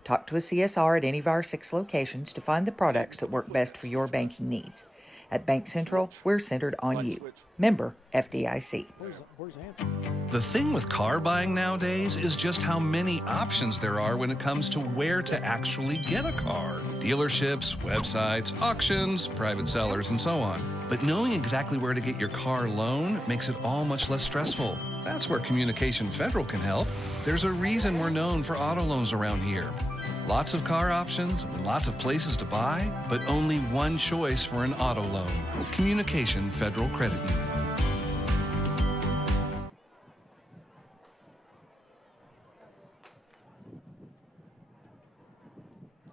Talk to a CSR at any of our 6 locations to find the products that work best for your banking needs. At Bank Central, we're centered on you. Member FDIC. The thing with car buying nowadays is just how many options there are when it comes to where to actually get a car. Dealerships, websites, auctions, private sellers, and so on. But knowing exactly where to get your car loan makes it all much less stressful. That's where Communication Federal can help. There's a reason we're known for auto loans around here. Lots of car options, lots of places to buy, but only one choice for an auto loan. Communication Federal Credit Union.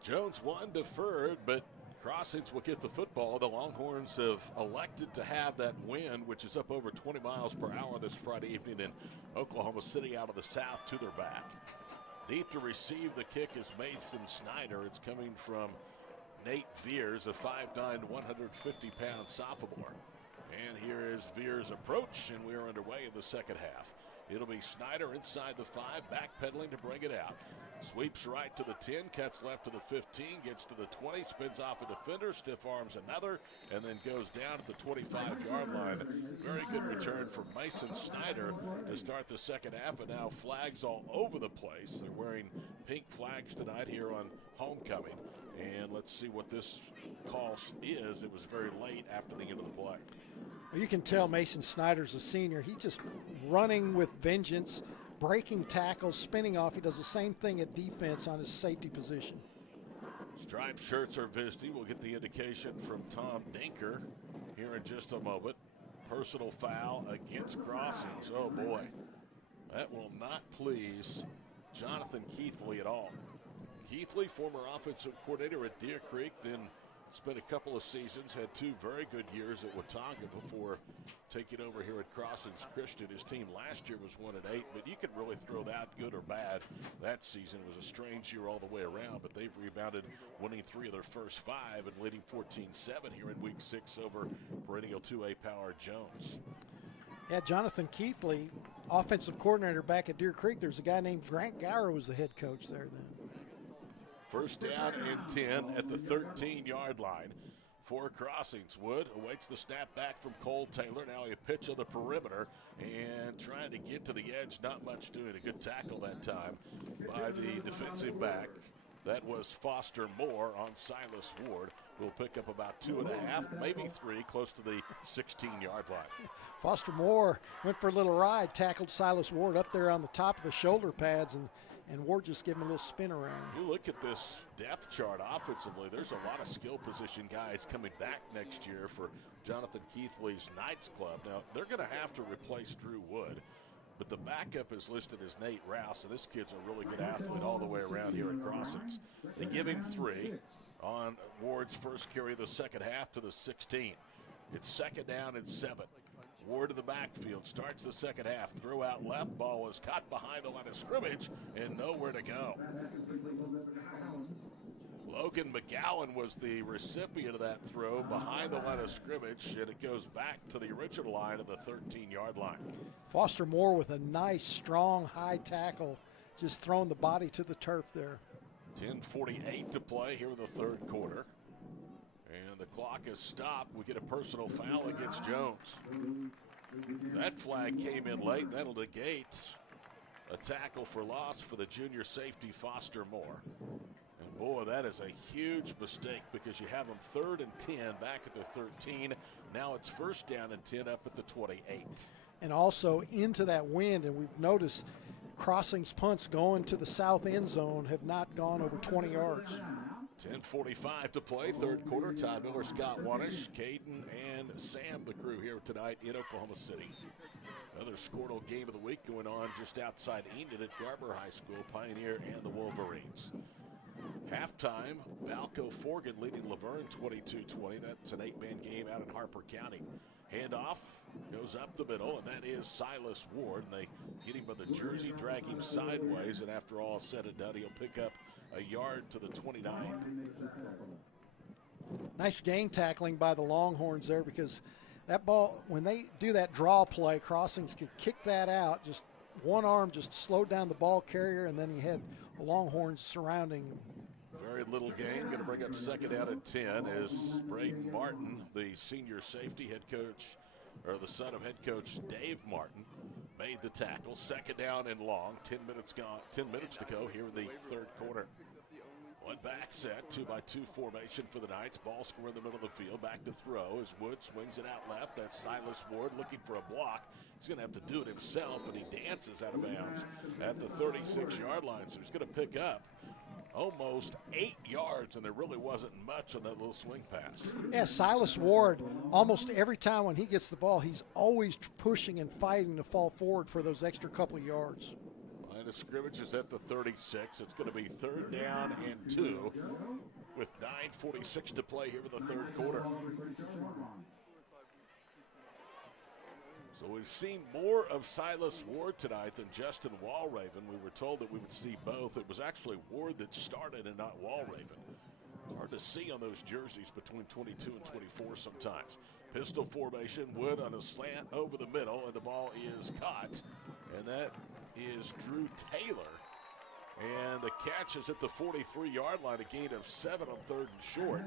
Jones one deferred, but Crossings will get the football. The Longhorns have elected to have that wind, which is up over 20 miles per hour this Friday evening in Oklahoma City out of the south to their back. Deep to receive the kick is Mason Snyder. It's coming from Nate Veers, a 5'9", 150-pound sophomore. And here is Veers' approach, and we are underway in the second half. It'll be Snyder inside the 5, backpedaling to bring it out. Sweeps right to the 10, cuts left to the 15, gets to the 20, spins off a defender, stiff arms another, and then goes down at the 25-yard line. Very good return from Mason Snyder to start the second half, and now flags all over the place. They're wearing pink flags tonight here on homecoming. And let's see what this call is. It was very late after the end of the play. You can tell Mason Snyder's a senior. He's just running with vengeance, breaking tackles, spinning off. He does the same thing at defense on his safety position. Striped shirts are visiting. We'll get the indication from Tom Dinker here in just a moment. Personal foul against Crossings. Oh, boy. That will not please Jonathan Keithley at all. Keithley, former offensive coordinator at Deer Creek, then spent a couple of seasons, had 2 very good years at Watauga before taking over here at Crossings Christian. His team last year was 1-8, but you could really throw that good or bad. That season was a strange year all the way around, but they've rebounded, winning 3 of their first 5 and leading 14-7 here in week 6 over perennial 2A power Jones. Yeah, Jonathan Keithley, offensive coordinator back at Deer Creek. There's a guy named Grant Gower was the head coach there then. First down and 10 at the 13-yard line for Crossings. Wood awaits the snap back from Cole Taylor. Now a pitch on the perimeter and trying to get to the edge. Not much doing. A good tackle that time by the defensive back. That was Foster Moore on Silas Ward. Will pick up about 2.5, maybe 3, close to the 16-yard line. Foster Moore went for a little ride, tackled Silas Ward up there on the top of the shoulder pads, and Ward just gave him a little spin around. You look at this depth chart offensively, there's a lot of skill position guys coming back next year for Jonathan Keithley's Knights Club. Now, they're going to have to replace Drew Wood, but the backup is listed as Nate Rouse, so this kid's a really good athlete all the way around here at Crossings. They give him 3 on Ward's first carry of the second half to the 16. It's second down and 7. Ward to the backfield, starts the second half, throw out left, ball is caught behind the line of scrimmage and nowhere to go. Logan McGowan was the recipient of that throw behind the line of scrimmage, and it goes back to the original line of the 13-yard line. Foster Moore with a nice, strong, high tackle, just throwing the body to the turf there. 10:48 to play here in the third quarter. And the clock is stopped. We get a personal foul against Jones. That flag came in late. That'll negate a tackle for loss for the junior safety Foster Moore. And boy, that is a huge mistake because you have them 3rd and 10 back at the 13. Now it's first down and 10 up at the 28. And also into that wind, and we've noticed Crossings punts going to the south end zone have not gone over 20 yards. 10:45 to play, third quarter. Todd Miller, Scott Wanish, Caden, and Sam, the crew here tonight in Oklahoma City. Another Squirtle game of the week going on just outside Enid at Garber High School, Pioneer and the Wolverines. Halftime, Balco Forgan leading Laverne 22-20. That's an 8-man game out in Harper County. Handoff goes up the middle, and that is Silas Ward. And they get him by the jersey, drag him sideways, and after all said and done, he'll pick up a yard to the 29. Nice gang tackling by the Longhorns there, because that ball, when they do that draw play, Crossings could kick that out. Just one arm just slowed down the ball carrier, and then he had the Longhorns surrounding him. Very little gain. Going to bring up second down and 10 is Braden Martin, the senior safety head coach, or the son of head coach Dave Martin, made the tackle. Second down and long. 10 minutes to go here in the third quarter. One back set, 2-by-2 formation for the Knights. Ball square in the middle of the field. Back to throw as Wood swings it out left. That's Silas Ward looking for a block. He's going to have to do it himself, and he dances out of bounds at the 36-yard line. So he's going to pick up almost 8 yards, and there really wasn't much on that little swing pass. Yeah, Silas Ward, almost every time when he gets the ball, he's always pushing and fighting to fall forward for those extra couple of yards. Line of scrimmage is at the 36. It's going to be third down and 2 with 9:46 to play here in the third quarter. So we've seen more of Silas Ward tonight than Justin Walraven. We were told that we would see both. It was actually Ward that started and not Walraven. It's hard to see on those jerseys between 22 and 24 sometimes. Pistol formation, Wood on a slant over the middle, and the ball is caught. And that is Drew Taylor. And the catch is at the 43-yard line, a gain of 7 on 3rd and short.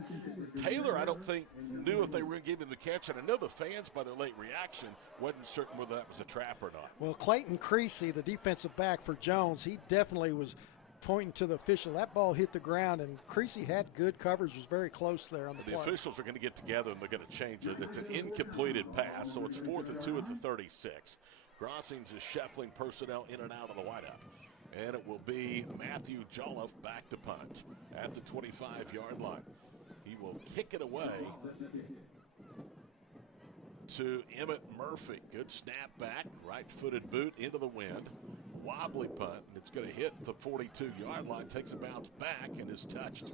Taylor, I don't think, knew if they were going to give him the catch, and I know the fans, by their late reaction, wasn't certain whether that was a trap or not. Well, Clayton Creasy, the defensive back for Jones, he definitely was pointing to the official. That ball hit the ground, and Creasy had good coverage, was very close there on the play. The officials are going to get together, and they're going to change it. It's an incompleted pass, so it's 4th and 2 at the 36. Crossings is shuffling personnel in and out of the wideout. And it will be Matthew Jolliffe back to punt at the 25-yard line. He will kick it away to Emmett Murphy. Good snap back, right-footed boot into the wind. Wobbly punt, and it's going to hit the 42-yard line, takes a bounce back, and is touched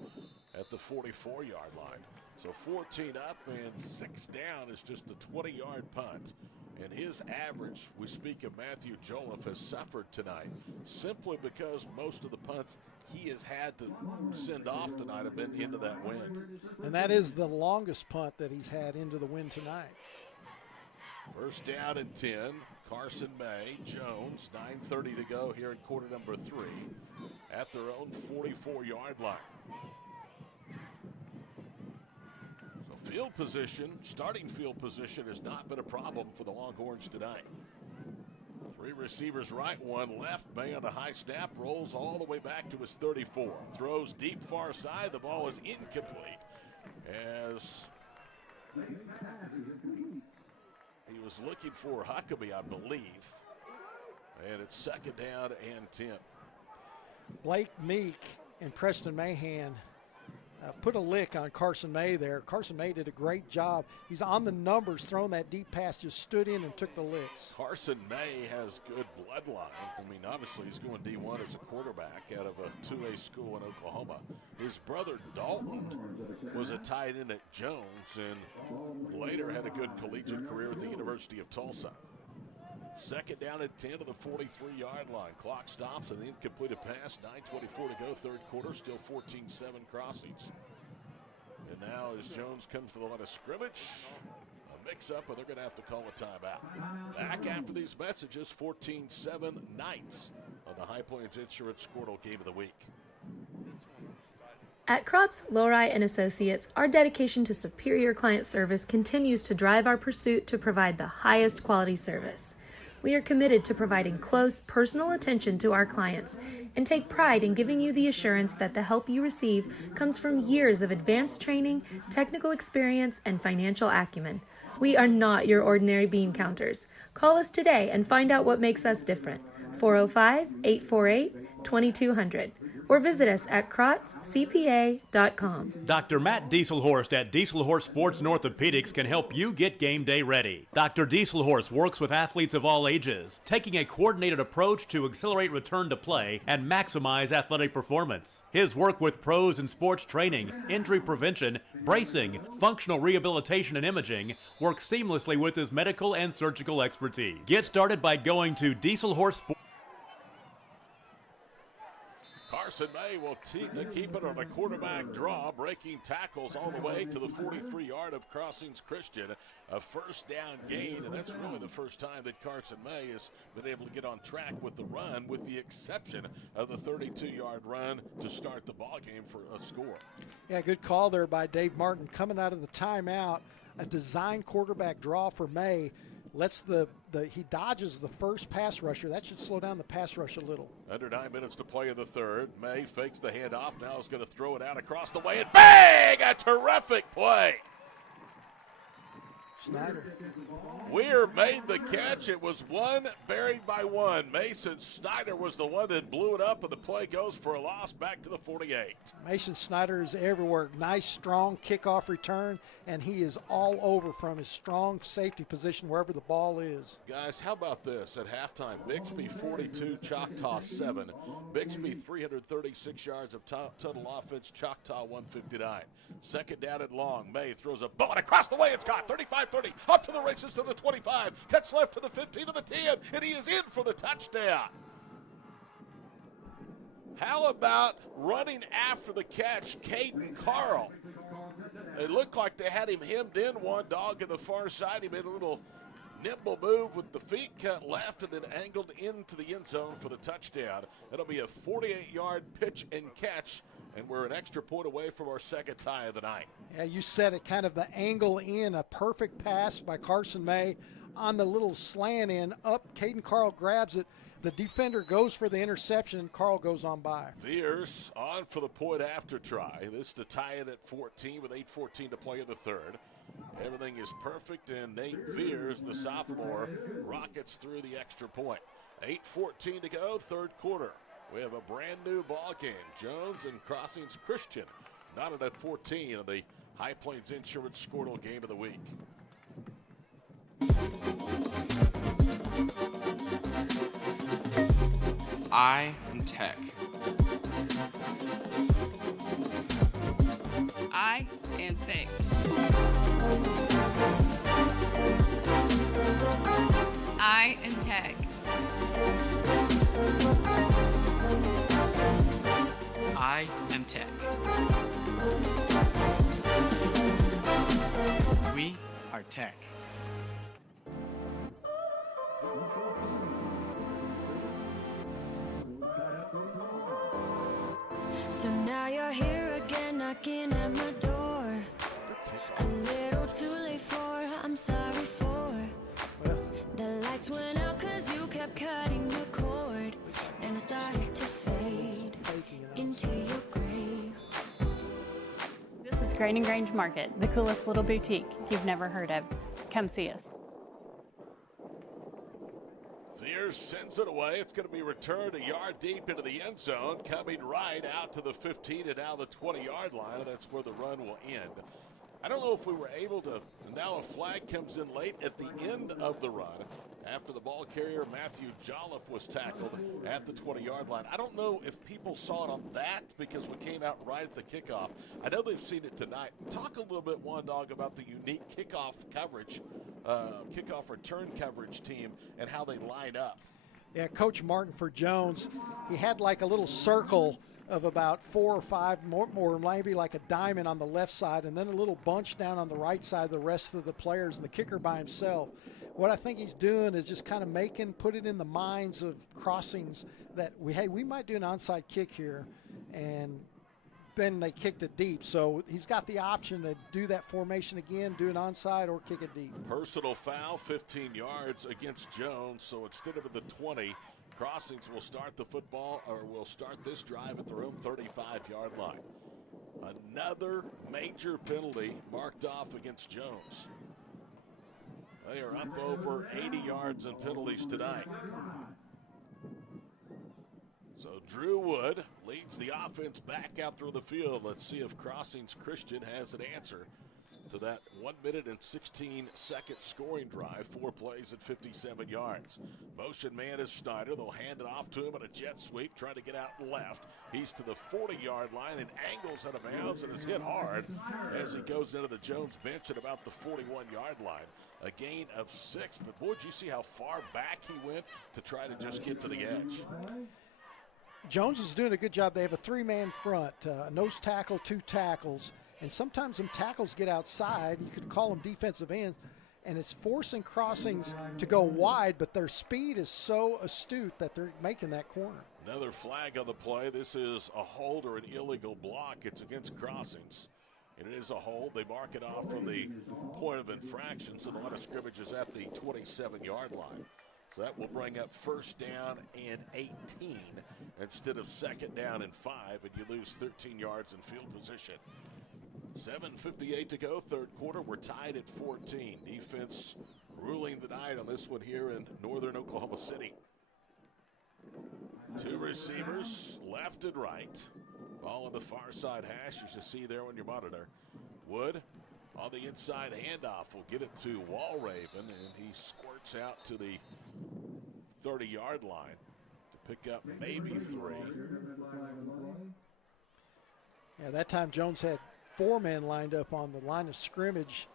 at the 44-yard line. So 14 up and 6 down is just a 20-yard punt. And his average, we speak of Matthew Jolliffe, has suffered tonight simply because most of the punts he has had to send off tonight have been into that wind. And that is the longest punt that he's had into the wind tonight. First down and 10. Carson May, Jones, 9:30 to go here in quarter number 3 at their own 44-yard line. Field position, starting field position has not been a problem for the Longhorns tonight. 3 receivers right, 1 left. May on a high snap, rolls all the way back to his 34. Throws deep far side, the ball is incomplete as he was looking for Huckabee, I believe. And it's 2nd down and 10. Blake Meek and Preston Mahan put a lick on Carson May there. Carson May did a great job. He's on the numbers, throwing that deep pass, just stood in and took the licks. Carson May has good bloodline. I mean, obviously he's going D1 as a quarterback out of a 2A school in Oklahoma. His brother Dalton was a tight end at Jones and later had a good collegiate career at the University of Tulsa. 2nd down and 10 to the 43-yard line. Clock stops and the incompleted pass. 9:24 to go, 3rd quarter. Still 14-7 Crossings. And now as Jones comes to the line of scrimmage, a mix-up, but they're going to have to call a timeout. Back after these messages, 14-7 Knights on the High Plains Insurance Squirtle Game of the Week. At Krotz, Lowry & Associates, our dedication to superior client service continues to drive our pursuit to provide the highest quality service. We are committed to providing close, personal attention to our clients and take pride in giving you the assurance that the help you receive comes from years of advanced training, technical experience, and financial acumen. We are not your ordinary bean counters. Call us today and find out what makes us different. 405-848-2200. Or visit us at krotzcpa.com. Dr. Matt Dieselhorst at Dieselhorst Sports and Orthopedics can help you get game day ready. Dr. Dieselhorst works with athletes of all ages, taking a coordinated approach to accelerate return to play and maximize athletic performance. His work with pros in sports training, injury prevention, bracing, functional rehabilitation, and imaging works seamlessly with his medical and surgical expertise. Get started by going to Dieselhorst Sports. Carson May will keep it on a quarterback draw, breaking tackles all the way to the 43-yard of Crossings Christian. A 1st down gain, and that's really the first time that Carson May has been able to get on track with the run, with the exception of the 32-yard run to start the ball game for a score. Yeah, good call there by Dave Martin. Coming out of the timeout, a design quarterback draw for May. He dodges the first pass rusher. That should slow down the pass rush a little. Under 9 minutes to play in the 3rd. May fakes the handoff. Now is going to throw it out across the way, and bang! A terrific play. Snyder. Weir made the catch. It was one buried by one. Mason Snyder was the one that blew it up, and the play goes for a loss back to the 48. Mason Snyder is everywhere. Nice, strong kickoff return, and he is all over from his strong safety position wherever the ball is. Guys, how about this? At halftime, Bixby 42, Choctaw 7. Bixby 336 yards of total offense, Choctaw 159. Second down and long. May throws a bullet across the way. It's got 35-30, up to the races to the 25. Cuts left to the 15 to the 10, and he is in for the touchdown. How about running after the catch, Caden Carl? It looked like they had him hemmed in, one dog in the far side. He made a little nimble move with the feet cut left and then angled into the end zone for the touchdown. It'll be a 48-yard pitch and catch, and we're an extra point away from our second tie of the night. Yeah, you said it, kind of the angle in, a perfect pass by Carson May on the little slant in, up, Caden Carl grabs it. The defender goes for the interception, and Carl goes on by. Veers on for the point after try. This to tie it at 14 with 8:14 to play in the third. Everything is perfect, and Nate Veers, the sophomore, rockets through the extra point. 8:14 to go, third quarter. We have a brand new ball game. Jones and Crossings Christian knotted at 14 of the High Plains Insurance Squirtle game of the week. I am Tech. I am Tech. I am Tech. I am Tech. We are Tech. So now you're here again, knocking at my door. A little too late for, I'm sorry for. The lights went out cause you kept cutting the cord, and I started to fade into your grave. This is Grain and Grange Market, the coolest little boutique you've never heard of. Come see us. Veers sends it away. It's going to be returned a yard deep into the end zone, coming right out to the 15 and now the 20-yard line, and that's where the run will end. I don't know if we were able to, now a flag comes in late at the end of the run after the ball carrier Matthew Jolliffe was tackled at the 20-yard line. I don't know if people saw it on that because we came out right at the kickoff. I know they've seen it tonight. Talk a little bit, One Dog, about the unique kickoff coverage, kickoff return coverage team and how they line up. Yeah, Coach Martin for Jones, he had like a little circle of about 4 or 5 more, maybe like a diamond on the left side, and then a little bunch down on the right side, the rest of the players, and the kicker by himself. What I think he's doing is just kind of put it in the minds of Crossings that we might do an onside kick here, and then they kicked it deep. So he's got the option to do that formation again, do an onside or kick it deep. Personal foul, 15 yards against Jones, so instead of at the 20, Crossings will start the football, or will start this drive at their own 35-yard line. Another major penalty marked off against Jones. They are up over 80 yards in penalties tonight. So Drew Wood leads the offense back out through the field. Let's see if Crossings Christian has an answer to that 1 minute and 16-second scoring drive, 4 plays at 57 yards. Motion man is Snyder. They'll hand it off to him on a jet sweep, trying to get out left. He's to the 40-yard line and angles out of bounds and is hit hard as he goes into the Jones bench at about the 41-yard line. A gain of 6, but boy, did you see how far back he went to try to just get to the edge. Jones is doing a good job. They have a 3-man front, nose tackle, 2 tackles. And sometimes them tackles get outside. You could call them defensive ends. And it's forcing Crossings to go wide, but their speed is so astute that they're making that corner. Another flag on the play. This is a hold or an illegal block. It's against Crossings. And it is a hold. They mark it off from the point of infraction. So the line of scrimmage is at the 27-yard line. So that will bring up first down and 18 instead of second down and 5. And you lose 13 yards in field position. 7:58 to go, third quarter. We're tied at 14. Defense ruling the night on this one here in northern Oklahoma City. Two receivers, left and right. Ball on the far side hash, you should see there on your monitor. Wood on the inside handoff will get it to Walraven, and he squirts out to the 30-yard line to pick up maybe 3. Yeah, that time Jones had 4 men lined up on the line of scrimmage,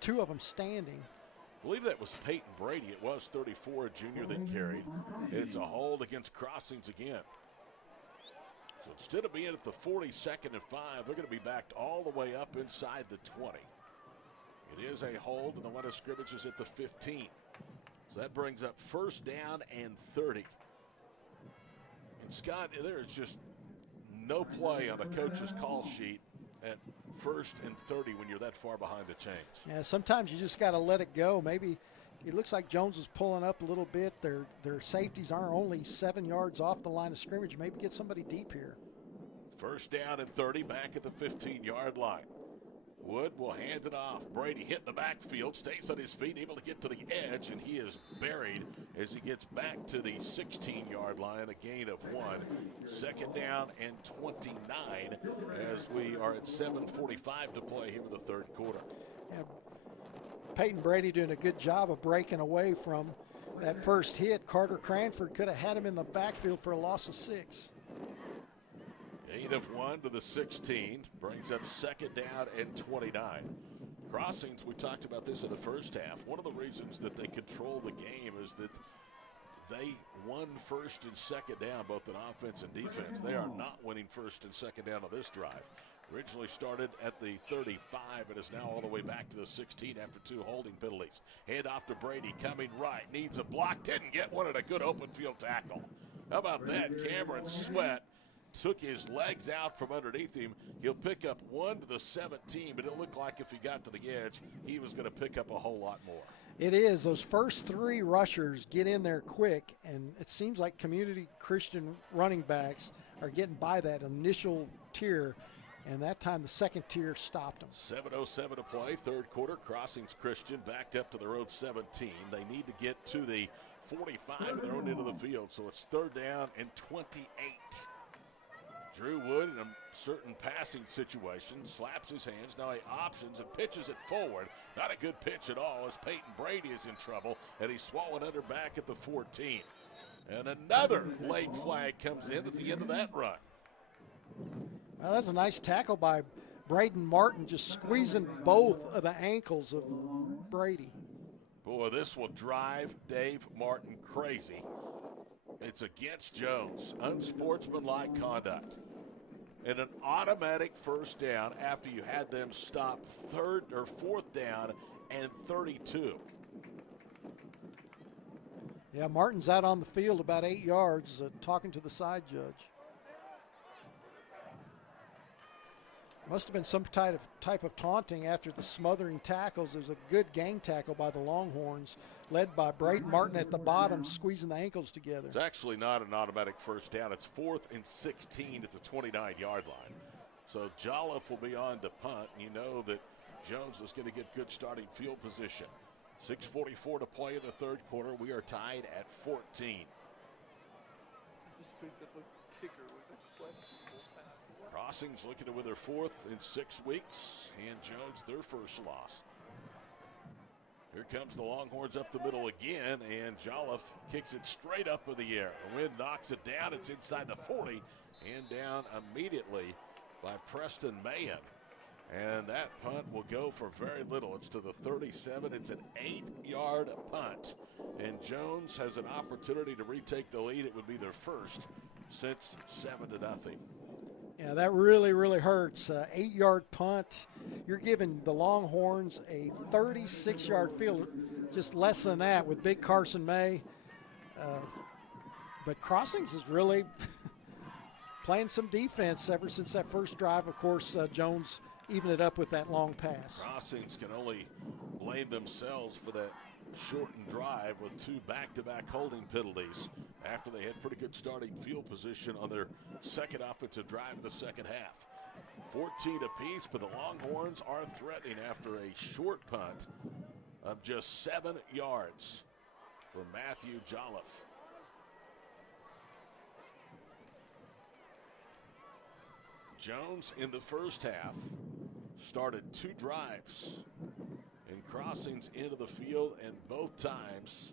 2 of them standing. I believe that was Peyton Brady. It was 34, a junior that carried. It's a hold against Crossings again. So instead of being at the 42nd and 5, they're going to be backed all the way up inside the 20. It is a hold, and the line of scrimmage is at the 15. So that brings up first down and 30. And Scott, there is just no play on the coach's call sheet at first and 30 when you're that far behind the chains. Yeah, sometimes you just got to let it go. Maybe it looks like Jones is pulling up a little bit. Their safeties are only 7 yards off the line of scrimmage. Maybe get somebody deep here. First down and 30, back at the 15-yard line. Wood will hand it off. Brady hit the backfield, stays on his feet, able to get to the edge, and he is buried as he gets back to the 16-yard line, a gain of 1. Second down and 29 as we are at 7:45 to play here in the third quarter. Yeah, Peyton Brady doing a good job of breaking away from that first hit. Carter Cranford could have had him in the backfield for a loss of 6. Gain of 1 to the 16, brings up second down and 29. Crossings, we talked about this in the first half. One of the reasons that they control the game is that they won first and second down, both in offense and defense. They are not winning first and second down on this drive. Originally started at the 35 and is now all the way back to the 16 after 2 holding penalties. Hand off to Brady, coming right, needs a block, didn't get one, and a good open field tackle. How about that? Cameron Sweat took his legs out from underneath him. He'll pick up 1 to the 17, but it looked like if he got to the edge, he was going to pick up a whole lot more. It is. Those first 3 rushers get in there quick, and it seems like Community Christian running backs are getting by that initial tier, and that time the second tier stopped them. 7:07 to play, third quarter. Crossings Christian backed up to their own 17. They need to get to the 45 of their own end of the field, so it's third down and 28. Drew Wood in a certain passing situation, slaps his hands, now he options and pitches it forward. Not a good pitch at all as Peyton Brady is in trouble, and he's swallowed under back at the 14. And another late flag comes in at the end of that run. Well, that's a nice tackle by Braden Martin, just squeezing both of the ankles of Brady. Boy, this will drive Dave Martin crazy. It's against Jones, unsportsmanlike conduct. And an automatic first down after you had them stop third or fourth down and 32. Yeah, Martin's out on the field about 8 yards talking to the side judge. Must have been some type of taunting after the smothering tackles. There's a good gang tackle by the Longhorns, led by Braden Martin at the bottom, squeezing the ankles together. It's actually not an automatic first down. It's 4th and 16 at the 29-yard line. So Jolliffe will be on to punt. You know that Jones is going to get good starting field position. 6:44 to play in the third quarter. We are tied at 14. Crossings looking to win their 4th in 6 weeks, and Jones their first loss. Here comes the Longhorns up the middle again, and Jolliffe kicks it straight up in the air. The wind knocks it down. It's inside the 40 and down immediately by Preston Mahan. And that punt will go for very little. It's to the 37. It's an 8-yard punt. And Jones has an opportunity to retake the lead. It would be their first since 7-0. Yeah, that really, really hurts. 8-yard punt. You're giving the Longhorns a 36-yard field, just less than that with big Carson May. But Crossings is really playing some defense ever since that first drive. Of course, Jones evened it up with that long pass. Crossings can only blame themselves for that shortened drive with 2 back-to-back holding penalties after they had pretty good starting field position on their second offensive drive in the second half. 14 apiece, but the Longhorns are threatening after a short punt of just 7 yards for Matthew Jolliffe. Jones in the first half started 2 drives in crossings into the field, and both times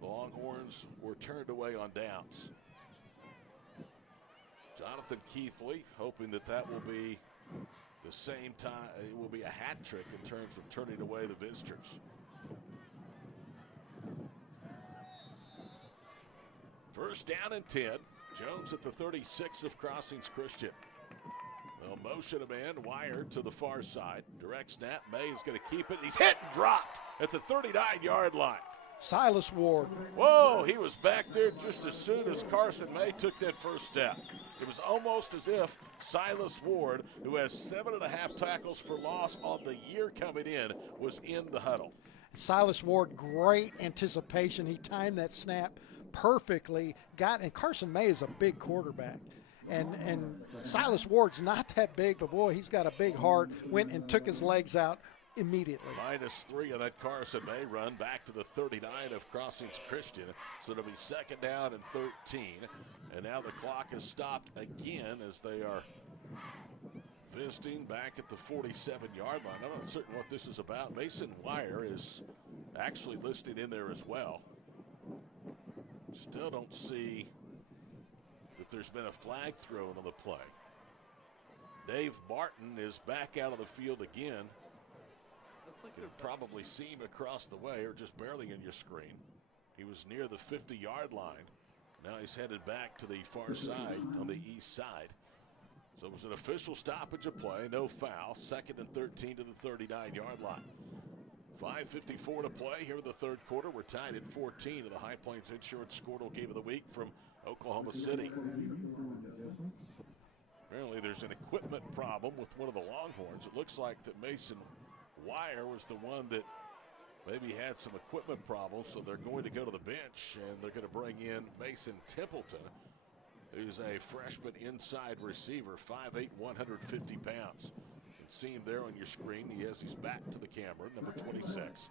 the Longhorns were turned away on downs. Jonathan Keithley hoping that will be the same time. It will be a hat trick in terms of turning away the visitors. First down and 10. Jones at the 36 of Crossings Christian. They'll motion a man, wire to the far side. Direct snap. May is going to keep it. He's hit and dropped at the 39-yard line. Silas Ward. Whoa, he was back there just as soon as Carson May took that first step. It was almost as if Silas Ward, who has 7.5 tackles for loss on the year coming in, was in the huddle. Silas Ward, great anticipation. He timed that snap perfectly. And Carson May is a big quarterback. And Silas Ward's not that big, but boy, he's got a big heart. Went and took his legs out immediately. -3 of that Carson May run back to the 39 of Crossings Christian. So it'll be second down and 13. And now the clock is stopped again as they are visiting back at the 47-yard line. I'm not certain what this is about. Mason Wire is actually listed in there as well. Still don't see that there's been a flag thrown on the play. Dave Martin is back out of the field again. You can probably see him across the way or just barely in your screen. He was near the 50-yard line. Now he's headed back to the far side on the east side. So it was an official stoppage of play, no foul. Second and 13 to the 39-yard line. 5:54 to play here in the third quarter. We're tied at 14 of the High Plains Insurance Squirtle Game of the Week from Oklahoma City. Apparently there's an equipment problem with one of the Longhorns. It looks like that Mason Wire was the one that maybe had some equipment problems, so they're going to go to the bench, and they're going to bring in Mason Templeton, who's a freshman inside receiver, 5'8", 150 pounds. You can see him there on your screen. He has his back to the camera, number 26.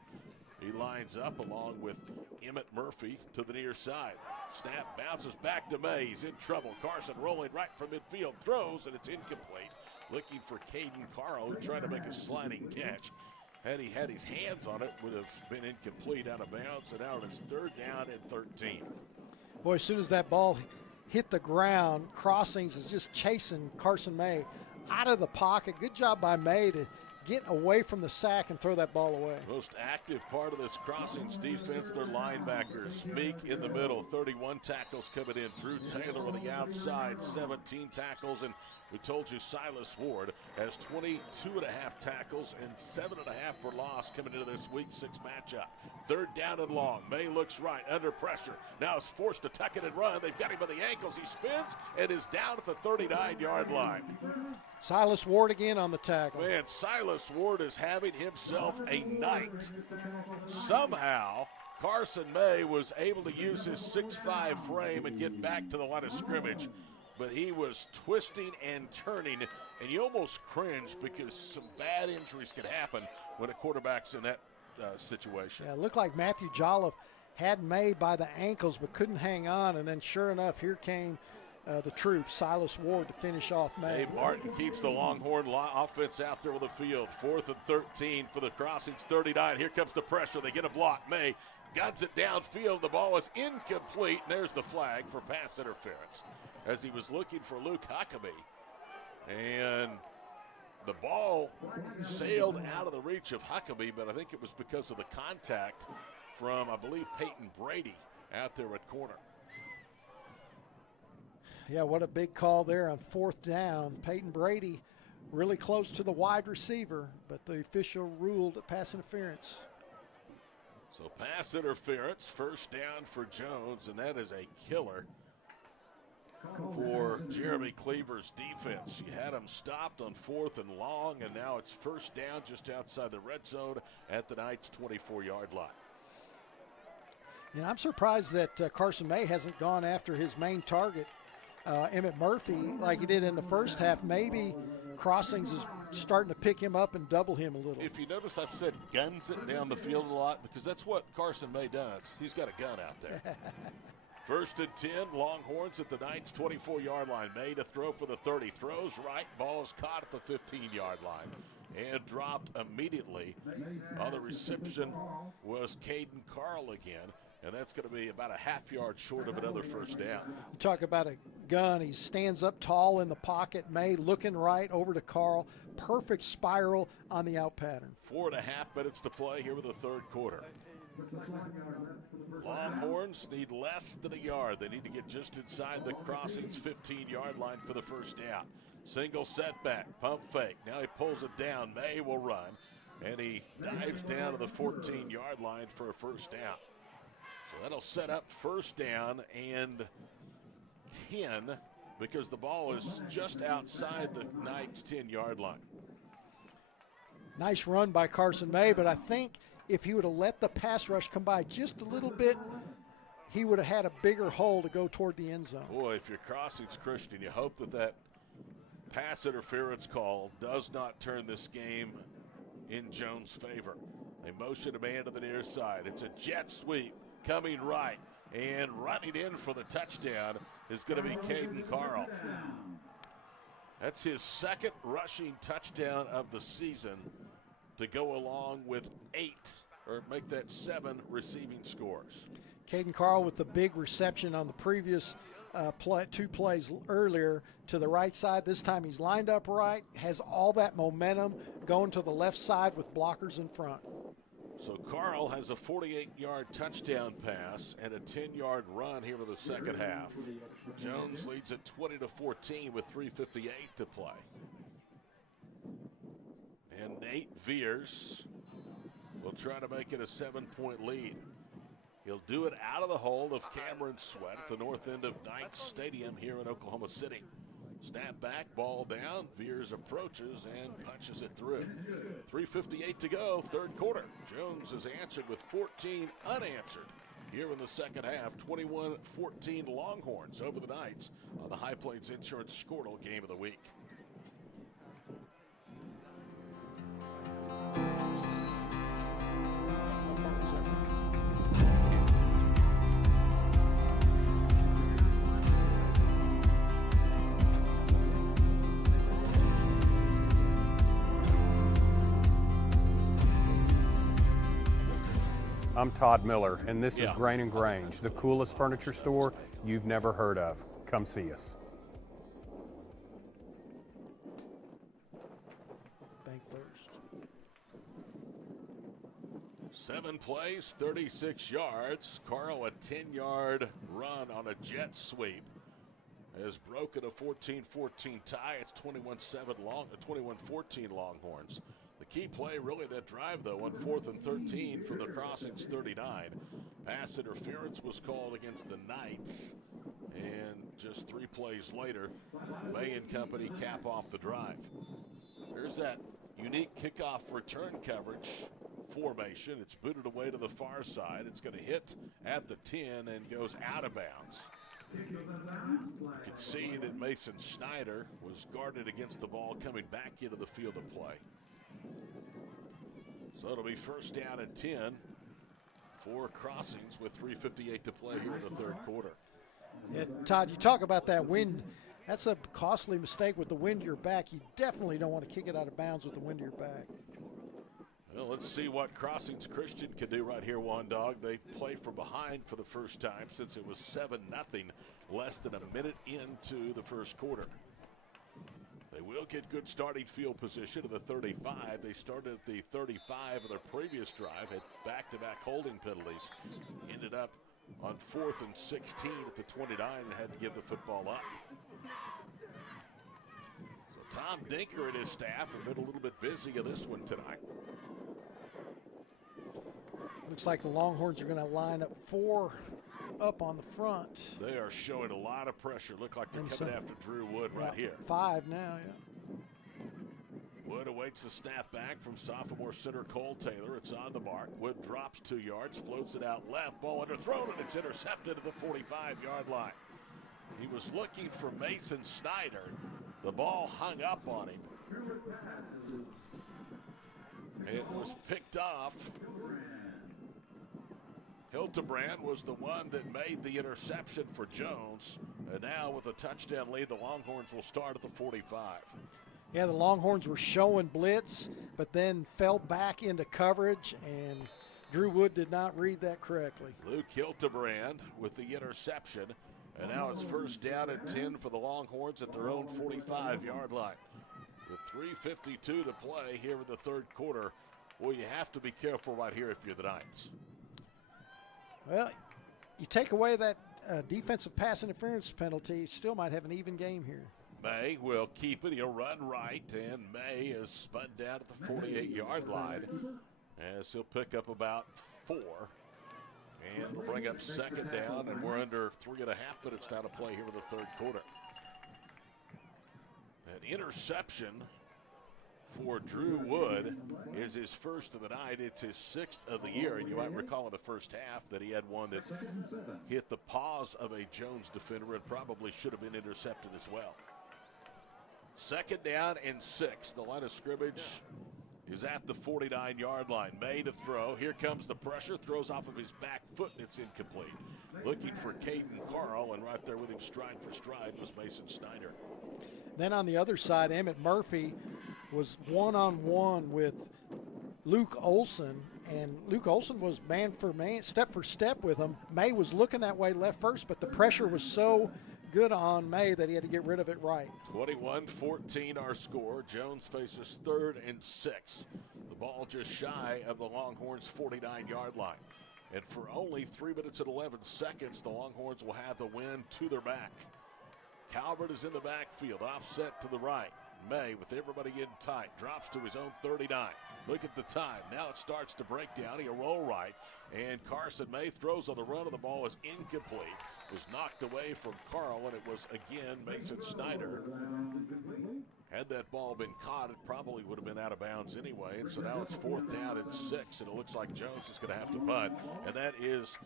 He lines up along with Emmett Murphy to the near side. Snap bounces back to May. He's in trouble. Carson rolling right from midfield, throws, and it's incomplete. Looking for Caden Caro, trying to make a sliding catch. Had he had his hands on it, would have been incomplete, out of bounds, and now it's third down and 13. Boy, as soon as that ball hit the ground, Crossings is just chasing Carson May out of the pocket. Good job by May to get away from the sack and throw that ball away. Most active part of this Crossings defense, their linebackers. Meek in the middle, 31 tackles coming in. Drew Taylor on the outside, 17 tackles. And we told you Silas Ward has 22.5 tackles and 7.5 for loss coming into this Week 6 matchup. Third down and long. May looks right, under pressure. Now is forced to tuck it and run. They've got him by the ankles. He spins and is down at the 39-yard line. Silas Ward again on the tackle. Man, Silas Ward is having himself a night. Somehow, Carson May was able to use his 6'5" frame and get back to the line of scrimmage. But he was twisting and turning, and you almost cringe because some bad injuries could happen when a quarterback's in that situation. Yeah, it looked like Matthew Jolliffe had May by the ankles but couldn't hang on, and then sure enough, here came the troops, Silas Ward, to finish off May. Dave Martin keeps the Longhorn offense out there on the field. 4th and 13 for the Crossings 39. Here comes the pressure. They get a block. May guns it downfield. The ball is incomplete, and there's the flag for pass interference as he was looking for Luke Huckabee. And the ball sailed out of the reach of Huckabee, but I think it was because of the contact from, I believe, Peyton Brady out there at corner. Yeah, what a big call there on 4th down. Peyton Brady really close to the wide receiver, but the official ruled pass interference. So pass interference, first down for Jones, and that is a killer for Jeremy Cleaver's defense. You had him stopped on 4th and long, and now it's first down just outside the red zone at the Knights' 24-yard line. And I'm surprised that Carson May hasn't gone after his main target, Emmett Murphy, like he did in the first half. Maybe Crossings is starting to pick him up and double him a little. If you notice, I've said guns it down the field a lot because that's what Carson May does. He's got a gun out there. 1st and 10, Longhorns at the Knights' 24-yard line. May to throw for the 30. Throws right. Ball is caught at the 15-yard line and dropped immediately. On the reception was Caden Carl again, and that's going to be about a half-yard short of another first down. Talk about a gun. He stands up tall in the pocket. May looking right over to Carl. Perfect spiral on the out pattern. 4.5 minutes to play here with the third quarter. Longhorns need less than a yard. They need to get just inside the Crossings 15-yard line for the first down. Single setback, pump fake. Now he pulls it down. May will run, and he dives down to the 14-yard line for a first down. So that'll set up first down and 10 because the ball is just outside the Knights' 10-yard line. Nice run by Carson May, but I think if he would have let the pass rush come by just a little bit, he would have had a bigger hole to go toward the end zone. Boy, if you're Crossings Christian, you hope that pass interference call does not turn this game in Jones' favor. They motion a man to the near side. It's a jet sweep coming right, and running in for the touchdown is going to be Caden Carl. That's his second rushing touchdown of the season to go along with 8, or make that 7 receiving scores. Caden Carl with the big reception on the previous 2 plays earlier to the right side. This time he's lined up right, has all that momentum going to the left side with blockers in front. So Carl has a 48-yard touchdown pass and a 10-yard run here with the second half. Jones leads at 20-14 with 3:58 to play. And Nate Veers will try to make it a 7-point lead. He'll do it out of the hold of Cameron Sweat at the north end of Knights Stadium here in Oklahoma City. Snap back, ball down. Veers approaches and punches it through. 3:58 to go, third quarter. Jones has answered with 14 unanswered here in the second half. 21-14 Longhorns over the Knights on the High Plains Insurance Squirtle Game of the Week. I'm Todd Miller, and this is Grain and Grange, the coolest furniture store you've never heard of. Come see us. Bank first. 7 plays, 36 yards. Carl, a 10-yard run on a jet sweep, has broken a 14-14 tie. It's 21-14 Longhorns. The key play, really, that drive, though, on 4th and 13 from the Crossings 39. Pass interference was called against the Knights. And just 3 plays later, May and company cap off the drive. There's that unique kickoff return coverage formation. It's booted away to the far side. It's going to hit at the 10 and goes out of bounds. You can see that Mason Schneider was guarded against the ball coming back into the field of play. So it'll be first down and 10 for Crossings with 3:58 to play here in the third quarter. Yeah, Todd, you talk about that wind. That's a costly mistake with the wind to your back. You definitely don't want to kick it out of bounds with the wind to your back. Well, let's see what Crossings Christian can do right here, Juan Dog. They play from behind for the first time since it was 7-0, less than a minute into the first quarter. They will get good starting field position at the 35. They started at the 35 of their previous drive, had back-to-back holding penalties. Ended up on 4th and 16 at the 29 and had to give the football up. So Tom Dinker and his staff have been a little bit busy in this one tonight. Looks like the Longhorns are going to line up 4 up on the front. They are showing a lot of pressure. Look like they're coming after Drew Wood right here. 5 now, yeah. Wood awaits the snap back from sophomore center Cole Taylor. It's on the mark. Wood drops 2 yards, floats it out left. Ball underthrown, and it's intercepted at the 45-yard line. He was looking for Mason Snyder. The ball hung up on him, was picked off. Hildebrand was the one that made the interception for Jones. And now with a touchdown lead, the Longhorns will start at the 45. Yeah, the Longhorns were showing blitz, but then fell back into coverage, and Drew Wood did not read that correctly. Luke Hildebrand with the interception. And now it's first down and 10 for the Longhorns at their own 45-yard line. With 3:52 to play here in the third quarter, well, you have to be careful right here if you're the Knights. Well, you take away that defensive pass interference penalty, still might have an even game here. May will keep it. He'll run right, and May is spun down at the 48-yard line as he'll pick up about 4. And they'll bring up second down, and we're under 3.5 minutes now to play here in the third quarter. An interception for Drew Wood is his first of the night. It's his 6th of the year, and you might recall in the first half that he had one that hit the paws of a Jones defender and probably should have been intercepted as well. Second down and 6. The line of scrimmage is at the 49-yard line. May to throw. Here comes the pressure. Throws off of his back foot, and it's incomplete. Looking for Caden Carl, and right there with him stride for stride was Mason Snyder. Then on the other side, Emmett Murphy was one-on-one with Luke Olson, and Luke Olson was man for man, step for step with him. May was looking that way left first, but the pressure was so good on May that he had to get rid of it right. 21-14 our score. Jones faces 3rd and 6. The ball just shy of the Longhorns' 49-yard line. And for only 3 minutes and 11 seconds, the Longhorns will have the wind to their back. Calvert is in the backfield, offset to the right. May, with everybody in tight, drops to his own 39. Look at the time. Now it starts to break down. He'll roll right. And Carson May throws on the run, and the ball is incomplete. Was knocked away from Carl, and it was again Mason Snyder. Had that ball been caught, it probably would have been out of bounds anyway. And so now it's 4th down and 6, and it looks like Jones is going to have to punt. And that is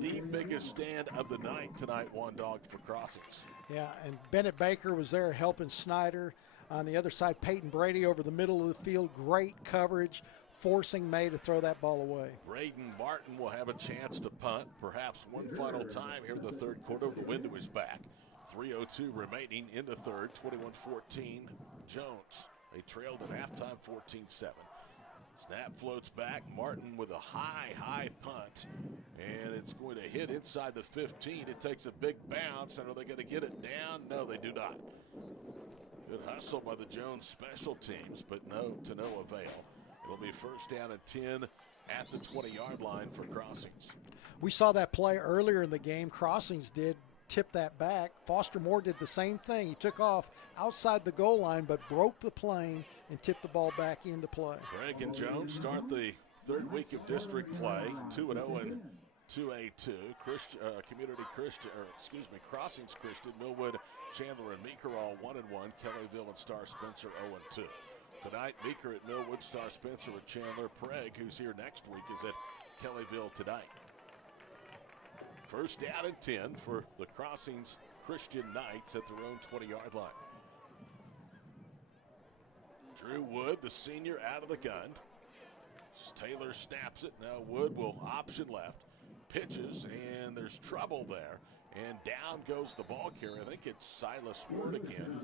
the biggest stand of the night tonight, one dog for Crossings. Yeah, and Bennett Baker was there helping Snyder. On the other side, Peyton Brady over the middle of the field. Great coverage, forcing May to throw that ball away. Braden Martin will have a chance to punt, perhaps one final time here in the third quarter with the wind to his back. 3:02 remaining in the third, 21-14 Jones. They trailed at halftime 14-7. Snap floats back. Martin with a high punt. And it's going to hit inside the 15. It takes a big bounce. And are they going to get it down? No, they do not. Good hustle by the Jones special teams, but to no avail. It'll be first down and 10 at the 20-yard line for Crossings. We saw that play earlier in the game. Crossings did tip that back. Foster Moore did the same thing. He took off outside the goal line, but broke the plane and tipped the ball back into play. Greg and Jones start the third week of district play, 2-0 and 2A2. Crossings Christian, Millwood, Chandler, and Meeker all 1-1. Kellyville and Star Spencer 0-2. Tonight, Meeker at Millwood, Star Spencer at Chandler. Prague, who's here next week, is at Kellyville tonight. First down and 10 for the Crossings Christian Knights at their own 20-yard line. Drew Wood, the senior, out of the gun. Taylor snaps it. Now Wood will option left. Pitches, and there's trouble there. And down goes the ball carrier. I think it's Silas Ward again.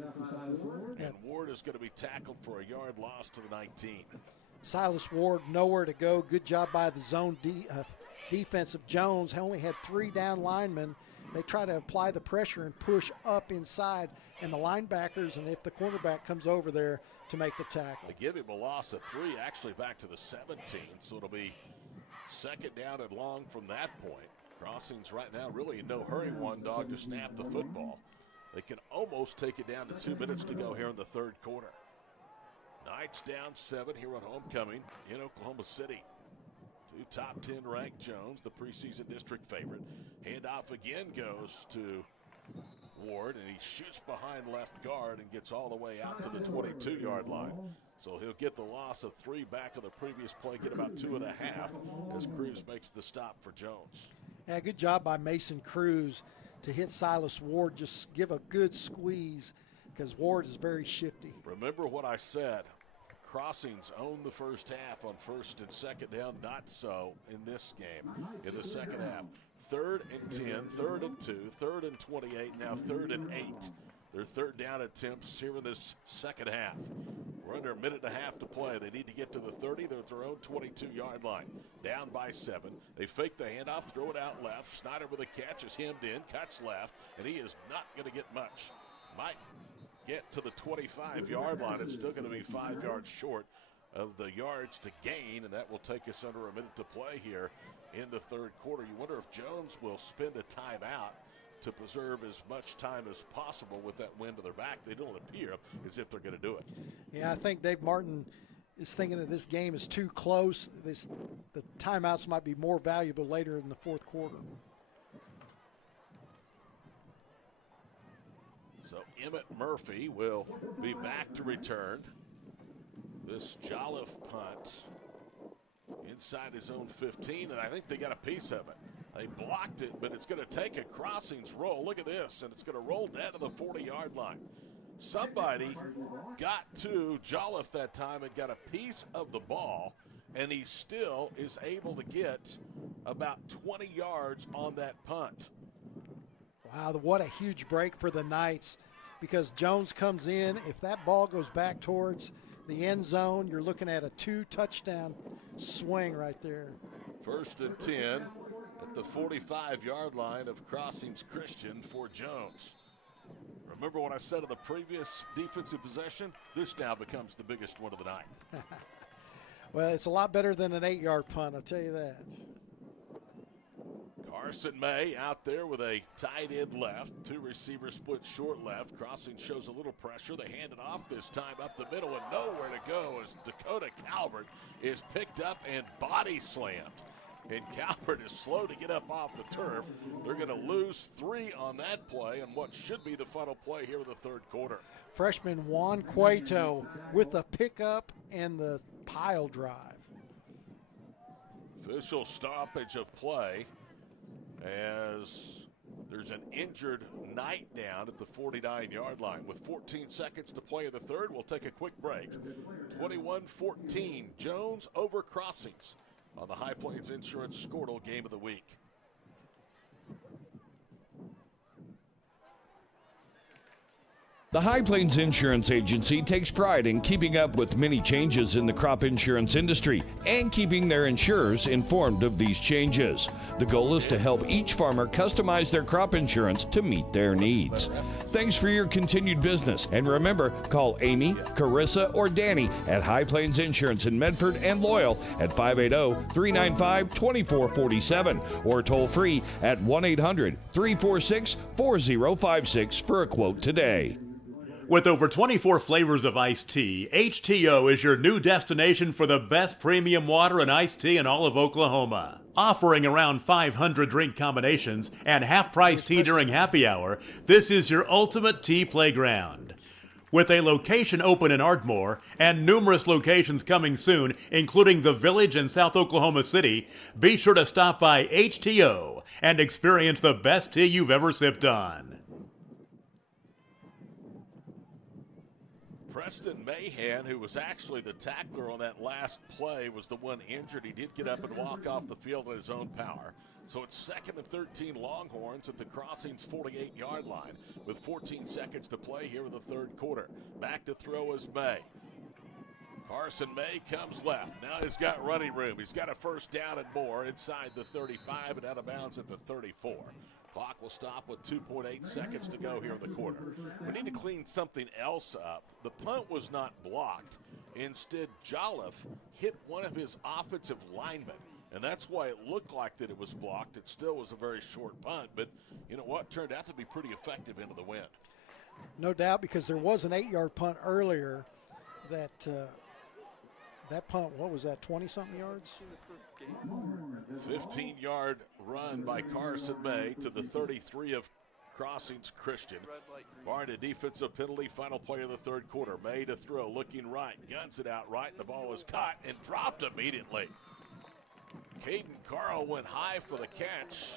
And Ward is going to be tackled for a yard loss to the 19. Silas Ward, nowhere to go. Good job by the zone defense of Jones. Only had 3 down linemen. They try to apply the pressure and push up inside, and the linebackers, and if the cornerback comes over there to make the tackle. They give him a loss of 3, actually back to the 17, so it'll be second down and long from that point. Crossings right now really in no hurry, one dog to snap the football. They can almost take it down to 2 minutes to go here in the third quarter. Knights down 7 here on homecoming in Oklahoma City. 2 top 10 ranked Jones, the preseason district favorite. Handoff again goes to Ward, and he shoots behind left guard and gets all the way out to the 22-yard line. So he'll get the loss of 3 back of the previous play, get about 2.5 as Cruz makes the stop for Jones. Yeah, good job by Mason Cruz to hit Silas Ward. Just give a good squeeze because Ward is very shifty. Remember what I said. Crossings own the first half on first and second down. Not so in this game. In the second half, 3rd and 10, 3rd and 2, 3rd and 28, now 3rd and 8. Their third down attempts here in this second half. We're under a minute and a half to play. They need to get to the 30. They're at their own 22-yard line. Down by 7. They fake the handoff, throw it out left. Snyder with a catch is hemmed in, cuts left, and he is not going to get much. Might get to the 25-yard line. It's still going to be 5 yards short of the yards to gain, and that will take us under a minute to play here in the third quarter. You wonder if Jones will spend a timeout to preserve as much time as possible with that wind to their back. They don't appear as if they're going to do it. Yeah, I think Dave Martin is thinking that this game is too close. The timeouts might be more valuable later in the fourth quarter. So Emmett Murphy will be back to return. This Jolliffe punt inside his own 15, and I think they got a piece of it. They blocked it, but it's going to take a Crossings roll. Look at this, and it's going to roll down to the 40-yard line. Somebody got to Jolliffe that time and got a piece of the ball, and he still is able to get about 20 yards on that punt. Wow, what a huge break for the Knights, because Jones comes in. If that ball goes back towards the end zone, you're looking at a 2-touchdown swing right there. 1st and 10 at the 45-yard line of Crossings Christian for Jones. Remember what I said of the previous defensive possession? This now becomes the biggest one of the night. Well, it's a lot better than an 8-yard punt, I'll tell you that. Carson May out there with a tight end left. 2 receivers split short left. Crossing shows a little pressure. They hand it off this time up the middle and nowhere to go as Dakota Calvert is picked up and body slammed. And Calvert is slow to get up off the turf. They're going to lose 3 on that play and what should be the final play here in the third quarter. Freshman Juan Cueto with the pickup and the pile drive. Official stoppage of play as there's an injured Knight down at the 49-yard line. With 14 seconds to play in the third, we'll take a quick break. 21-14, Jones over Crossings on the High Plains Insurance Squirtle Game of the Week. The High Plains Insurance Agency takes pride in keeping up with many changes in the crop insurance industry and keeping their insurers informed of these changes. The goal is to help each farmer customize their crop insurance to meet their needs. Thanks for your continued business, and remember, call Amy, Carissa, or Danny at High Plains Insurance in Medford and Loyal at 580-395-2447 or toll free at 1-800-346-4056 for a quote today. With over 24 flavors of iced tea, HTO is your new destination for the best premium water and iced tea in all of Oklahoma. Offering around 500 drink combinations and half-price tea during happy hour, this is your ultimate tea playground. With a location open in Ardmore and numerous locations coming soon, including the Village in South Oklahoma City, be sure to stop by HTO and experience the best tea you've ever sipped on. Preston Mahan, who was actually the tackler on that last play, was the one injured. He did get up and walk off the field on his own power. So it's 2nd and 13 Longhorns at the Crossings 48-yard line with 14 seconds to play here in the third quarter. Back to throw is May. Carson May comes left. Now he's got running room. He's got a first down and more inside the 35 and out of bounds at the 34. Clock will stop with 2.8 seconds to go here in the quarter. We need to clean something else up. The punt was not blocked. Instead, Jolliffe hit one of his offensive linemen, and that's why it looked like that it was blocked. It still was a very short punt, but you know what? Turned out to be pretty effective into the wind. No doubt, because there was an 8-yard punt earlier that that punt, what was that, 20-something yards? 15-yard run by Carson May to the 33 of Crossings Christian. Barring a defensive penalty, final play of the third quarter. May to throw, looking right, guns it out right, and the ball was caught and dropped immediately. Caden Carl went high for the catch,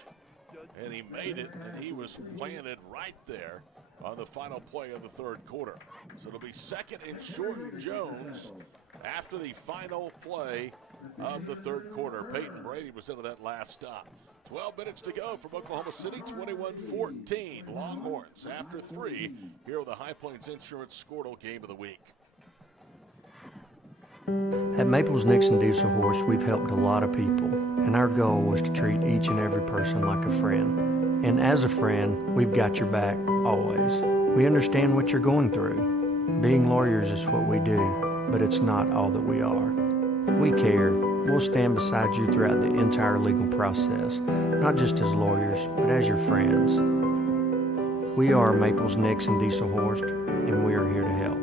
and he made it, and he was planted right there on the final play of the third quarter. So it'll be second and short and Jones after the final play of the third quarter. Peyton Brady was into that last stop. 12 minutes to go from Oklahoma City, 21-14. Longhorns after 3 here with the High Plains Insurance Squirtle Game of the Week. At Maples Nixon Diesel Horse, we've helped a lot of people, and our goal was to treat each and every person like a friend. And as a friend, we've got your back always. We understand what you're going through. Being lawyers is what we do, but it's not all that we are. We care. We'll stand beside you throughout the entire legal process, not just as lawyers, but as your friends. We are Maples Nixon Diesel Horse, and we are here to help.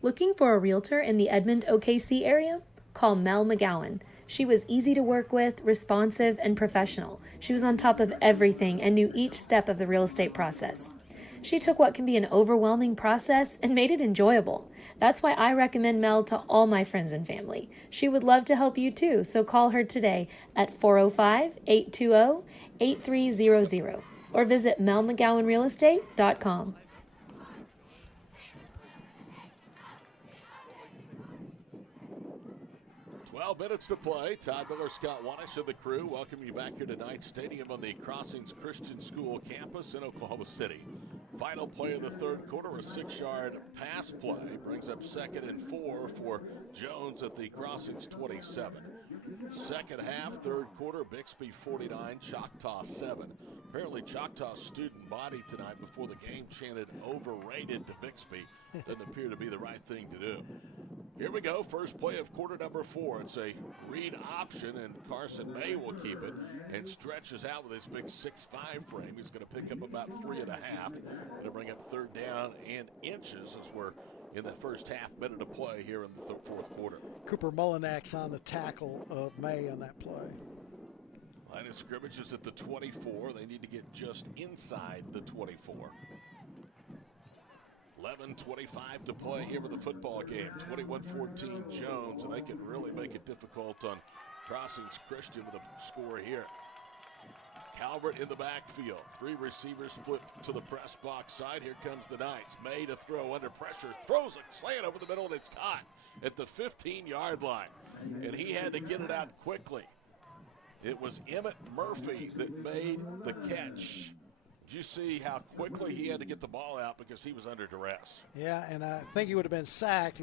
Looking for a realtor in the Edmond, OKC area? Call Mel McGowan. She was easy to work with, responsive, and professional. She was on top of everything and knew each step of the real estate process. She took what can be an overwhelming process and made it enjoyable. That's why I recommend Mel to all my friends and family. She would love to help you too, so call her today at 405-820-8300 or visit melmcgowanrealestate.com. 12 minutes to play. Todd Miller, Scott Wanish, and the crew welcome you back here tonight. Stadium on the Crossings Christian School campus in Oklahoma City. Final play of the third quarter, a 6-yard pass play. Brings up 2nd and 4 for Jones at the Crossings 27. Second half, third quarter, Bixby 49, Choctaw 7. Apparently Choctaw student body tonight before the game chanted overrated to Bixby. Doesn't appear to be the right thing to do. Here we go, first play of quarter number 4. It's a read option, and Carson May will keep it and stretches out with his big 6'5 frame. He's going to pick up about 3.5. Going to bring up third down and inches as we're in the first half minute of play here in the fourth quarter. Cooper Mullinak's on the tackle of May on that play. Line of scrimmage is at the 24. They need to get just inside the 24. 11:25 to play here with the football game. 21-14 Jones, and they can really make it difficult on Crossings Christian with a score here. Calvert in the backfield. 3 receivers split to the press box side. Here comes the Knights. May to throw under pressure. Throws a slant over the middle, and it's caught at the 15-yard line. And he had to get it out quickly. It was Emmett Murphy that made the catch. Did you see how quickly he had to get the ball out because he was under duress? Yeah, and I think he would have been sacked.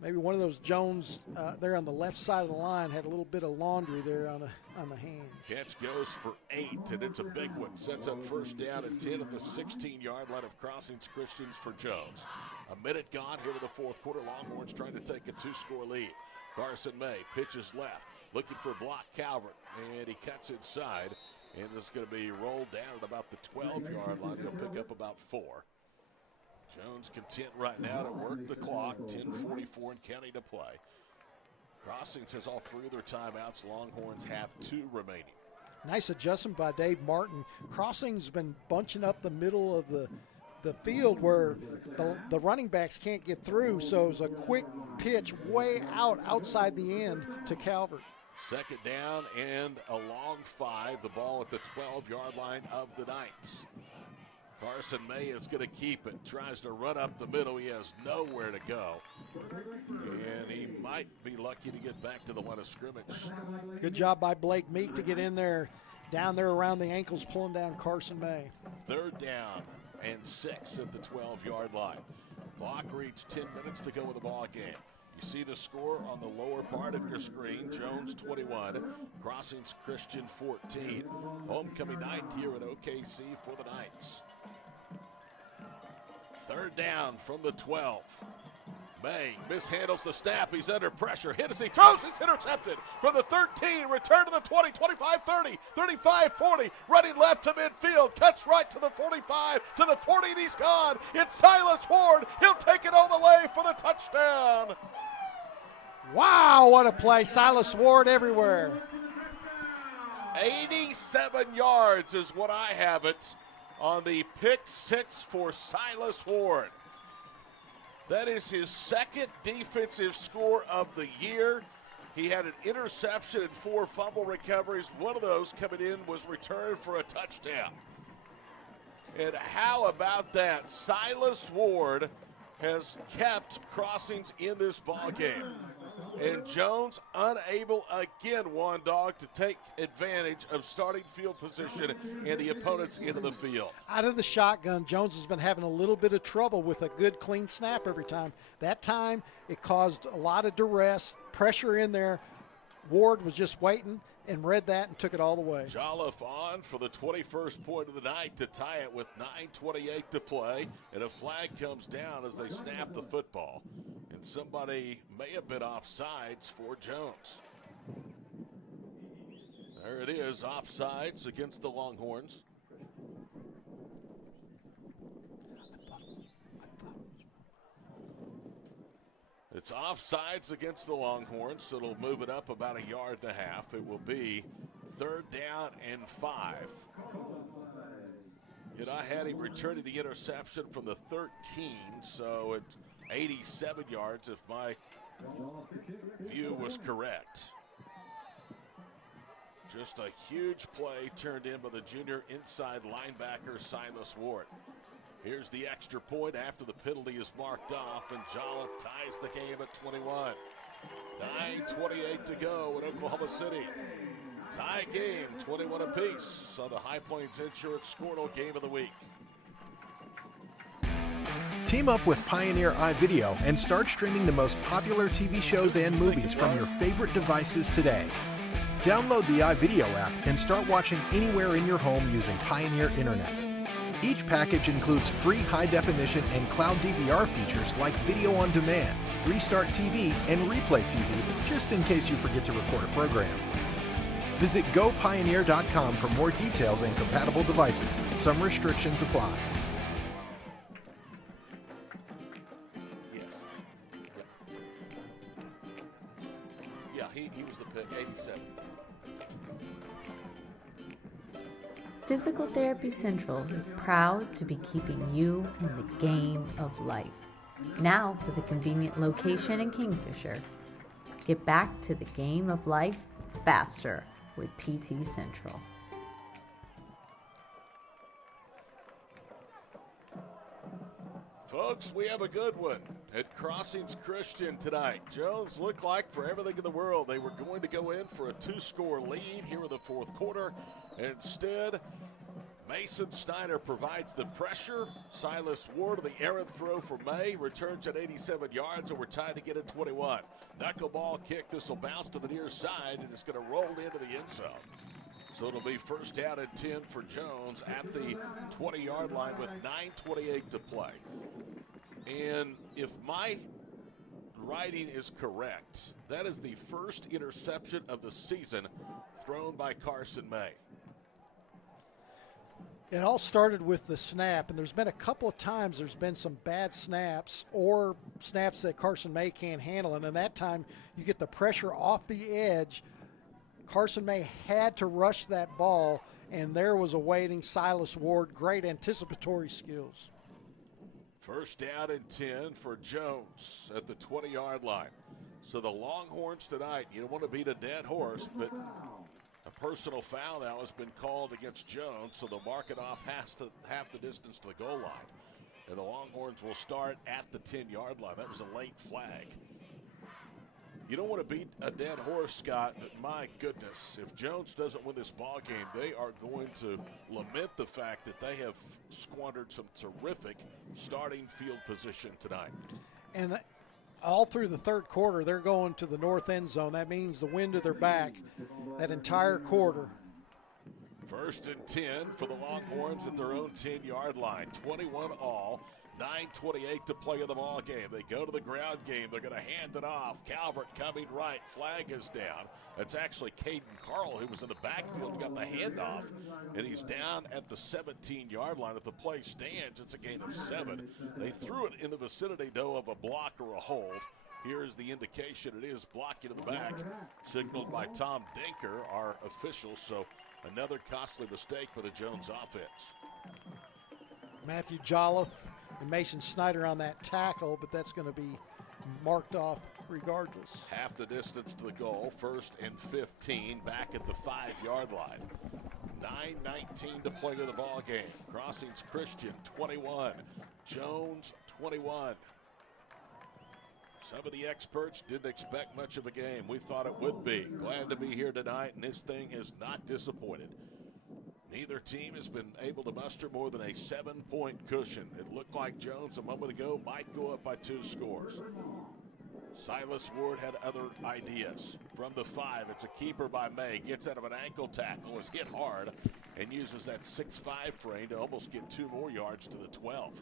Maybe one of those Jones there on the left side of the line had a little bit of laundry there on the hand. Catch goes for 8, and it's a big one. Sets up first down and 10 at the 16-yard line of Crossings Christians for Jones. A minute gone here with the fourth quarter. Longhorns trying to take a 2-score lead. Carson May pitches left, looking for block Calvert, and he cuts inside. And it's going to be rolled down at about the 12-yard line. He'll pick up about 4. Jones content right now to work the clock. 10:44 and counting to play. Crossings has all 3 of their timeouts. Longhorns have 2 remaining. Nice adjustment by Dave Martin. Crossings been bunching up the middle of the field where the running backs can't get through. So it was a quick pitch way outside the end to Calvert. Second down and a long 5. The ball at the 12-yard line of the Knights. Carson May is going to keep it. Tries to run up the middle. He has nowhere to go. And he might be lucky to get back to the line of scrimmage. Good job by Blake Meek to get in there, down there around the ankles, pulling down Carson May. Third down and 6 at the 12-yard line. Clock reached 10 minutes to go with the ball game. You see the score on the lower part of your screen. Jones 21, Crossings Christian 14. Homecoming night here at OKC for the Knights. Third down from the 12. May mishandles the snap. He's under pressure. Hit as he throws. It's intercepted from the 13. Return to the 20, 25, 30, 35, 40. Running left to midfield. Cuts right to the 45, to the 40, and he's gone. It's Silas Ward. He'll take it all the way for the touchdown. Wow, what a play. Silas Ward everywhere. 87 yards is what I have it on the pick 6 for Silas Ward. That is his second defensive score of the year. He had an interception and 4 fumble recoveries. One of those coming in was returned for a touchdown. And how about that? Silas Ward has kept Crossings in this ball game. And Jones unable again, Juan Dog, to take advantage of starting field position and the opponent's into the field. Out of the shotgun, Jones has been having a little bit of trouble with a good clean snap every time. That time, it caused a lot of duress, pressure in there. Ward was just waiting and read that and took it all the way. Jolliffe on for the 21st point of the night to tie it with 9:28 to play. And a flag comes down as they snap the football. And somebody may have been offsides for Jones. There it is, offsides against the Longhorns. It's offsides against the Longhorns, so it'll move it up about 1.5 yards. It will be 3rd down and 5. And I had him returning the interception from the 13, so it's 87 yards if my view was correct. Just a huge play turned in by the junior inside linebacker Silas Ward. Here's the extra point after the penalty is marked off, and Jolliffe ties the game at 21. 9:28 to go in Oklahoma City. Tie game, 21 apiece on the High Plains Insurance Squirtle Game of the Week. Team up with Pioneer iVideo and start streaming the most popular TV shows and movies from your favorite devices today. Download the iVideo app and start watching anywhere in your home using Pioneer Internet. Each package includes free high-definition and cloud DVR features like video on demand, Restart TV, and Replay TV, just in case you forget to record a program. Visit GoPioneer.com for more details and compatible devices. Some restrictions apply. Yes. Yeah, he was the pick, 87. Physical Therapy Central is proud to be keeping you in the game of life. Now with a convenient location in Kingfisher. Get back to the game of life faster with PT Central. Folks, we have a good one at Crossings Christian tonight. Jones looked like for everything in the world they were going to go in for a 2-score lead here in the 4th quarter. Instead, Mason Snyder provides the pressure. Silas Ward, the errant throw for May, returns at 87 yards, and we're tied to get at 21. Knuckleball kick. This will bounce to the near side, and it's going to roll into the end zone. So it'll be 1st down and 10 for Jones at the 20-yard line with 9:28 to play. And if my writing is correct, that is the first interception of the season thrown by Carson May. It all started with the snap, and there's been a couple of times there's been some bad snaps or snaps that Carson May can't handle, and in that time you get the pressure off the edge. Carson May had to rush that ball, and there was awaiting Silas Ward. Great anticipatory skills. 1st down and 10 for Jones at the 20-yard line. So the Longhorns tonight, you don't want to beat a dead horse, but a personal foul now has been called against Jones, so they'll mark it off half the distance to the goal line. And the Longhorns will start at the 10-yard line. That was a late flag. You don't want to beat a dead horse, Scott, but my goodness, if Jones doesn't win this ball game, they are going to lament the fact that they have squandered some terrific starting field position tonight. And all through the 3rd quarter, they're going to the north end zone. That means the wind to their back that entire quarter. 1st and 10 for the Longhorns at their own 10-yard line. 21 all. 9:28 to play in the ball game. They go to the ground game. They're going to hand it off. Calvert coming right. Flag is down. It's actually Caden Carl who was in the backfield and got the handoff. And he's down at the 17-yard line. If the play stands, it's a gain of 7. They threw it in the vicinity, though, of a block or a hold. Here's the indication. It is blocking in the back, signaled by Tom Dinker, our official. So another costly mistake by the Jones offense. Matthew Jolliffe and Mason Snyder on that tackle, but that's going to be marked off regardless. Half the distance to the goal, 1st and 15, back at the 5-yard line. 9:19 to play to the ball game. Crossings Christian 21, Jones 21. Some of the experts didn't expect much of a game. We thought it would be. Glad to be here tonight, and this thing has not disappointed. Neither team has been able to muster more than a 7-point cushion. It looked like Jones a moment ago might go up by 2 scores. Silas Ward had other ideas. From the 5, it's a keeper by May. Gets out of an ankle tackle, is hit hard, and uses that 6'5" frame to almost get 2 more yards to the 12.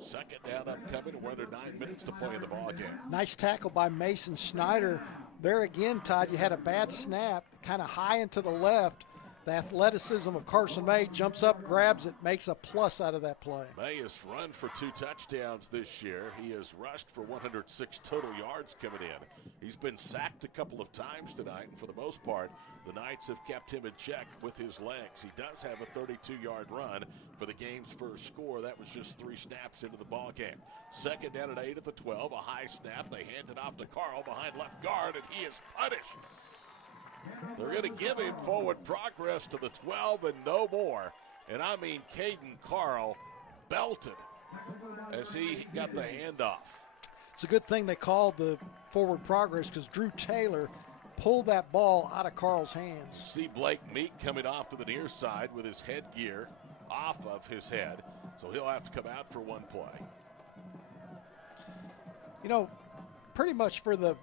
Second down upcoming, and we're under 9 minutes to play in the ball game. Nice tackle by Mason Schneider. There again, Todd, you had a bad snap, kind of high and to the left. The athleticism of Carson May jumps up, grabs it, makes a plus out of that play. May has run for 2 touchdowns this year. He has rushed for 106 total yards coming in. He's been sacked a couple of times tonight, and for the most part, the Knights have kept him in check with his legs. He does have a 32-yard run for the game's first score. That was just 3 snaps into the ball game. Second down at 8 at the 12, a high snap. They hand it off to Carl behind left guard, and he is punished. They're going to give him forward progress to the 12 and no more. And I mean, Caden Carl belted as he got the handoff. It's a good thing they called the forward progress because Drew Taylor pulled that ball out of Carl's hands. See Blake Meek coming off to the near side with his headgear off of his head. So he'll have to come out for 1 play. You know, pretty much for the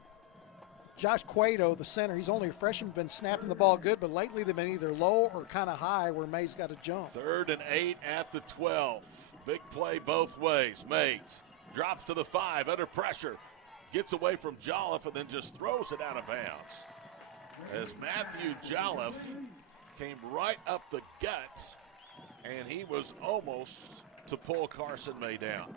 Josh Cueto, the center, he's only a freshman, been snapping the ball good, but lately they've been either low or kind of high where May's got to jump. 3rd and 8 at the 12. Big play both ways. Mays drops to the 5 under pressure. Gets away from Jolliffe and then just throws it out of bounds. As Matthew Jolliffe came right up the gut, and he was almost to pull Carson May down.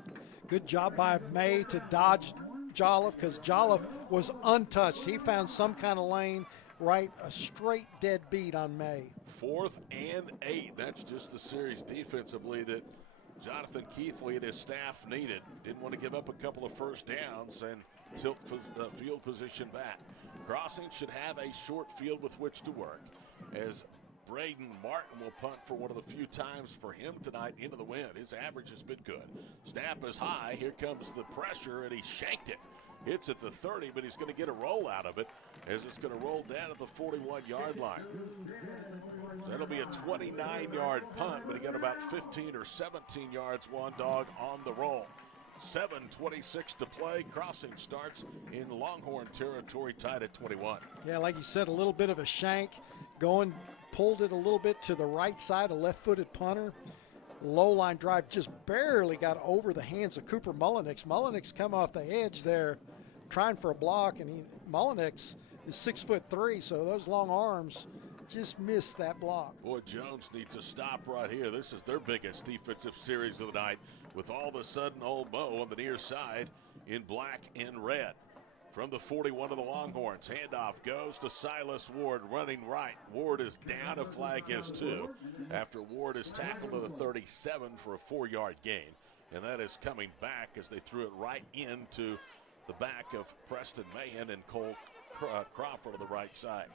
Good job by May to dodge Jolliffe because Jolliffe was untouched. He found some kind of lane, right, a straight dead beat on May. 4th and 8. That's just the series defensively that Jonathan Keithley and his staff needed. Didn't want to give up a couple of first downs and tilt field position back. Crossing should have a short field with which to work as Braden Martin will punt for one of the few times for him tonight into the wind. His average has been good. Snap is high. Here comes the pressure, and he shanked it. Hits at the 30, but he's going to get a roll out of it as it's going to roll down at the 41-yard line. So that'll be a 29-yard punt, but he got about 15 or 17 yards, one dog on the roll. 7:26 to play. Crossing starts in Longhorn territory, tied at 21. Yeah, like you said, a little bit of a shank. Pulled it a little bit to the right side, a left-footed punter. Low line drive just barely got over the hands of Cooper Mullenix. Mullenix come off the edge there trying for a block, and Mullenix is 6'3", so those long arms just missed that block. Boy, Jones needs to stop right here. This is their biggest defensive series of the night with all of a sudden old Mo on the near side in black and red. From the 41 of the Longhorns, handoff goes to Silas Ward running right. Ward is down, a flag is 2 after Ward is tackled to the 37 for a 4-yard gain. And that is coming back as they threw it right into the back of Preston Mahan and Cole Crawford on the right side.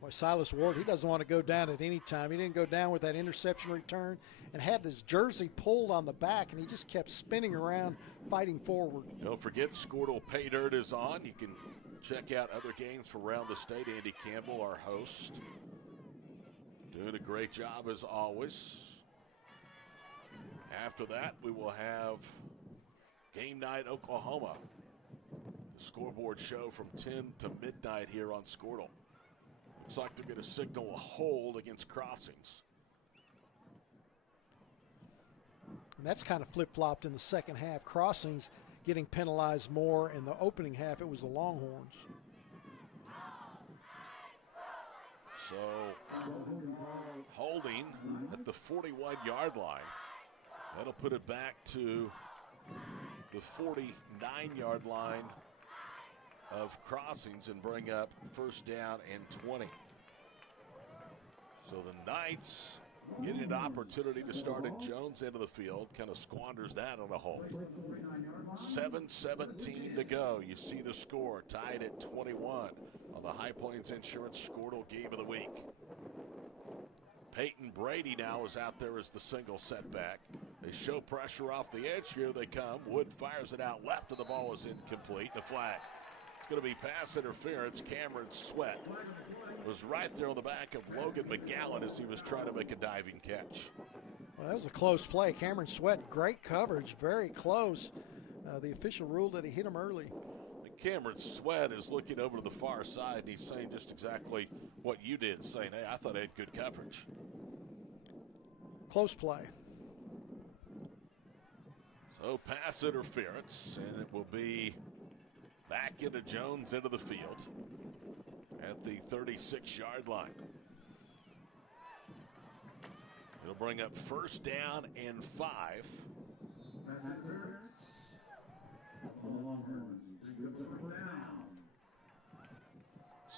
Boy, Silas Ward, he doesn't want to go down at any time. He didn't go down with that interception return and had his jersey pulled on the back, and he just kept spinning around, fighting forward. Don't forget, Squirtle Pay Dirt is on. You can check out other games from around the state. Andy Campbell, our host, doing a great job as always. After that, we will have Game Night Oklahoma. The scoreboard show from 10 to midnight here on Squirtle. Looks like they're going to signal a hold against Crossings. And that's kind of flip-flopped in the second half. Crossings getting penalized more. In the opening half, it was the Longhorns. So, holding at the 41-yard line. That'll put it back to the 49-yard line of Crossings and bring up first down and 20. So the Knights getting an opportunity to start at Jones' end of the field, kind of squanders that on a hold. 7:17 to go. You see the score tied at 21 on the High Plains Insurance Squirtle Game of the Week. Peyton Brady now is out there as the single setback. They show pressure off the edge. Here they come. Wood fires it out left, and the ball is incomplete. The flag. It's going to be pass interference. Cameron Sweat was right there on the back of Logan McGowan as he was trying to make a diving catch. Well, that was a close play. Cameron Sweat, great coverage, very close. The official ruled that he hit him early. Cameron Sweat is looking over to the far side, and he's saying just exactly what you did, saying, hey, I thought I had good coverage. Close play. So pass interference, and it will be back into Jones into the field at the 36-yard line. It'll bring up first down and 5.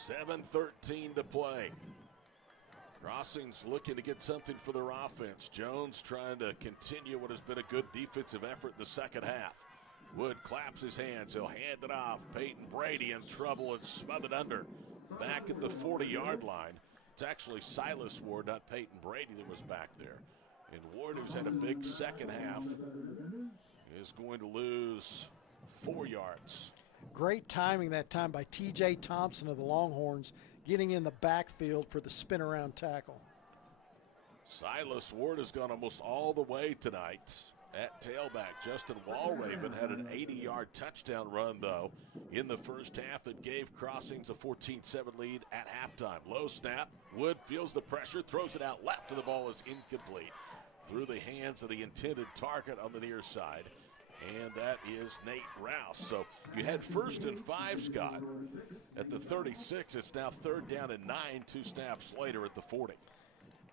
7:13 to play. Crossings looking to get something for their offense. Jones trying to continue what has been a good defensive effort in the second half. Wood claps his hands. He'll hand it off. Peyton Brady in trouble and smothered under. Back at the 40-yard line. It's actually Silas Ward, not Peyton Brady, that was back there. And Ward, who's had a big second half, is going to lose 4 yards. Great timing that time by T.J. Thompson of the Longhorns, getting in the backfield for the spin around tackle. Silas Ward has gone almost all the way tonight at tailback. Justin Walraven had an 80-yard touchdown run, though, in the first half that gave Crossings a 14-7 lead at halftime. Low snap. Wood feels the pressure, throws it out left, and the ball is incomplete through the hands of the intended target on the near side. And that is Nate Rouse. So you had 1st and 5, Scott. At the 36, it's now 3rd down and 9, 2 snaps later at the 40.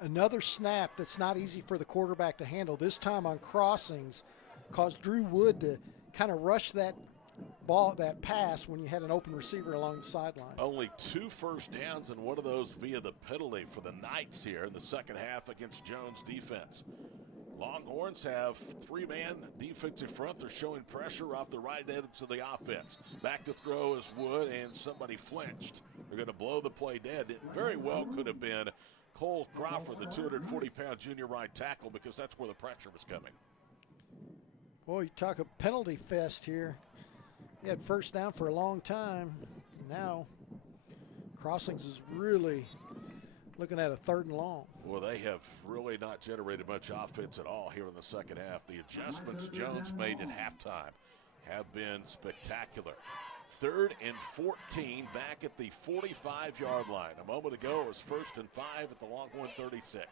Another snap that's not easy for the quarterback to handle. This time on Crossings, caused Drew Wood to kind of rush that ball, that pass, when you had an open receiver along the sideline. Only 2 first downs, and one of those via the penalty for the Knights here in the second half against Jones' defense. Longhorns have 3-man defensive front. They're showing pressure off the right end of the offense. Back to throw is Wood, and somebody flinched. They're going to blow the play dead. It very well could have been Cole Crawford, the 240-pound junior right tackle, because that's where the pressure was coming. Boy, you talk a penalty fest here. He had first down for a long time. Now, Crossings is really looking at a 3rd and long. Well, they have really not generated much offense at all here in the second half. The adjustments Jones made at halftime have been spectacular. 3rd and 14 back at the 45-yard line. A moment ago, it was 1st and 5 at the Longhorn 36.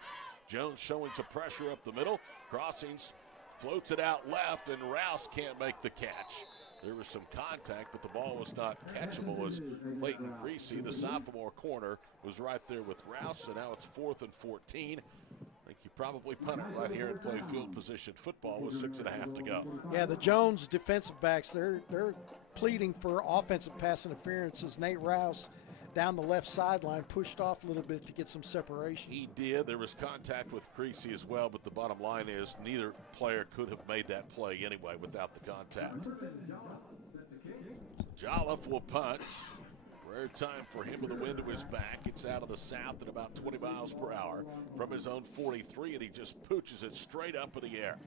Jones showing some pressure up the middle. Crossings floats it out left, and Rouse can't make the catch. There was some contact, but the ball was not catchable as Clayton Creasy, the sophomore corner, was right there with Rouse, and now it's 4th and 14. I think you probably punt it right here and play field position football with 6.5 to go. Yeah, the Jones defensive backs, they're pleading for offensive pass interference as Nate Rouse down the left sideline pushed off a little bit to get some separation. He did. There was contact with Creasy as well, but the bottom line is neither player could have made that play anyway without the contact. Jolliffe will punt. Rare time for him with the wind to his back. It's out of the south at about 20 miles per hour from his own 43, and he just pooches it straight up in the air.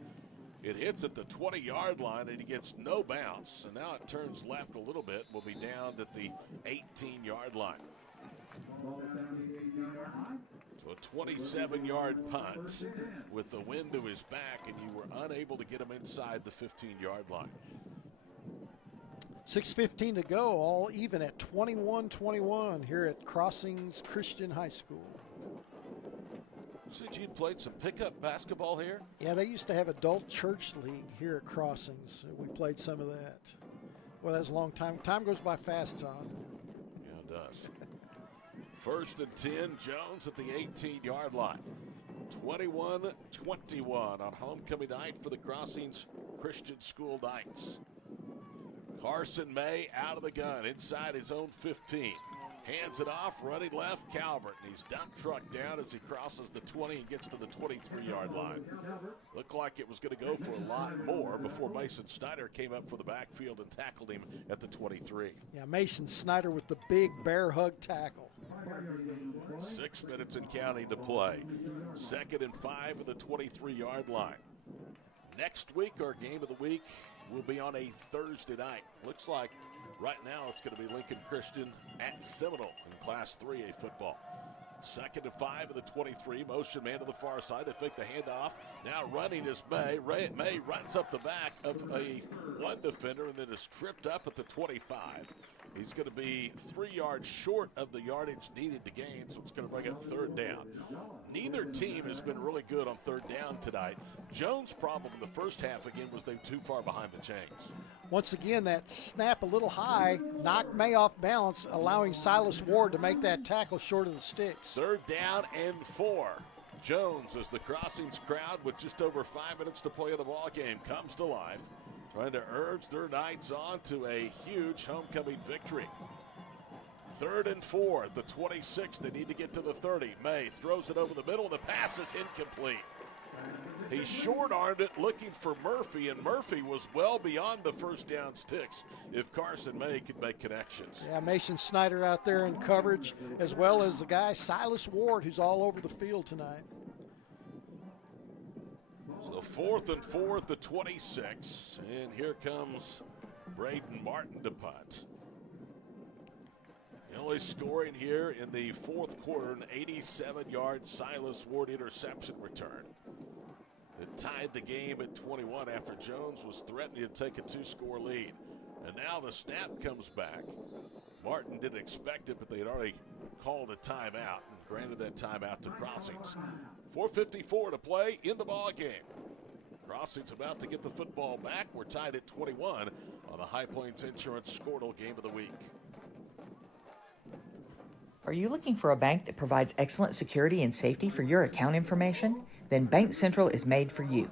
It hits at the 20-yard line, and he gets no bounce. And now it turns left a little bit. Will be down at the 18-yard line. So a 27-yard punt with the wind to his back, and you were unable to get him inside the 15-yard line. 6:15 to go, all even at 21-21 here at Crossings Christian High School. Said you'd played some pickup basketball here? Yeah, they used to have adult church league here at Crossings. We played some of that. Well, that was a long time. Time goes by fast, Todd. Yeah, it does. 1st and 10, Jones at the 18-yard line. 21-21 on homecoming night for the Crossings Christian School Knights. Carson May out of the gun inside his own 15. Hands it off, running left, Calvert. And he's dump trucked down as he crosses the 20 and gets to the 23-yard line. Looked like it was going to go for a lot more before Mason Snyder came up for the backfield and tackled him at the 23. Yeah, Mason Snyder with the big bear hug tackle. 6 minutes and counting to play. 2nd and 5 at the 23-yard line. Next week, our game of the week will be on a Thursday night. Looks like right now it's going to be Lincoln Christian at Seminole in Class 3A football. 2nd and 5 of the 23. Motion man to the far side. They fake the handoff. Now running is May. May runs up the back of a one defender and then is tripped up at the 25. He's going to be 3 yards short of the yardage needed to gain, so it's going to bring up 3rd down. Neither team has been really good on 3rd down tonight. Jones' problem in the first half, again, was they were too far behind the chains. Once again, that snap a little high knocked May off balance, allowing Silas Ward to make that tackle short of the sticks. 3rd down and 4. Jones, as the Crossings crowd with just over 5 minutes to play in the ball game, comes to life, trying to urge their Knights on to a huge homecoming victory. 3rd and 4 at the 26. They need to get to the 30. May throws it over the middle, and the pass is incomplete. He short-armed it looking for Murphy, and Murphy was well beyond the first down sticks if Carson May could make connections. Yeah, Mason Snyder out there in coverage, as well as the guy Silas Ward, who's all over the field tonight. So 4th and 4 at the 26, and here comes Braden Martin to punt. The only scoring here in the 4th quarter, an 87-yard Silas Ward interception return. It tied the game at 21 after Jones was threatening to take a 2-score lead. And now the snap comes back. Martin didn't expect it, but they had already called a timeout and granted that timeout to Crossings. 4:54 to play in the ball game. Crossings about to get the football back. We're tied at 21 on the High Plains Insurance Squirtle Game of the Week. Are you looking for a bank that provides excellent security and safety for your account information? Then Bank Central is made for you.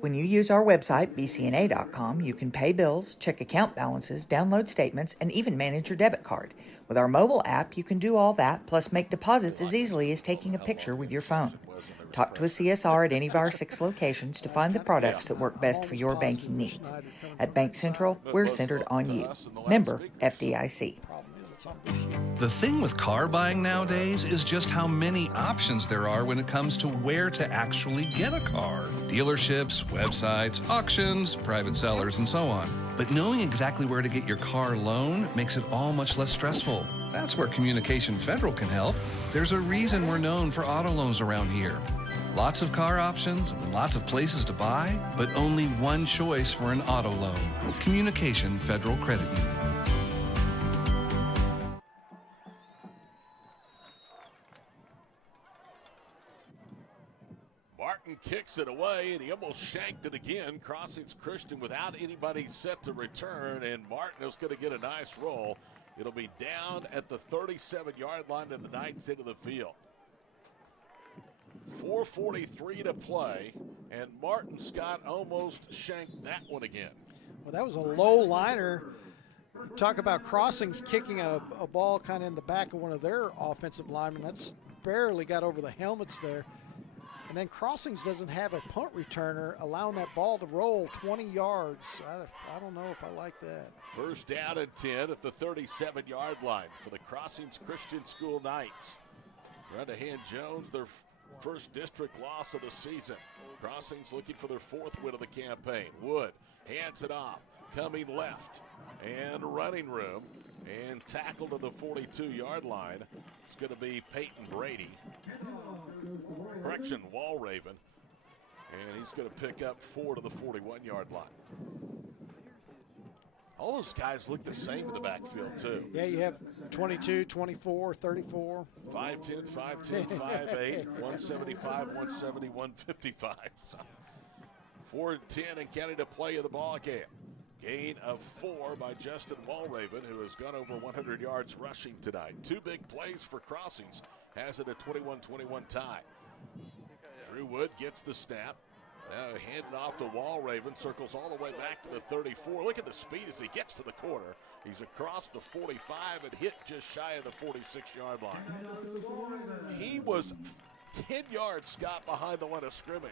When you use our website, bcna.com, you can pay bills, check account balances, download statements, and even manage your debit card. With our mobile app, you can do all that, plus make deposits as easily as taking a picture with your phone. Talk to a CSR at any of our 6 locations to find the products that work best for your banking needs. At Bank Central, we're centered on you. Member FDIC. The thing with car buying nowadays is just how many options there are when it comes to where to actually get a car. Dealerships, websites, auctions, private sellers, and so on. But knowing exactly where to get your car loan makes it all much less stressful. That's where Communication Federal can help. There's a reason we're known for auto loans around here. Lots of car options and lots of places to buy, but only one choice for an auto loan. Communication Federal Credit Union. Martin kicks it away, and he almost shanked it again. Crossings Christian without anybody set to return, and Martin is going to get a nice roll. It'll be down at the 37-yard line, and the Knights into the field. 4:43 to play, and Martin Scott almost shanked that one again. Well, that was a low liner. Talk about Crossings kicking a ball kind of in the back of one of their offensive linemen. That's barely got over the helmets there. And then Crossings doesn't have a punt returner, allowing that ball to roll 20 yards. I don't know if I like that. First down and 10 at the 37-yard line for the Crossings Christian School Knights. Trying to hand Jones their first district loss of the season. Crossings looking for their 4th win of the campaign. Wood hands it off, coming left, and running room, and tackle to the 42-yard line. It's going to be Peyton Brady. Correction, Walraven. And he's going to pick up 4 to the 41-yard line. All those guys look the same in the backfield, too. Yeah, you have 22, 24, 34. 5'10", 5'10", 5'8", 175, 170, 155. 4-10 and counting to play in the ball game. Gain of 4 by Justin Walraven, who has gone over 100 yards rushing tonight. 2 big plays for Crossings. Has it a 21-21 tie. Drew Wood gets the snap. Now handed off to Walraven, circles all the way back to the 34. Look at the speed as he gets to the corner. He's across the 45 and hit just shy of the 46-yard line. He was 10 yards, Scott, behind the line of scrimmage.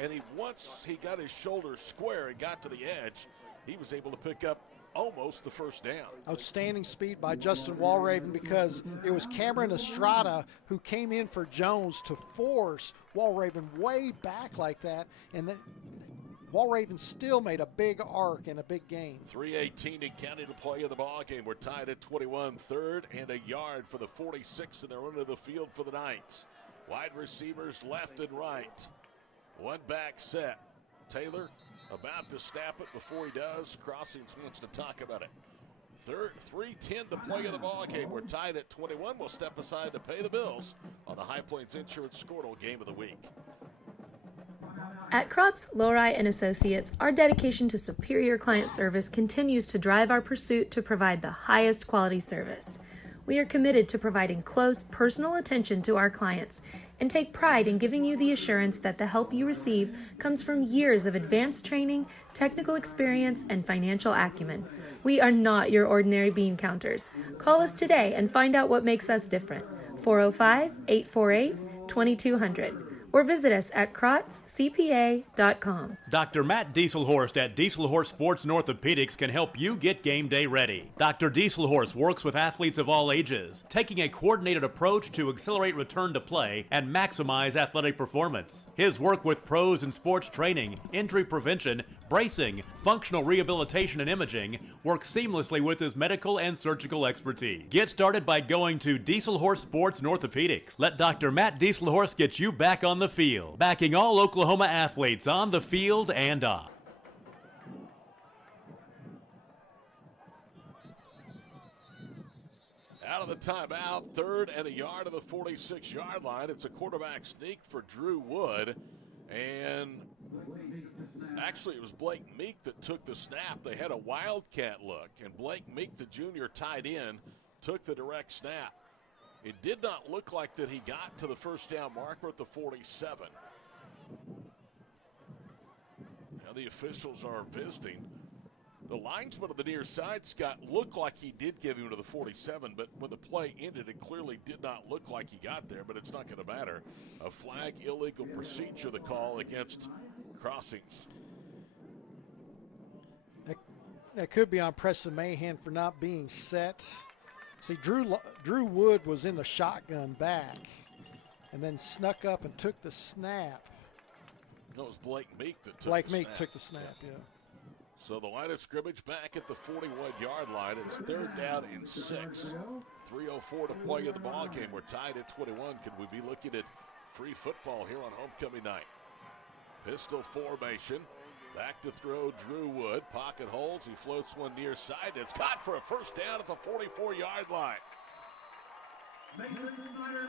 And once he got his shoulder square and got to the edge, he was able to pick up almost the first down. Outstanding speed by Justin Walraven, because it was Cameron Estrada who came in for Jones to force Walraven way back like that, and then Walraven still made a big arc and a big gain. 3:18 in county to play in the ball game. We're tied at 21, third and a yard for the 46, and they're into the field for the Knights. Wide receivers left and right. One back set. Taylor about to snap it. Before he does, Crossings wants to talk about it. 3:10 to play in the ball game. We're tied at 21. We'll step aside to pay the bills on the High Plains Insurance Squirtle Game of the Week. At Krotz, Lowry & Associates, our dedication to superior client service continues to drive our pursuit to provide the highest quality service. We are committed to providing close, personal attention to our clients and take pride in giving you the assurance that the help you receive comes from years of advanced training, technical experience, and financial acumen. We are not your ordinary bean counters. Call us today and find out what makes us different. 405-848-2200. Or visit us at krotzcpa.com. Dr. Matt Dieselhorst at Dieselhorst Sports and Orthopedics can help you get game day ready. Dr. Dieselhorst works with athletes of all ages, taking a coordinated approach to accelerate return to play and maximize athletic performance. His work with pros in sports training, injury prevention, bracing, functional rehabilitation, and imaging works seamlessly with his medical and surgical expertise. Get started by going to Dieselhorst Sports and Orthopedics. Let Dr. Matt Dieselhorst get you back on the field, backing all Oklahoma athletes on the field and off. Out of the timeout, third and a yard of the 46-yard line. It's a quarterback sneak for Drew Wood, and actually it was Blake Meek that took the snap. They had a wildcat look, and Blake Meek, the junior tight end, took the direct snap. It did not look like that he got to the first down marker at the 47. Now the officials are visiting. The linesman on the near side, Scott, looked like he did give him to the 47, but when the play ended, it clearly did not look like he got there, but it's not going to matter. A flag illegal procedure, the call against Crossings. That could be on Preston Mahan for not being set. See, Drew Wood was in the shotgun back and then snuck up and took the snap. No, it was Blake Meek that took Blake the Meek snap. took the snap, yeah. So the line of scrimmage back at the 41-yard line. It's third down and 6. 3:04 to play in the ball game. We're tied at 21. Could we be looking at free football here on homecoming night? Pistol formation. Back to throw, Drew Wood. Pocket holds. He floats one near side. It's caught for a first down at the 44-yard line.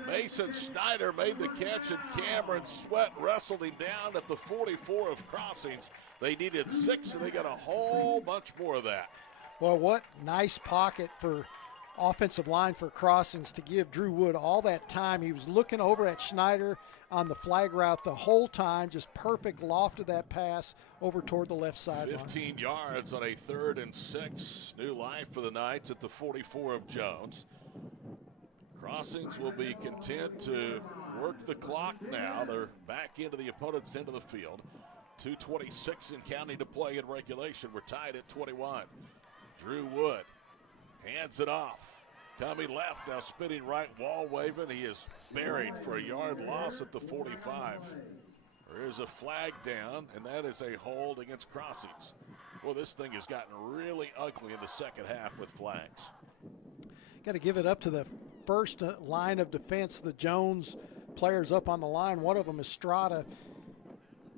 Mason Snyder made the catch, and Cameron Sweat wrestled him down at the 44 of Crossings. They needed 6, and they got a whole bunch more of that. Well, what nice pocket for offensive line for Crossings to give Drew Wood all that time. He was looking over at Schneider on the flag route the whole time, just perfect loft of that pass over toward the left sideline. 15 yards on a 3rd and 6. New life for the Knights at the 44 of Jones. Crossings will be content to work the clock now. They're back into the opponent's end of the field. 2:26 in counting to play in regulation. We're tied at 21. Drew Wood hands it off. Coming left, now spinning right, wall waving. He is buried for a yard loss at the 45. There is a flag down, and that is a hold against Crossings. Well, this thing has gotten really ugly in the second half with flags. Got to give it up to the first line of defense, the Jones players up on the line. One of them is Strada.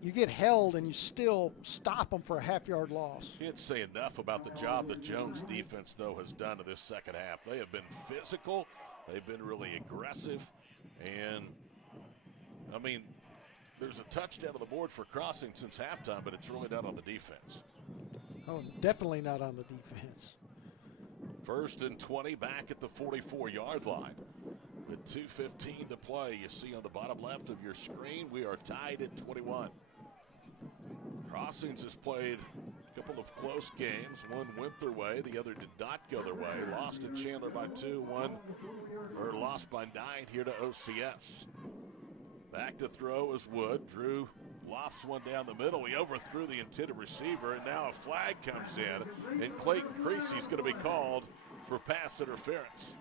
You get held and you still stop them for a half-yard loss. Can't say enough about the job the Jones defense, though, has done in this second half. They have been physical. They've been really aggressive. And, I mean, there's a touchdown on the board for Crossing since halftime, but it's really not on the defense. Oh, definitely not on the defense. 1st and 20 back at the 44-yard line. With 2:15 to play, you see on the bottom left of your screen, we are tied at 21. Crossings has played a couple of close games. One went their way, the other did not go their way. Lost at Chandler by 2, lost by 9 here to OCS. Back to throw is Wood. Drew lofts one down the middle. He overthrew the intended receiver, and now a flag comes in, and Clayton Creasy's going to be called for pass interference.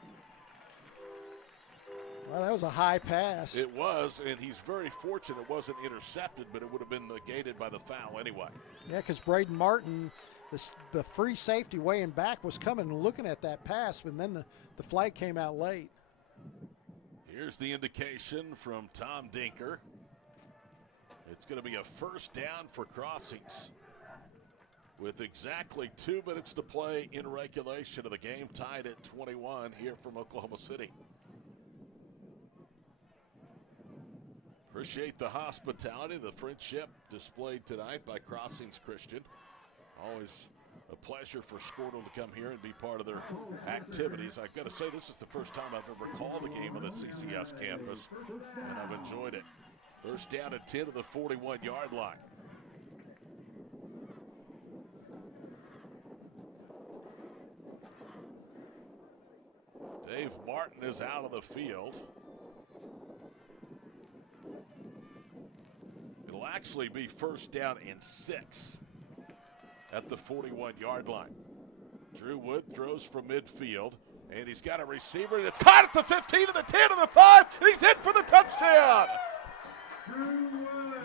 Well, that was a high pass. It was, and he's very fortunate it wasn't intercepted, but it would have been negated by the foul anyway. Yeah, because Braden Martin, the free safety weighing back, was coming and looking at that pass, but then the flag came out late. Here's the indication from Tom Dinker. It's going to be a first down for Crossings with exactly 2 minutes to play in regulation of the game, tied at 21 here from Oklahoma City. Appreciate the hospitality, the friendship displayed tonight by Crossings Christian. Always a pleasure for Squirtle to come here and be part of their activities. I've got to say, this is the first time I've ever called a game on the CCS campus, and I've enjoyed it. First down at 10 to the 41-yard line. Dave Martin is out of the field. It'll actually be first down and 6 at the 41-yard line. Drew Wood throws from midfield, and he's got a receiver, and it's caught at the 15 to the 10 to the 5, and he's in for the touchdown.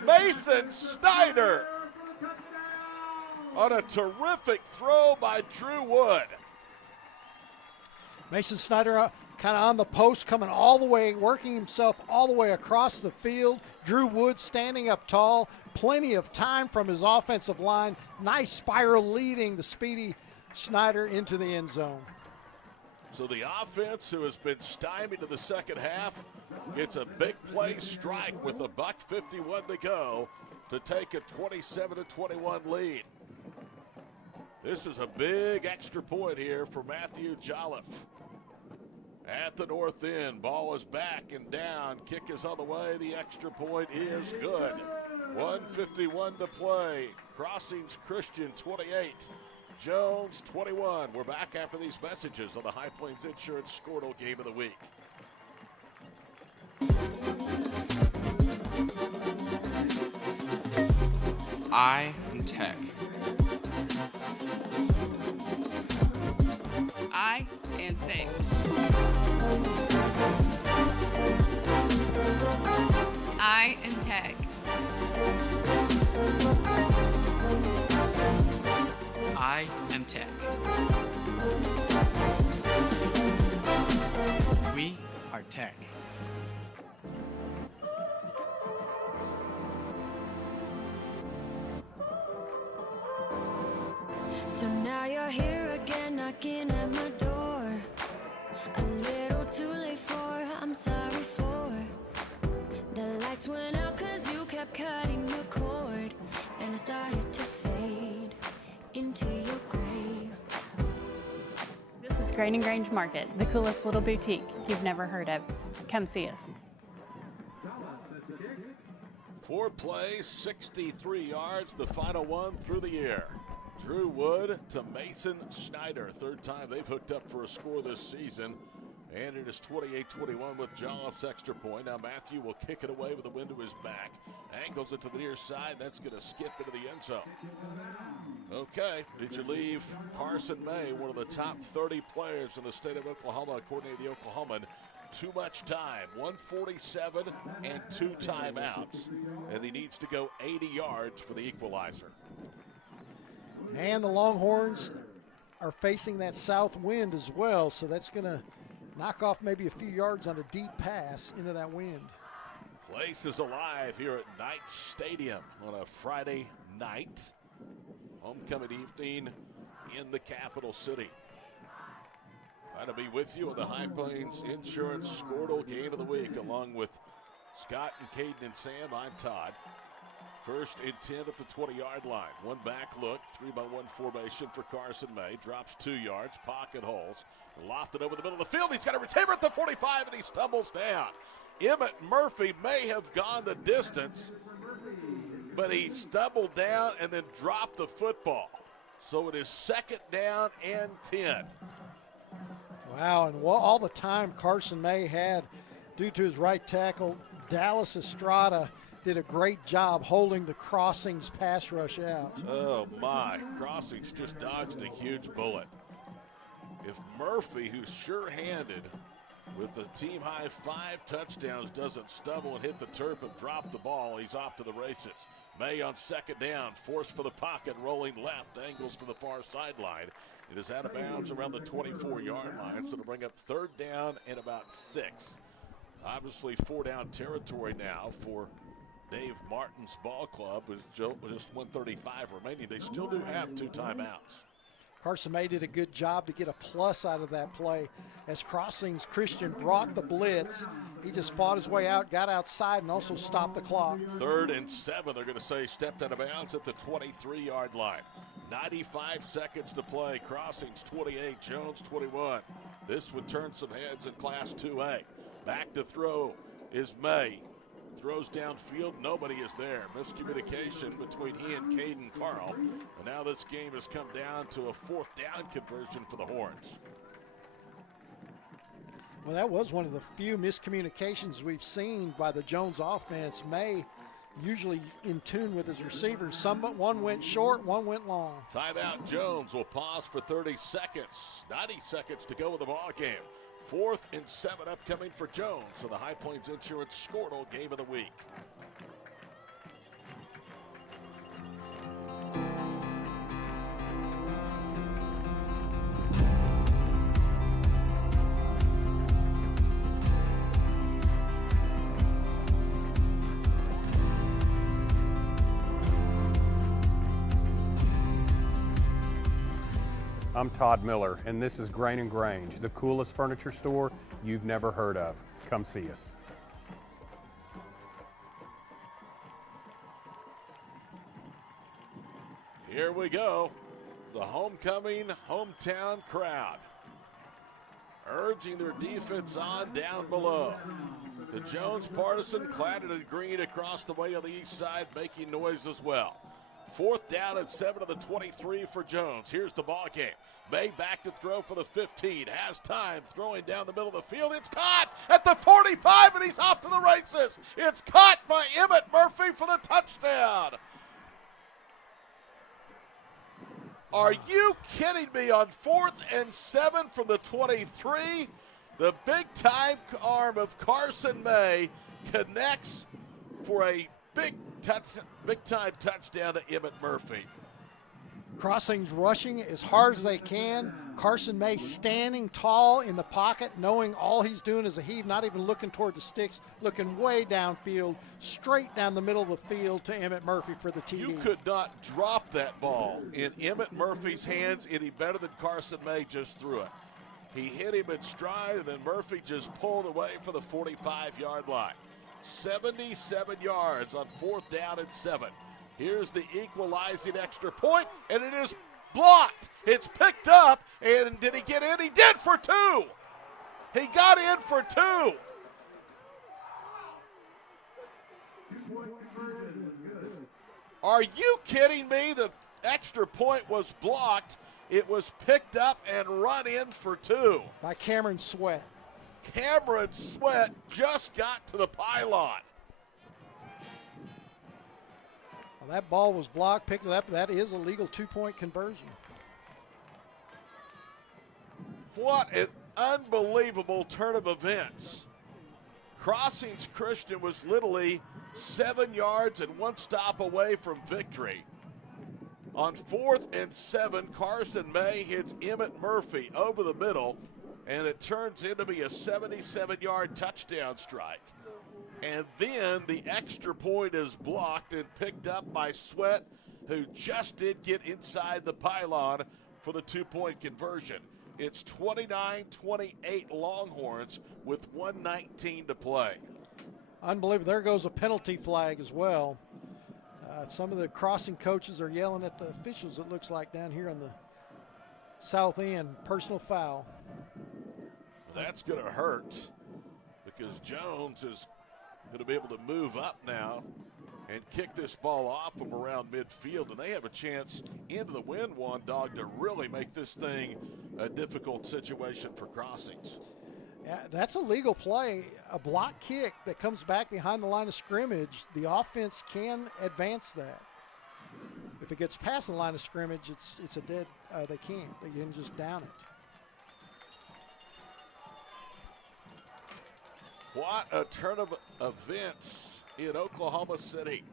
Mason Snyder on a terrific throw by Drew Wood. Mason Snyder kind of on the post, coming all the way, working himself all the way across the field. Drew Wood standing up tall, plenty of time from his offensive line. Nice spiral leading the speedy Snyder into the end zone. So the offense, who has been stymied in the second half, gets a big play strike with $1:51 to go to take a 27-21 lead. This is a big extra point here for Matthew Jolliffe. At the north end, ball is back and down. Kick is on the way. The extra point is good. 1:51 to play. Crossings Christian 28. Jones 21. We're back after these messages on the High Plains Insurance Squirtle Game of the Week. I am Tech. I am Tech. I am Tech. I am Tech. We are Tech. So now you're here again, knocking at my door. A little too late for, I'm sorry for. The lights went out 'cause you kept cutting the cord, and I started to fade into your gray. This is Grain and Grange Market, the coolest little boutique you've never heard of. Come see us. 4 plays, 63 yards, the final one through the air. Drew Wood to Mason Snyder. Third time they've hooked up for a score this season. And it is 28-21 with Jolliffe's extra point. Now Matthew will kick it away with the wind to his back. Angles it to the near side. That's going to skip into the end zone. Okay, did you leave Carson May, one of the top 30 players in the state of Oklahoma, according to the Oklahoman, too much time? 1:47 and 2 timeouts. And he needs to go 80 yards for the equalizer. And the Longhorns are facing that south wind as well, so that's going to knock off maybe a few yards on a deep pass into that wind. Place is alive here at Knight Stadium on a Friday night. Homecoming evening in the capital city. Glad to be with you on the High Plains Insurance Squirtle Game of the Week, along with Scott and Caden and Sam. I'm Todd. First and 10 at the 20-yard line. One back look, 3-by-1 formation for Carson May. Drops 2 yards, pocket holes. Lofted over the middle of the field. He's got a receiver at the 45, and he stumbles down. Emmett Murphy may have gone the distance, but he stumbled down and then dropped the football. So it is second down and 10. Wow, and all the time Carson May had due to his right tackle, Dallas Estrada, did a great job holding the Crossings pass rush out. Oh my, Crossings just dodged a huge bullet. If Murphy, who's sure-handed with the team-high 5 touchdowns, doesn't stumble and hit the turf and drop the ball, he's off to the races. May on second down, forced for the pocket, rolling left, angles to the far sideline. It is out of bounds around the 24-yard line, so it'll bring up third down and about 6. Obviously 4-down territory now for Dave Martin's ball club with just 1:35 remaining. They still do have 2 timeouts. Carson May did a good job to get a plus out of that play. As Crossings Christian brought the blitz, he just fought his way out, got outside, and also stopped the clock. 3rd and 7, they're going to say stepped out of bounds at the 23-yard line. 95 seconds to play. Crossings 28, Jones 21. This would turn some heads in Class 2A. Back to throw is May. Throws downfield, nobody is there. Miscommunication between he and Caden Carl. And now this game has come down to a 4th down conversion for the Horns. Well, that was one of the few miscommunications we've seen by the Jones offense. May usually in tune with his receivers. One went short, one went long. Timeout. Jones will pause for 30 seconds. 90 seconds to go with the ball game. 4th and 7 upcoming for Jones. So the High Plains Insurance Squirtle Game of the Week. I'm Todd Miller, and this is Grain and Grange, the coolest furniture store you've never heard of. Come see us. Here we go. The homecoming hometown crowd urging their defense on down below. The Jones partisan clad in green across the way on the east side, making noise as well. 4th down and 7 of the 23 for Jones. Here's the ball game. May back to throw for the 15. Has time, throwing down the middle of the field. It's caught at the 45, and he's off to the races. It's caught by Emmett Murphy for the touchdown. Are you kidding me? On 4th and 7 from the 23, the big-time arm of Carson May connects for a big-time touchdown to Emmett Murphy. Crossings rushing as hard as they can. Carson May standing tall in the pocket, knowing all he's doing is a heave, not even looking toward the sticks, looking way downfield, straight down the middle of the field to Emmett Murphy for the TD. You could not drop that ball in Emmett Murphy's hands any better than Carson May just threw it. He hit him in stride, and then Murphy just pulled away for the 45-yard line. 77 yards on 4th down and 7. Here's the equalizing extra point, and it is blocked. It's picked up, and did he get in? He did for 2. He got in for 2. Are you kidding me? The extra point was blocked. It was picked up and run in for 2. By Cameron Sweat. Cameron Sweat just got to the pylon. Well, that ball was blocked, picked it up. That is a legal 2-point conversion. What an unbelievable turn of events. Crossings Christian was literally 7 yards and 1 stop away from victory. On 4th and 7, Carson May hits Emmett Murphy over the middle, and it turns into be a 77-yard touchdown strike. And then the extra point is blocked and picked up by Sweat, who just did get inside the pylon for the 2-point conversion. It's 29-28 Longhorns with 1:19 to play. Unbelievable. There goes a penalty flag as well. Some of the crossing coaches are yelling at the officials, it looks like, down here on the south end. Personal foul. That's going to hurt because Jones is going to be able to move up now and kick this ball off from around midfield, and they have a chance into the win one, Dog, to really make this thing a difficult situation for Crossings. Yeah, that's a legal play, a block kick that comes back behind the line of scrimmage. The offense can advance that. If it gets past the line of scrimmage, it's a dead. They can't. They can just down it. What a turn of events in Oklahoma City.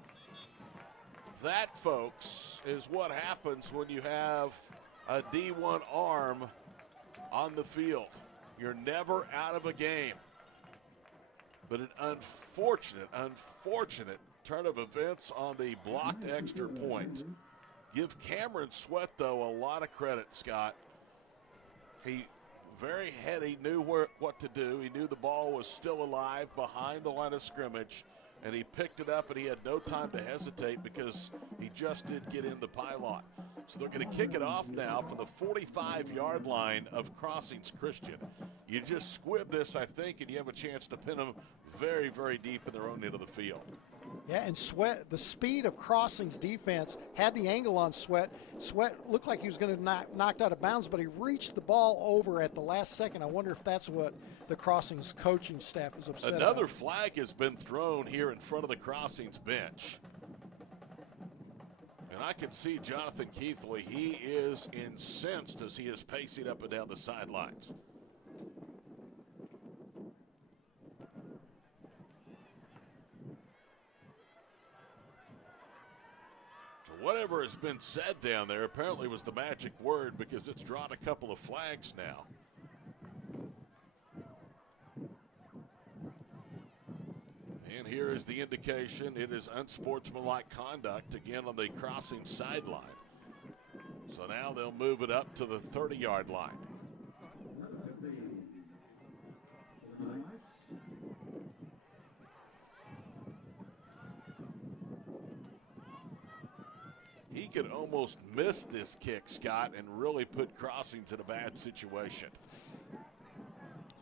That, folks, is what happens when you have a D1 arm on the field. You're never out of a game. But an unfortunate turn of events on the blocked extra point. Give Cameron Sweat, though, a lot of credit, Scott. He very heady, knew what to do. He knew the ball was still alive behind the line of scrimmage, and he picked it up, and he had no time to hesitate because he just did get in the pylon. So they're going to kick it off now from the 45-yard line of Crossings Christian. You just squib this, I think, and you have a chance to pin them very, very deep in their own end of the field. Yeah, and Sweat, the speed of Crossings defense had the angle on Sweat. Sweat looked like he was going to knocked out of bounds, but he reached the ball over at the last second. I wonder if that's what the Crossings coaching staff is upset Another about. flag has been thrown here in front of the Crossings bench. And I can see Jonathan Keithley. He is incensed as he is pacing up and down the sidelines. Whatever has been said down there apparently was the magic word, because it's drawn a couple of flags now. And here is the indication. It is unsportsmanlike conduct again on the Crossing sideline. So now they'll move it up to the 30-yard line. He could almost miss this kick, Scott, and really put Crossings in a bad situation.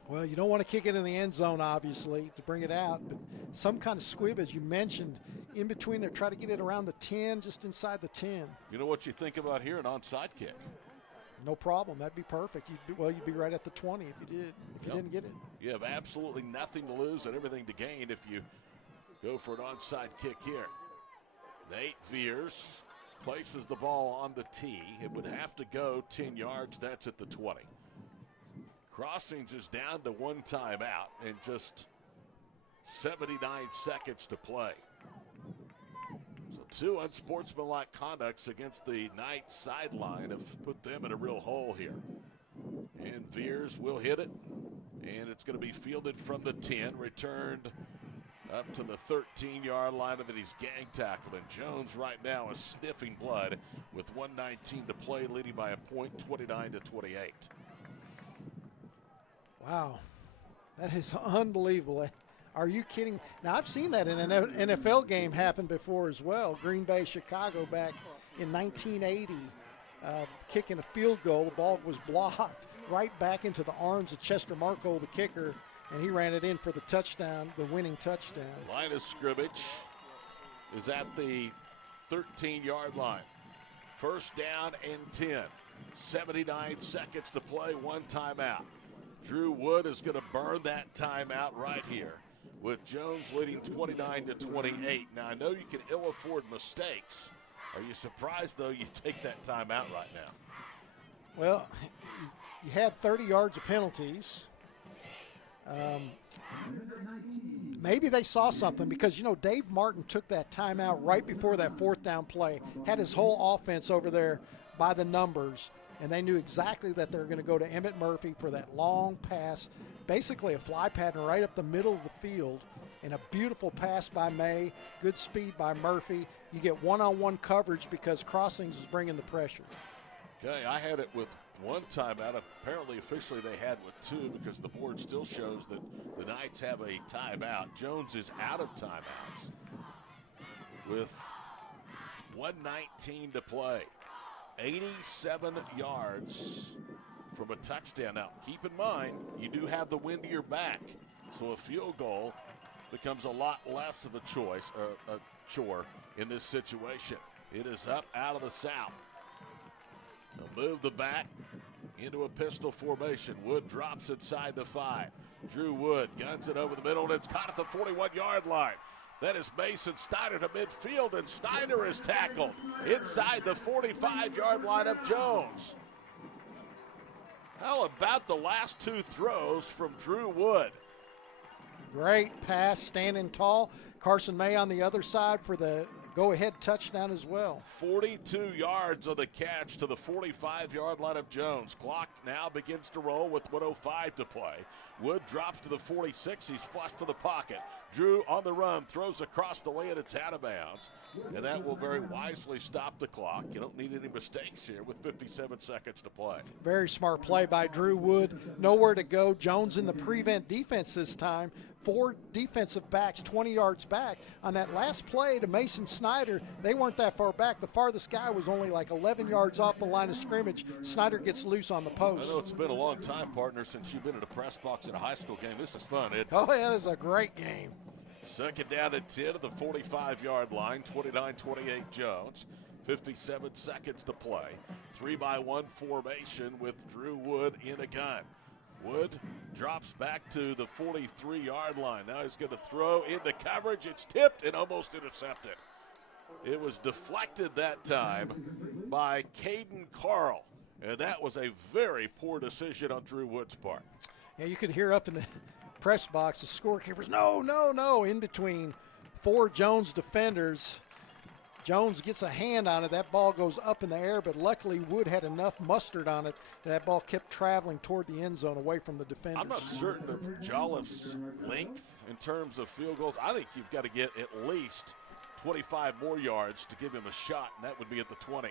Well, you don't want to kick it in the end zone, obviously, to bring it out, but some kind of squib, as you mentioned, in between there, try to get it around the 10, just inside the 10. You know what you think about here, an onside kick? No problem. That'd be perfect. You'd be right at the 20 if you did. If you didn't get it. You have absolutely nothing to lose and everything to gain if you go for an onside kick here. Nate Veers places the ball on the tee. It would have to go 10 yards. That's at the 20. Crossings is down to one timeout and just 79 seconds to play. So two unsportsmanlike conducts against the Knights sideline have put them in a real hole here. And Veers will hit it, and it's going to be fielded from the 10, returned up to the 13-yard line, and then he's gang tackled. And Jones right now is sniffing blood with 1:19 to play, leading by a point, 29-28. Wow, that is unbelievable. Are you kidding? Now, I've seen that in an NFL game happen before as well. Green Bay, Chicago back in 1980, kicking a field goal. The ball was blocked right back into the arms of Chester Marco, the kicker, and he ran it in for the touchdown, the winning touchdown. Line of scrimmage is at the 13-yard line. First down and 10. 79 seconds to play, one timeout. Drew Wood is going to burn that timeout right here with Jones leading 29-28. Now, I know you can ill afford mistakes. Are you surprised, though, you take that timeout right now? Well, you had 30 yards of penalties. Maybe they saw something because, you know, Dave Martin took that timeout right before that fourth down play, had his whole offense over there by the numbers, and they knew exactly that they were going to go to Emmett Murphy for that long pass, basically a fly pattern right up the middle of the field, and a beautiful pass by May, good speed by Murphy. You get one-on-one coverage because Crossings is bringing the pressure. Okay, I had it with one timeout. Apparently, officially, they had with two because the board still shows that the Knights have a timeout. Jones is out of timeouts with 1:19 to play. 87 yards from a touchdown. Now, keep in mind, you do have the wind to your back, so a field goal becomes a lot less of a choice, or a chore in this situation. It is up out of the south. They'll move the back into a pistol formation. Wood drops inside the 5. Drew Wood guns it over the middle, and it's caught at the 41-yard line. That is Mason Snyder to midfield, and Snyder is tackled inside the 45-yard line of Jones. How about the last 2 throws from Drew Wood? Great pass, standing tall. Carson May on the other side for the go-ahead touchdown as well. 42 yards on the catch to the 45-yard line of Jones. Clock now begins to roll with 1:05 to play. Wood drops to the 46. He's flushed for the pocket. Drew on the run, throws across the way, and it's out of bounds. And that will very wisely stop the clock. You don't need any mistakes here with 57 seconds to play. Very smart play by Drew Wood. Nowhere to go. Jones in the prevent defense this time. 4 defensive backs 20 yards back. On that last play to Mason Snyder, they weren't that far back. The farthest guy was only like 11 yards off the line of scrimmage. Snyder gets loose on the post. I know it's been a long time, partner, since you've been at a press box in a high school game. This is fun, isn't it? Oh, yeah, this is a great game. Second down and 10 at the 45-yard line, 29-28 Jones. 57 seconds to play. 3-by-1 formation with Drew Wood in a gun. Wood drops back to the 43-yard line. Now he's going to throw into coverage. It's tipped and almost intercepted. It was deflected that time by Caden Carl, and that was a very poor decision on Drew Wood's part. Yeah, you could hear up in the press box the scorekeepers, no, in between 4 Jones defenders. Jones gets a hand on it. That ball goes up in the air, but luckily Wood had enough mustard on it that ball kept traveling toward the end zone away from the defenders. I'm not certain of Jolliffe's length in terms of field goals. I think you've got to get at least 25 more yards to give him a shot, and that would be at the 20.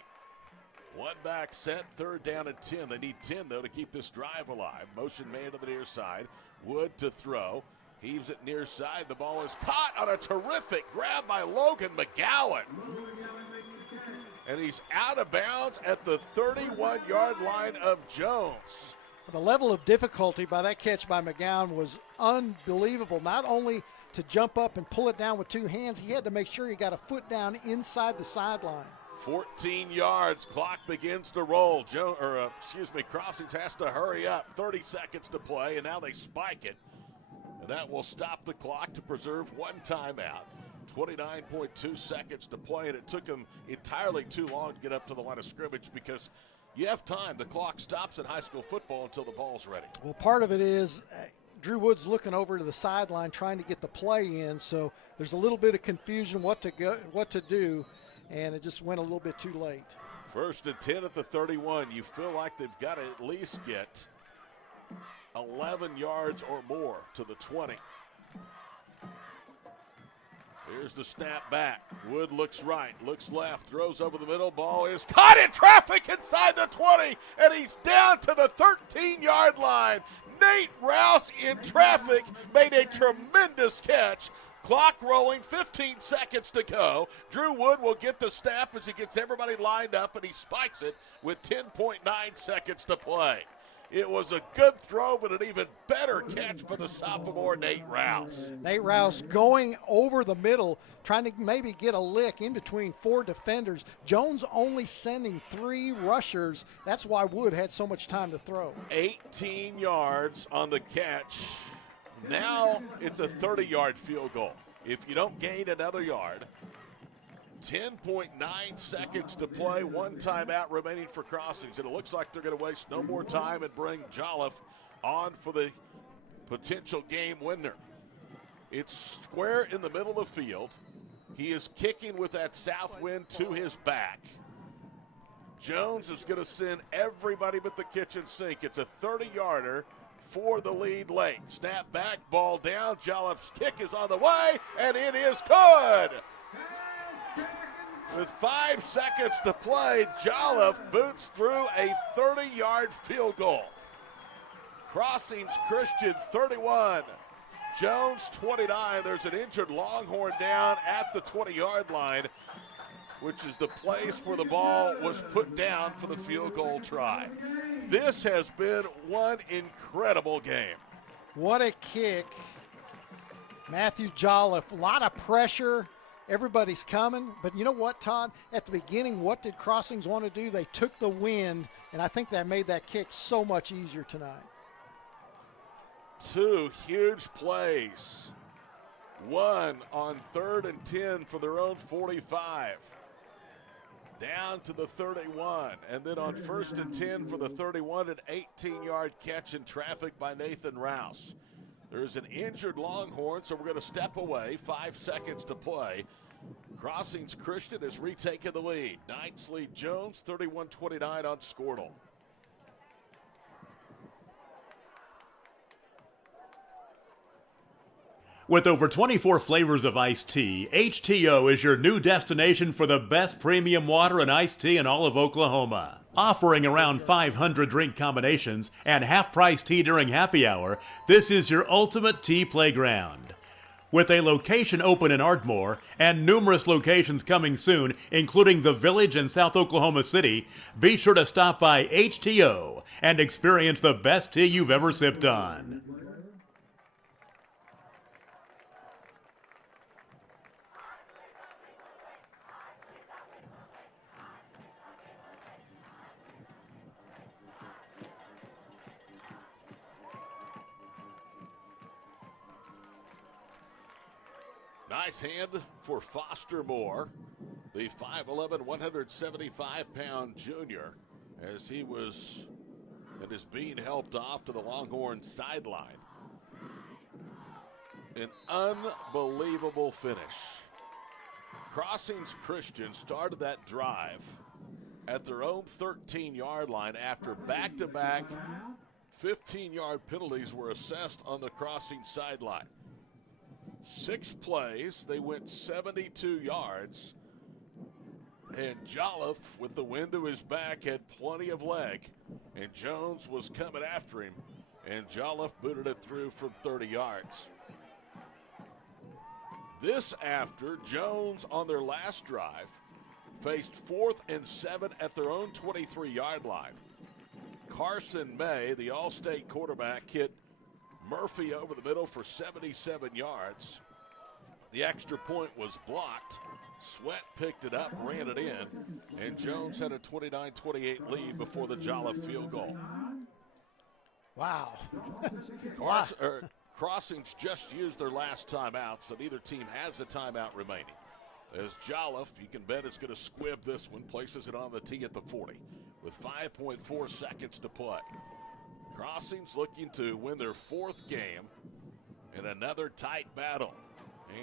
One back set, 3rd down and 10. They need 10, though, to keep this drive alive. Motion man to the near side. Wood to throw. Heaves it near side. The ball is caught on a terrific grab by Logan McGowan. And he's out of bounds at the 31-yard line of Jones. The level of difficulty by that catch by McGowan was unbelievable. Not only to jump up and pull it down with 2 hands, he had to make sure he got a foot down inside the sideline. 14 yards, clock begins to roll. Crossings has to hurry up. 30 seconds to play, and now they spike it. And that will stop the clock to preserve 1 timeout. 29.2 seconds to play, and it took them entirely too long to get up to the line of scrimmage because you have time. The clock stops in high school football until the ball's ready. Well, part of it is Drew Wood's looking over to the sideline trying to get the play in, so there's a little bit of confusion what to do, and it just went a little bit too late. 1st and 10 at the 31. You feel like they've got to at least get 11 yards or more to the 20. Here's the snap back. Wood looks right, looks left, throws over the middle. Ball is caught in traffic inside the 20, and he's down to the 13-yard line. Nate Rouse in traffic made a tremendous catch. Clock rolling, 15 seconds to go. Drew Wood will get the snap as he gets everybody lined up, and he spikes it with 10.9 seconds to play. It was a good throw, but an even better catch for the sophomore, Nate Rouse. Nate Rouse going over the middle, trying to maybe get a lick in between 4 defenders. Jones only sending 3 rushers. That's why Wood had so much time to throw. 18 yards on the catch. Now it's a 30-yard field goal. If you don't gain another yard, 10.9 seconds to play, 1 timeout remaining for Crossings. And it looks like they're going to waste no more time and bring Jolliffe on for the potential game winner. It's square in the middle of the field. He is kicking with that south wind to his back. Jones is going to send everybody but the kitchen sink. It's a 30-yarder for the lead late. Snap back, ball down. Jolliffe's kick is on the way, and it is good. With 5 seconds to play, Jolliffe boots through a 30-yard field goal. Crossings Christian 31, Jones 29. There's an injured Longhorn down at the 20-yard line, which is the place where the ball was put down for the field goal try. This has been one incredible game. What a kick. Matthew Jolliffe, a lot of pressure. Everybody's coming. But you know what, Todd? At the beginning, what did Crossings want to do? They took the wind And I think that made that kick so much easier tonight. 2 huge plays. One on 3rd and 10 for their own 45. Down to the 31. And then on 1st and 10 for the 31, an 18-yard catch in traffic by Nathan Rouse. There's an injured Longhorn, so we're going to step away. 5 seconds to play. Crossings Christian has retaken the lead. Knights lead Jones 31-29 on Squirtle. With over 24 flavors of iced tea, HTO is your new destination for the best premium water and iced tea in all of Oklahoma. Offering around 500 drink combinations and half-price tea during happy hour, this is your ultimate tea playground. With a location open in Ardmore and numerous locations coming soon, including the Village in South Oklahoma City, be sure to stop by HTO and experience the best tea you've ever sipped on. Nice hand for Foster Moore, the 5'11", 175-pound junior, as he was and is being helped off to the Longhorn sideline. An unbelievable finish. Crossings Christian started that drive at their own 13-yard line after back-to-back 15-yard penalties were assessed on the Crossings sideline. 6 plays, they went 72 yards, and Jolliffe, with the wind to his back, had plenty of leg, and Jones was coming after him, and Jolliffe booted it through from 30 yards. This after Jones, on their last drive, faced 4th and 7 at their own 23-yard line. Carson May, the All-State quarterback, hit Murphy over the middle for 77 yards. The extra point was blocked. Sweat picked it up, ran it in, and Jones had a 29-28 lead before the Jolliffe field goal. Wow. Crossings just used their last timeout, so neither team has a timeout remaining. As Jolliffe, you can bet it's going to squib this one, places it on the tee at the 40 with 5.4 seconds to play. Crossings looking to win their 4th game in another tight battle.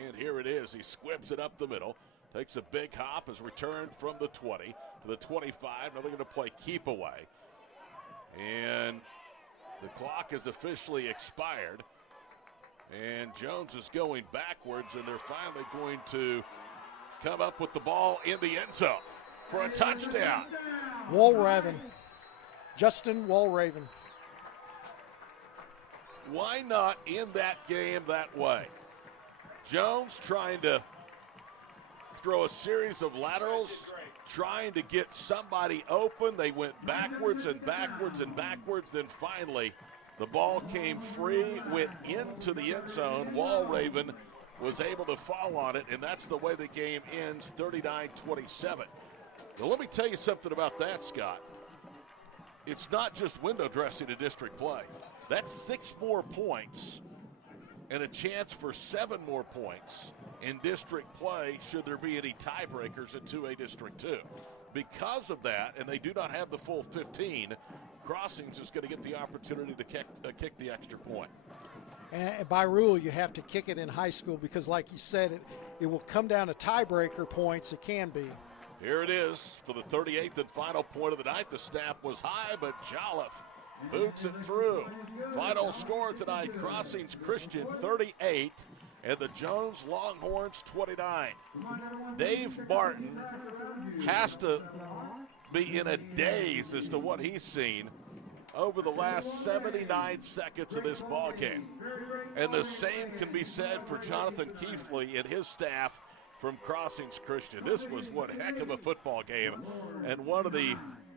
And here it is. He squibs it up the middle, takes a big hop, is returned from the 20 to the 25. Now they're going to play keep away. And the clock has officially expired. And Jones is going backwards, and they're finally going to come up with the ball in the end zone for a touchdown. Walraven. Justin Walraven. Why not end that game that way? Jones trying to throw a series of laterals, trying to get somebody open. They went backwards and backwards and backwards. Then finally, the ball came free, went into the end zone. Walraven was able to fall on it, and that's the way the game ends, 39-27. Now, let me tell you something about that, Scott. It's not just window dressing in district play. That's 6 more points and a chance for 7 more points in district play should there be any tiebreakers in 2A District 2. Because of that, and they do not have the full 15, Crossings is going to get the opportunity to kick the extra point. And by rule, you have to kick it in high school because, like you said, it will come down to tiebreaker points. It can be. Here it is for the 38th and final point of the night. The snap was high, but Jolliffe boots it through. Final score tonight, Crossings Christian 38 and the Jones Longhorns 29. Dave Martin has to be in a daze as to what he's seen over the last 79 seconds of this ball game. And the same can be said for Jonathan Keithley and his staff from Crossings Christian. This was one heck of a football game and one of the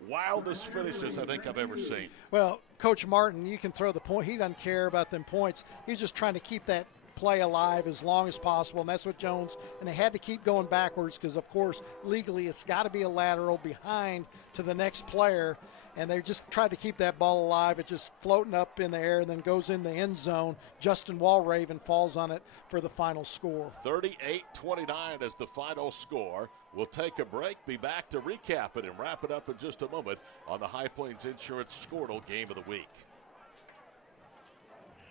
wildest finishes I think I've ever seen. Well, Coach Martin, you can throw the point. He doesn't care about them points. He's just trying to keep that play alive as long as possible, and that's what Jones, and they had to keep going backwards because, of course, legally it's got to be a lateral behind to the next player, and they just tried to keep that ball alive. It's just floating up in the air and then goes in the end zone. Justin Walraven falls on it for the final score. 38-29 is the final score. We'll take a break, be back to recap it and wrap it up in just a moment on the High Plains Insurance Squirtle Game of the Week.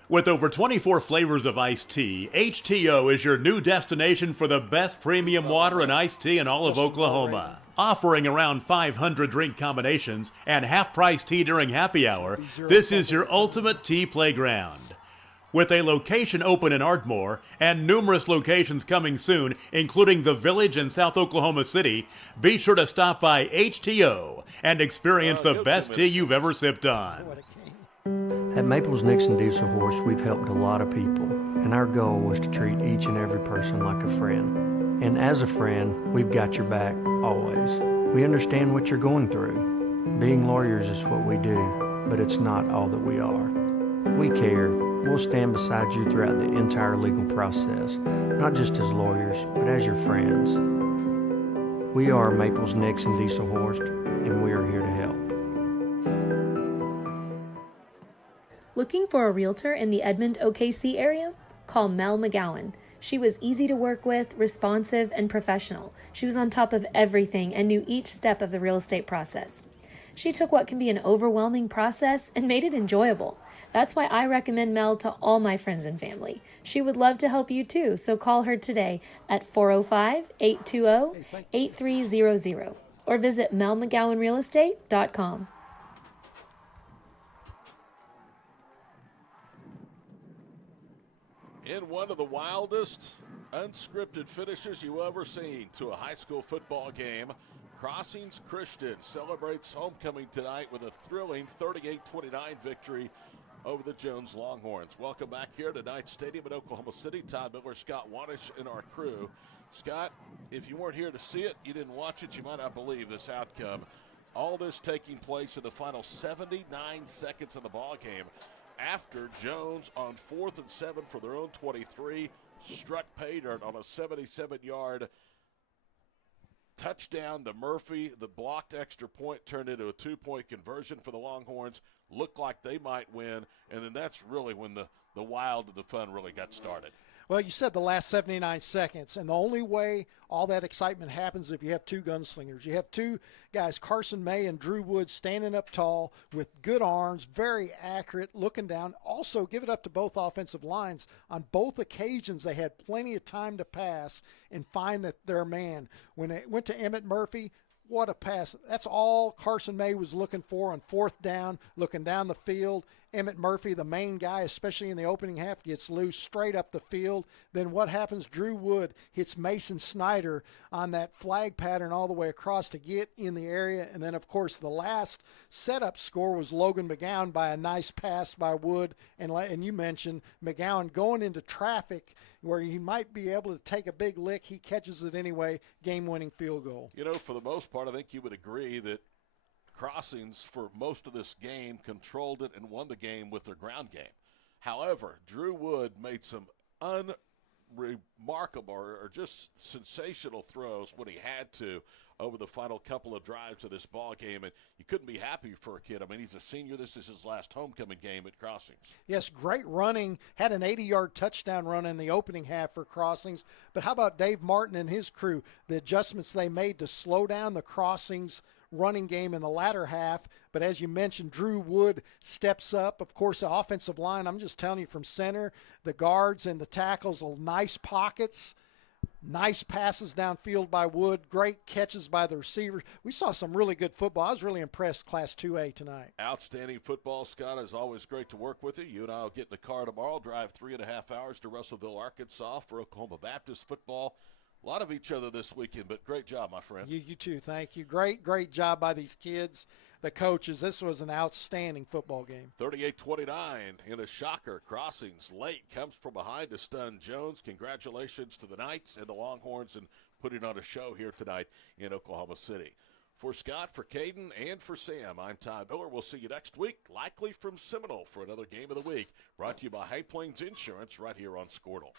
With over 24 flavors of iced tea, HTO is your new destination for the best premium water and iced tea in all of Oklahoma. Offering around 500 drink combinations and half-price tea during happy hour, this is your ultimate tea playground. With a location open in Ardmore and numerous locations coming soon, including the Village in South Oklahoma City, be sure to stop by HTO and experience the best tea you've ever sipped on. At Maples Nixon Diesel Horse, we've helped a lot of people, and our goal was to treat each and every person like a friend. And as a friend, we've got your back, always. We understand what you're going through. Being lawyers is what we do, but it's not all that we are. We care. We'll stand beside you throughout the entire legal process, not just as lawyers, but as your friends. We are Maples Nixon Diesel Horse, and we are here to help. Looking for a realtor in the Edmond, OKC area? Call Mel McGowan. She was easy to work with, responsive, and professional. She was on top of everything and knew each step of the real estate process. She took what can be an overwhelming process and made it enjoyable. That's why I recommend Mel to all my friends and family. She would love to help you too, so call her today at 405-820-8300 or visit melmcgowanrealestate.com. In one of the wildest, unscripted finishes you ever seen to a high school football game, Crossings Christian celebrates homecoming tonight with a thrilling 38-29 victory over the Jones Longhorns. Welcome back here to Knight Stadium in Oklahoma City. Todd Miller, Scott Wanish, and our crew. Scott, if you weren't here to see it, you didn't watch it, you might not believe this outcome. All this taking place in the final 79 seconds of the ball game, after Jones on 4th and 7 for their own 23 struck pay dirt on a 77-yard touchdown to Murphy. The blocked extra point turned into a 2-point conversion for the Longhorns. Looked like they might win, and then that's really when the wild and the fun really got started. Well, you said the last 79 seconds, and the only way all that excitement happens is if you have two gunslingers. You have two guys, Carson May and Drew Wood, standing up tall with good arms, very accurate, looking down. Also, give it up to both offensive lines. On both occasions, they had plenty of time to pass and find their man. When it went to Emmett Murphy, what a pass. That's all Carson May was looking for on 4th down, looking down the field. Emmett Murphy, the main guy, especially in the opening half, gets loose straight up the field. Then what happens? Drew Wood hits Mason Snyder on that flag pattern all the way across to get in the area. And then, of course, the last setup score was Logan McGowan by a nice pass by Wood. And you mentioned McGowan going into traffic where he might be able to take a big lick. He catches it anyway, game-winning field goal. You know, for the most part, I think you would agree that Crossings, for most of this game, controlled it and won the game with their ground game. However, Drew Wood made some unremarkable or just sensational throws when he had to over the final couple of drives of this ball game, and you couldn't be happy for a kid. I mean, he's a senior. This is his last homecoming game at Crossings. Yes, great running. Had an 80-yard touchdown run in the opening half for Crossings. But how about Dave Martin and his crew, the adjustments they made to slow down the Crossings running game in the latter half. But as you mentioned, Drew Wood steps up. Of course, the offensive line, I'm just telling you, from center, the guards and the tackles, nice pockets, nice passes downfield by Wood, great catches by the receivers. We saw some really good football. I was really impressed, Class 2A tonight. Outstanding football, Scott. It's always great to work with you. You and I will get in the car tomorrow, drive 3.5 hours to Russellville, Arkansas for Oklahoma Baptist football. A lot of each other this weekend, but great job, my friend. You too. Thank you. Great job by these kids, the coaches. This was an outstanding football game. 38-29 in a shocker. Crossings late comes from behind to stun Jones. Congratulations to the Knights and the Longhorns and putting on a show here tonight in Oklahoma City. For Scott, for Caden, and for Sam, I'm Todd Miller. We'll see you next week, likely from Seminole, for another Game of the Week, brought to you by High Plains Insurance right here on Squirtle.